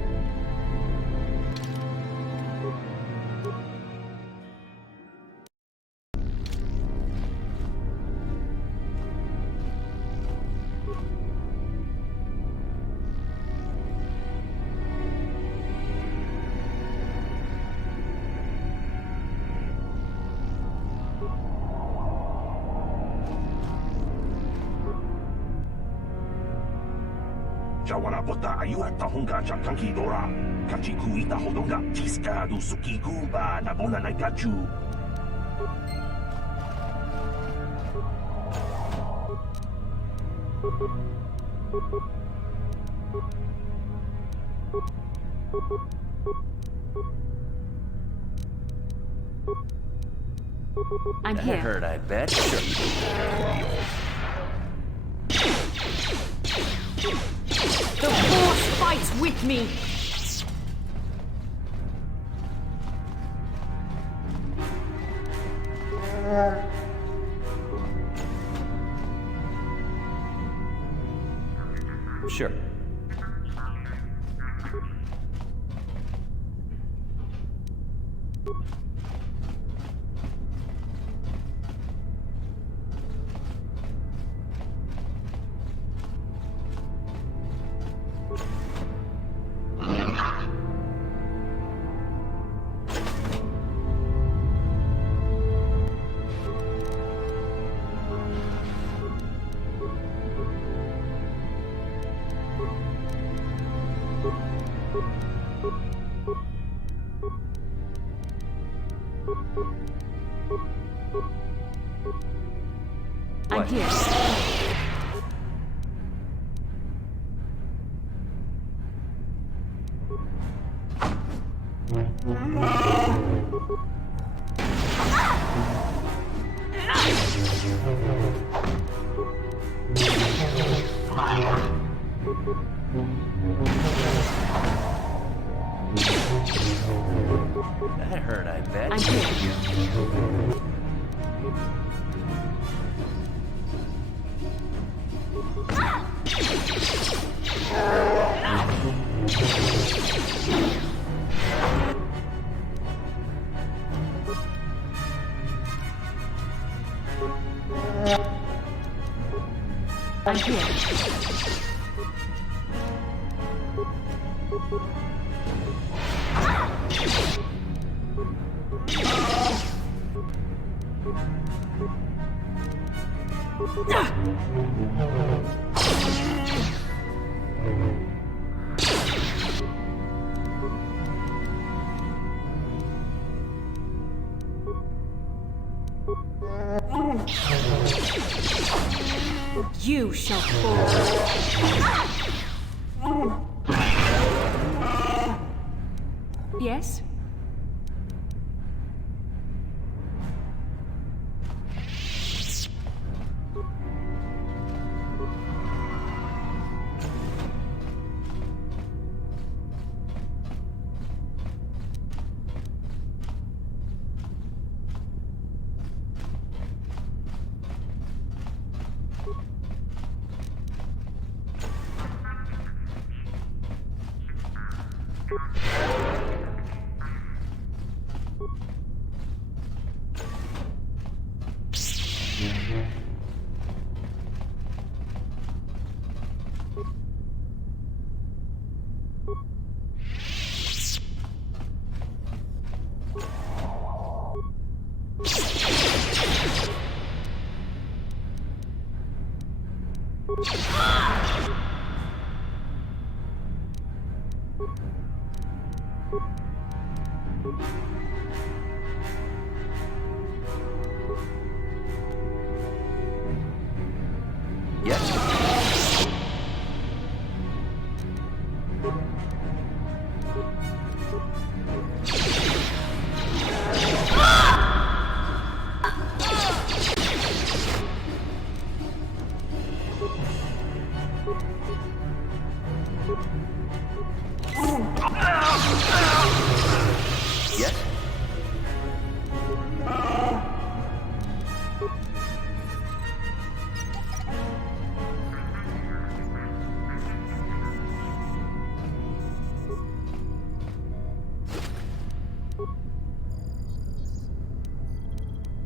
Jawana bota ayuat tahunga chakankidora. Kachikuita hodonga. Tiskadu sukiguba na bona na gachu. I'm here. That hurt, I bet. The Force fights with me! Sure. I'm here. That hurt, I bet. I'm here. I'm here. You shall fall. Yes?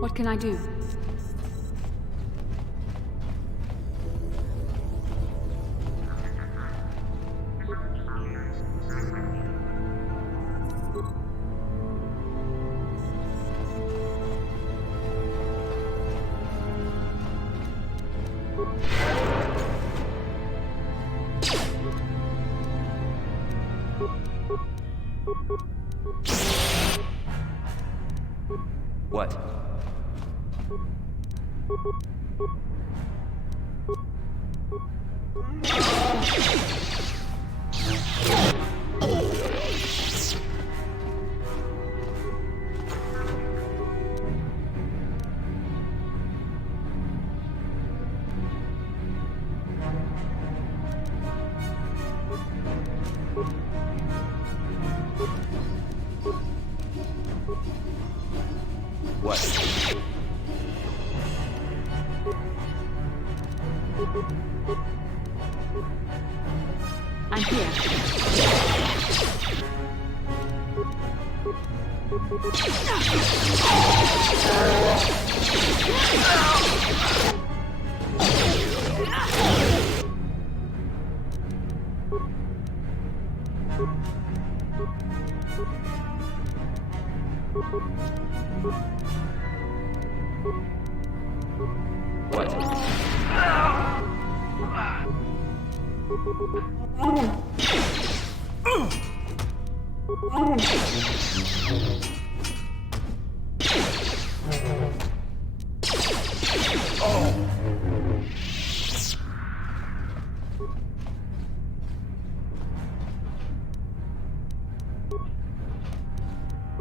What can I do? What? I'm here.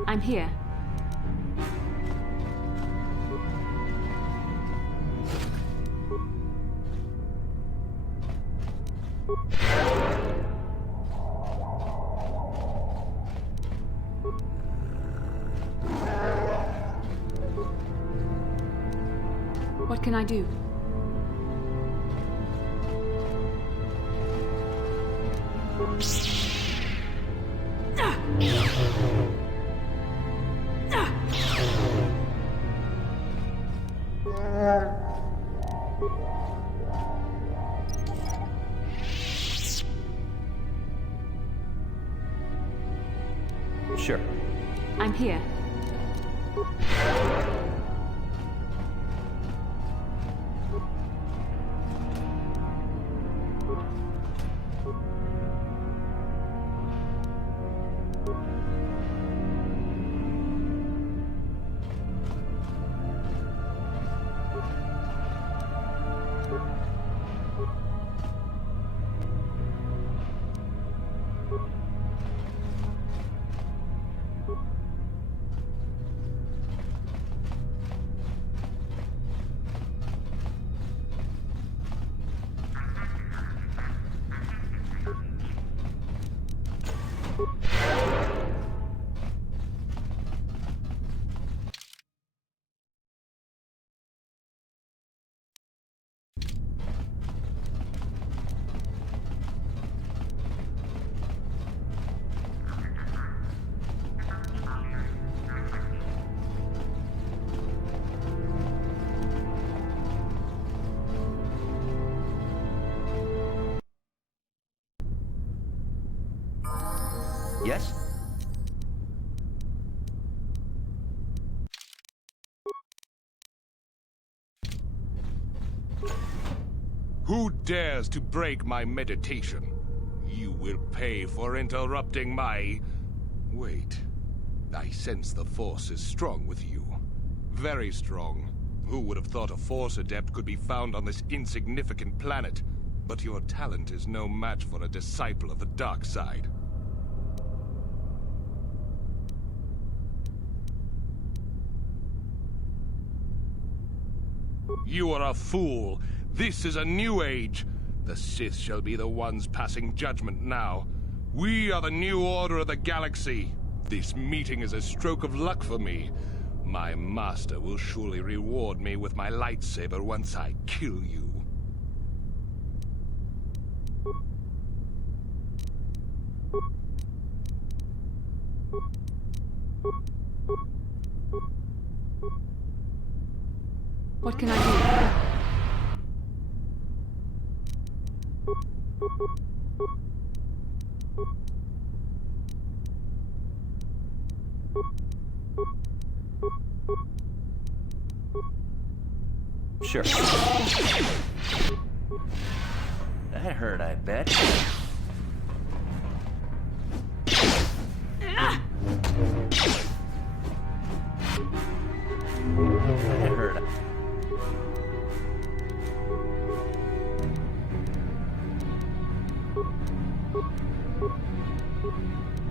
I'm here. What can I do? Sure. I'm here. Yes? Who dares to break my meditation? You will pay for interrupting my... Wait. I sense the Force is strong with you. Very strong. Who would have thought a Force adept could be found on this insignificant planet? But your talent is no match for a disciple of the dark side. You are a fool. This is a new age. The Sith shall be the ones passing judgment now. We are the new order of the galaxy. This meeting is a stroke of luck for me. My master will surely reward me with my lightsaber once I kill you. What can I do? Sure. That hurt, I bet. That hurt.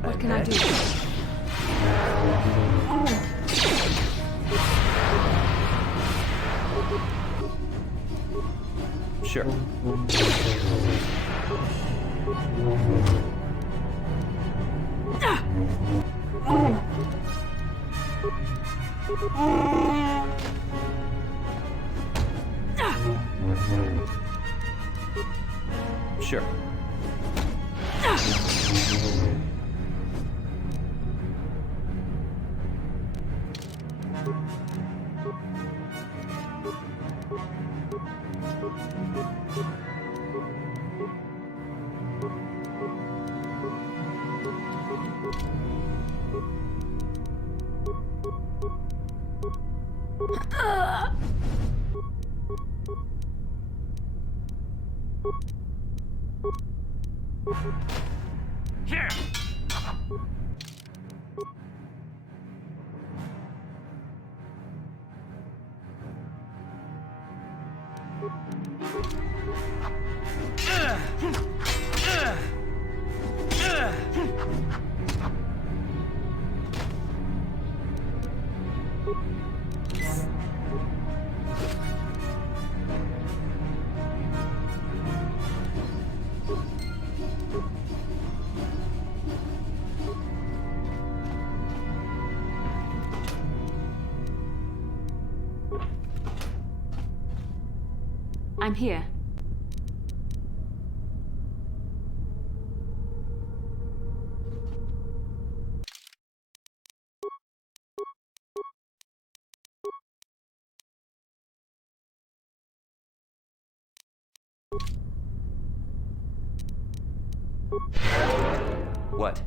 What can I do? Sure. Sure. Here! I'm here. What?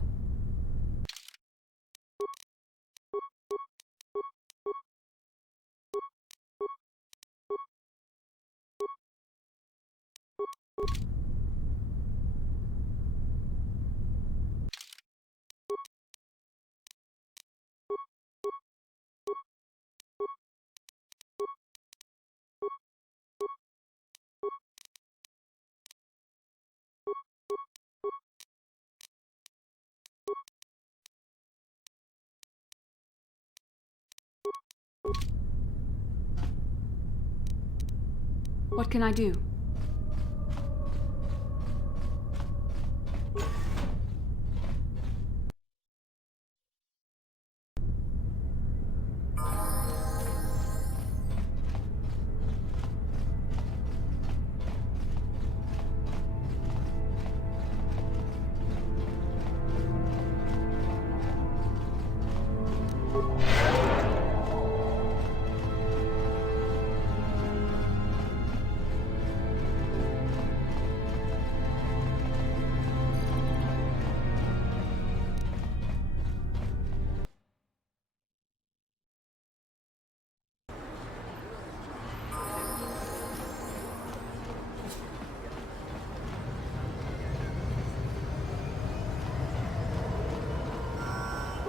What can I do?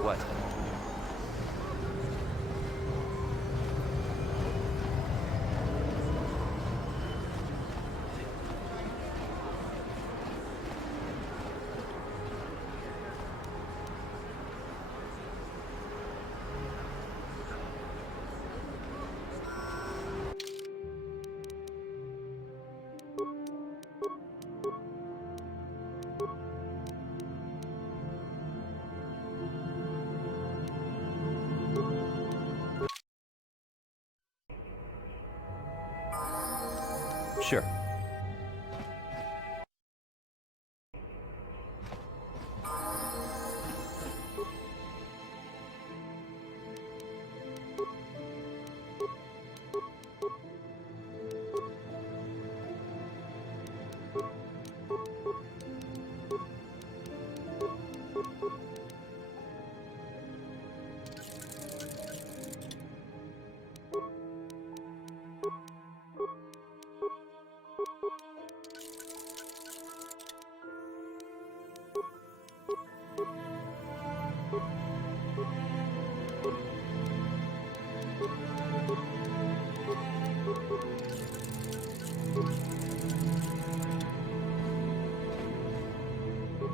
What? Sure.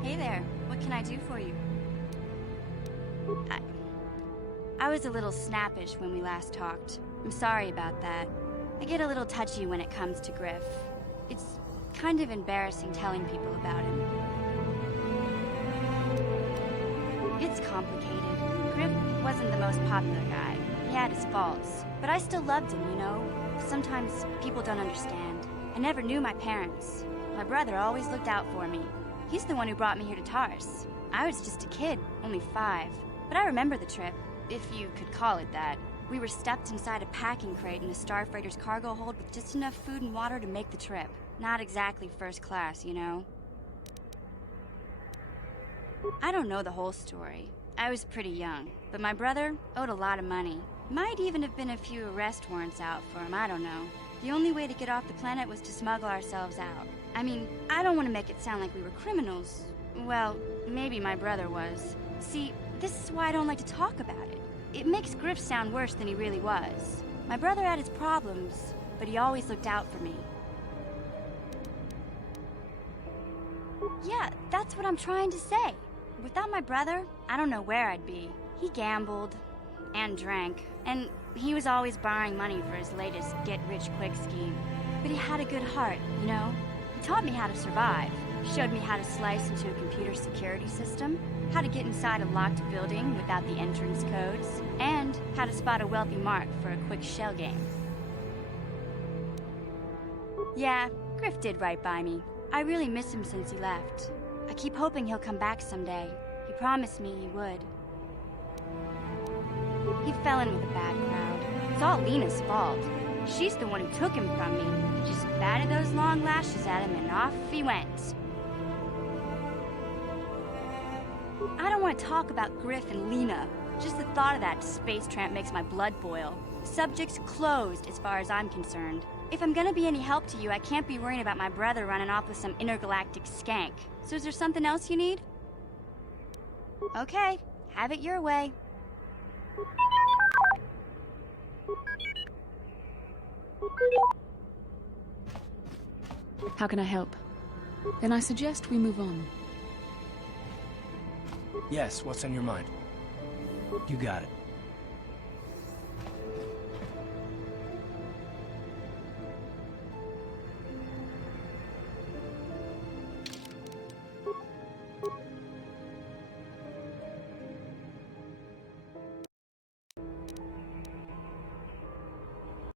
Hey there, what can I do for you? I was a little snappish when we last talked. I'm sorry about that. I get a little touchy when it comes to Griff. It's kind of embarrassing telling people about him. It's complicated. Griff wasn't the most popular guy. He had his faults. But I still loved him, you know? Sometimes people don't understand. I never knew my parents. My brother always looked out for me. He's the one who brought me here to Taris. I was just a kid, only 5. But I remember the trip, if you could call it that. We were stuffed inside a packing crate in a starfreighter's cargo hold with just enough food and water to make the trip. Not exactly first class, you know? I don't know the whole story. I was pretty young, but my brother owed a lot of money. Might even have been a few arrest warrants out for him, I don't know. The only way to get off the planet was to smuggle ourselves out. I mean, I don't want to make it sound like we were criminals. Well, maybe my brother was. See, this is why I don't like to talk about it. It makes Griff sound worse than he really was. My brother had his problems, but he always looked out for me. Yeah, that's what I'm trying to say. Without my brother, I don't know where I'd be. He gambled and drank, and he was always borrowing money for his latest get-rich-quick scheme. But he had a good heart, you know? He taught me how to survive, showed me how to slice into a computer security system, how to get inside a locked building without the entrance codes, and how to spot a wealthy mark for a quick shell game. Yeah, Griff did right by me. I really miss him since he left. I keep hoping he'll come back someday. He promised me he would. He fell in with a bad crowd. It's all Lena's fault. She's the one who took him from me. Just batted those long lashes at him and off he went. I don't want to talk about Griff and Lena. Just the thought of that space tramp makes my blood boil. Subject's closed as far as I'm concerned. If I'm gonna be any help to you, I can't be worrying about my brother running off with some intergalactic skank. So is there something else you need? Okay, have it your way. How can I help? Then I suggest we move on. Yes, what's on your mind? You got it.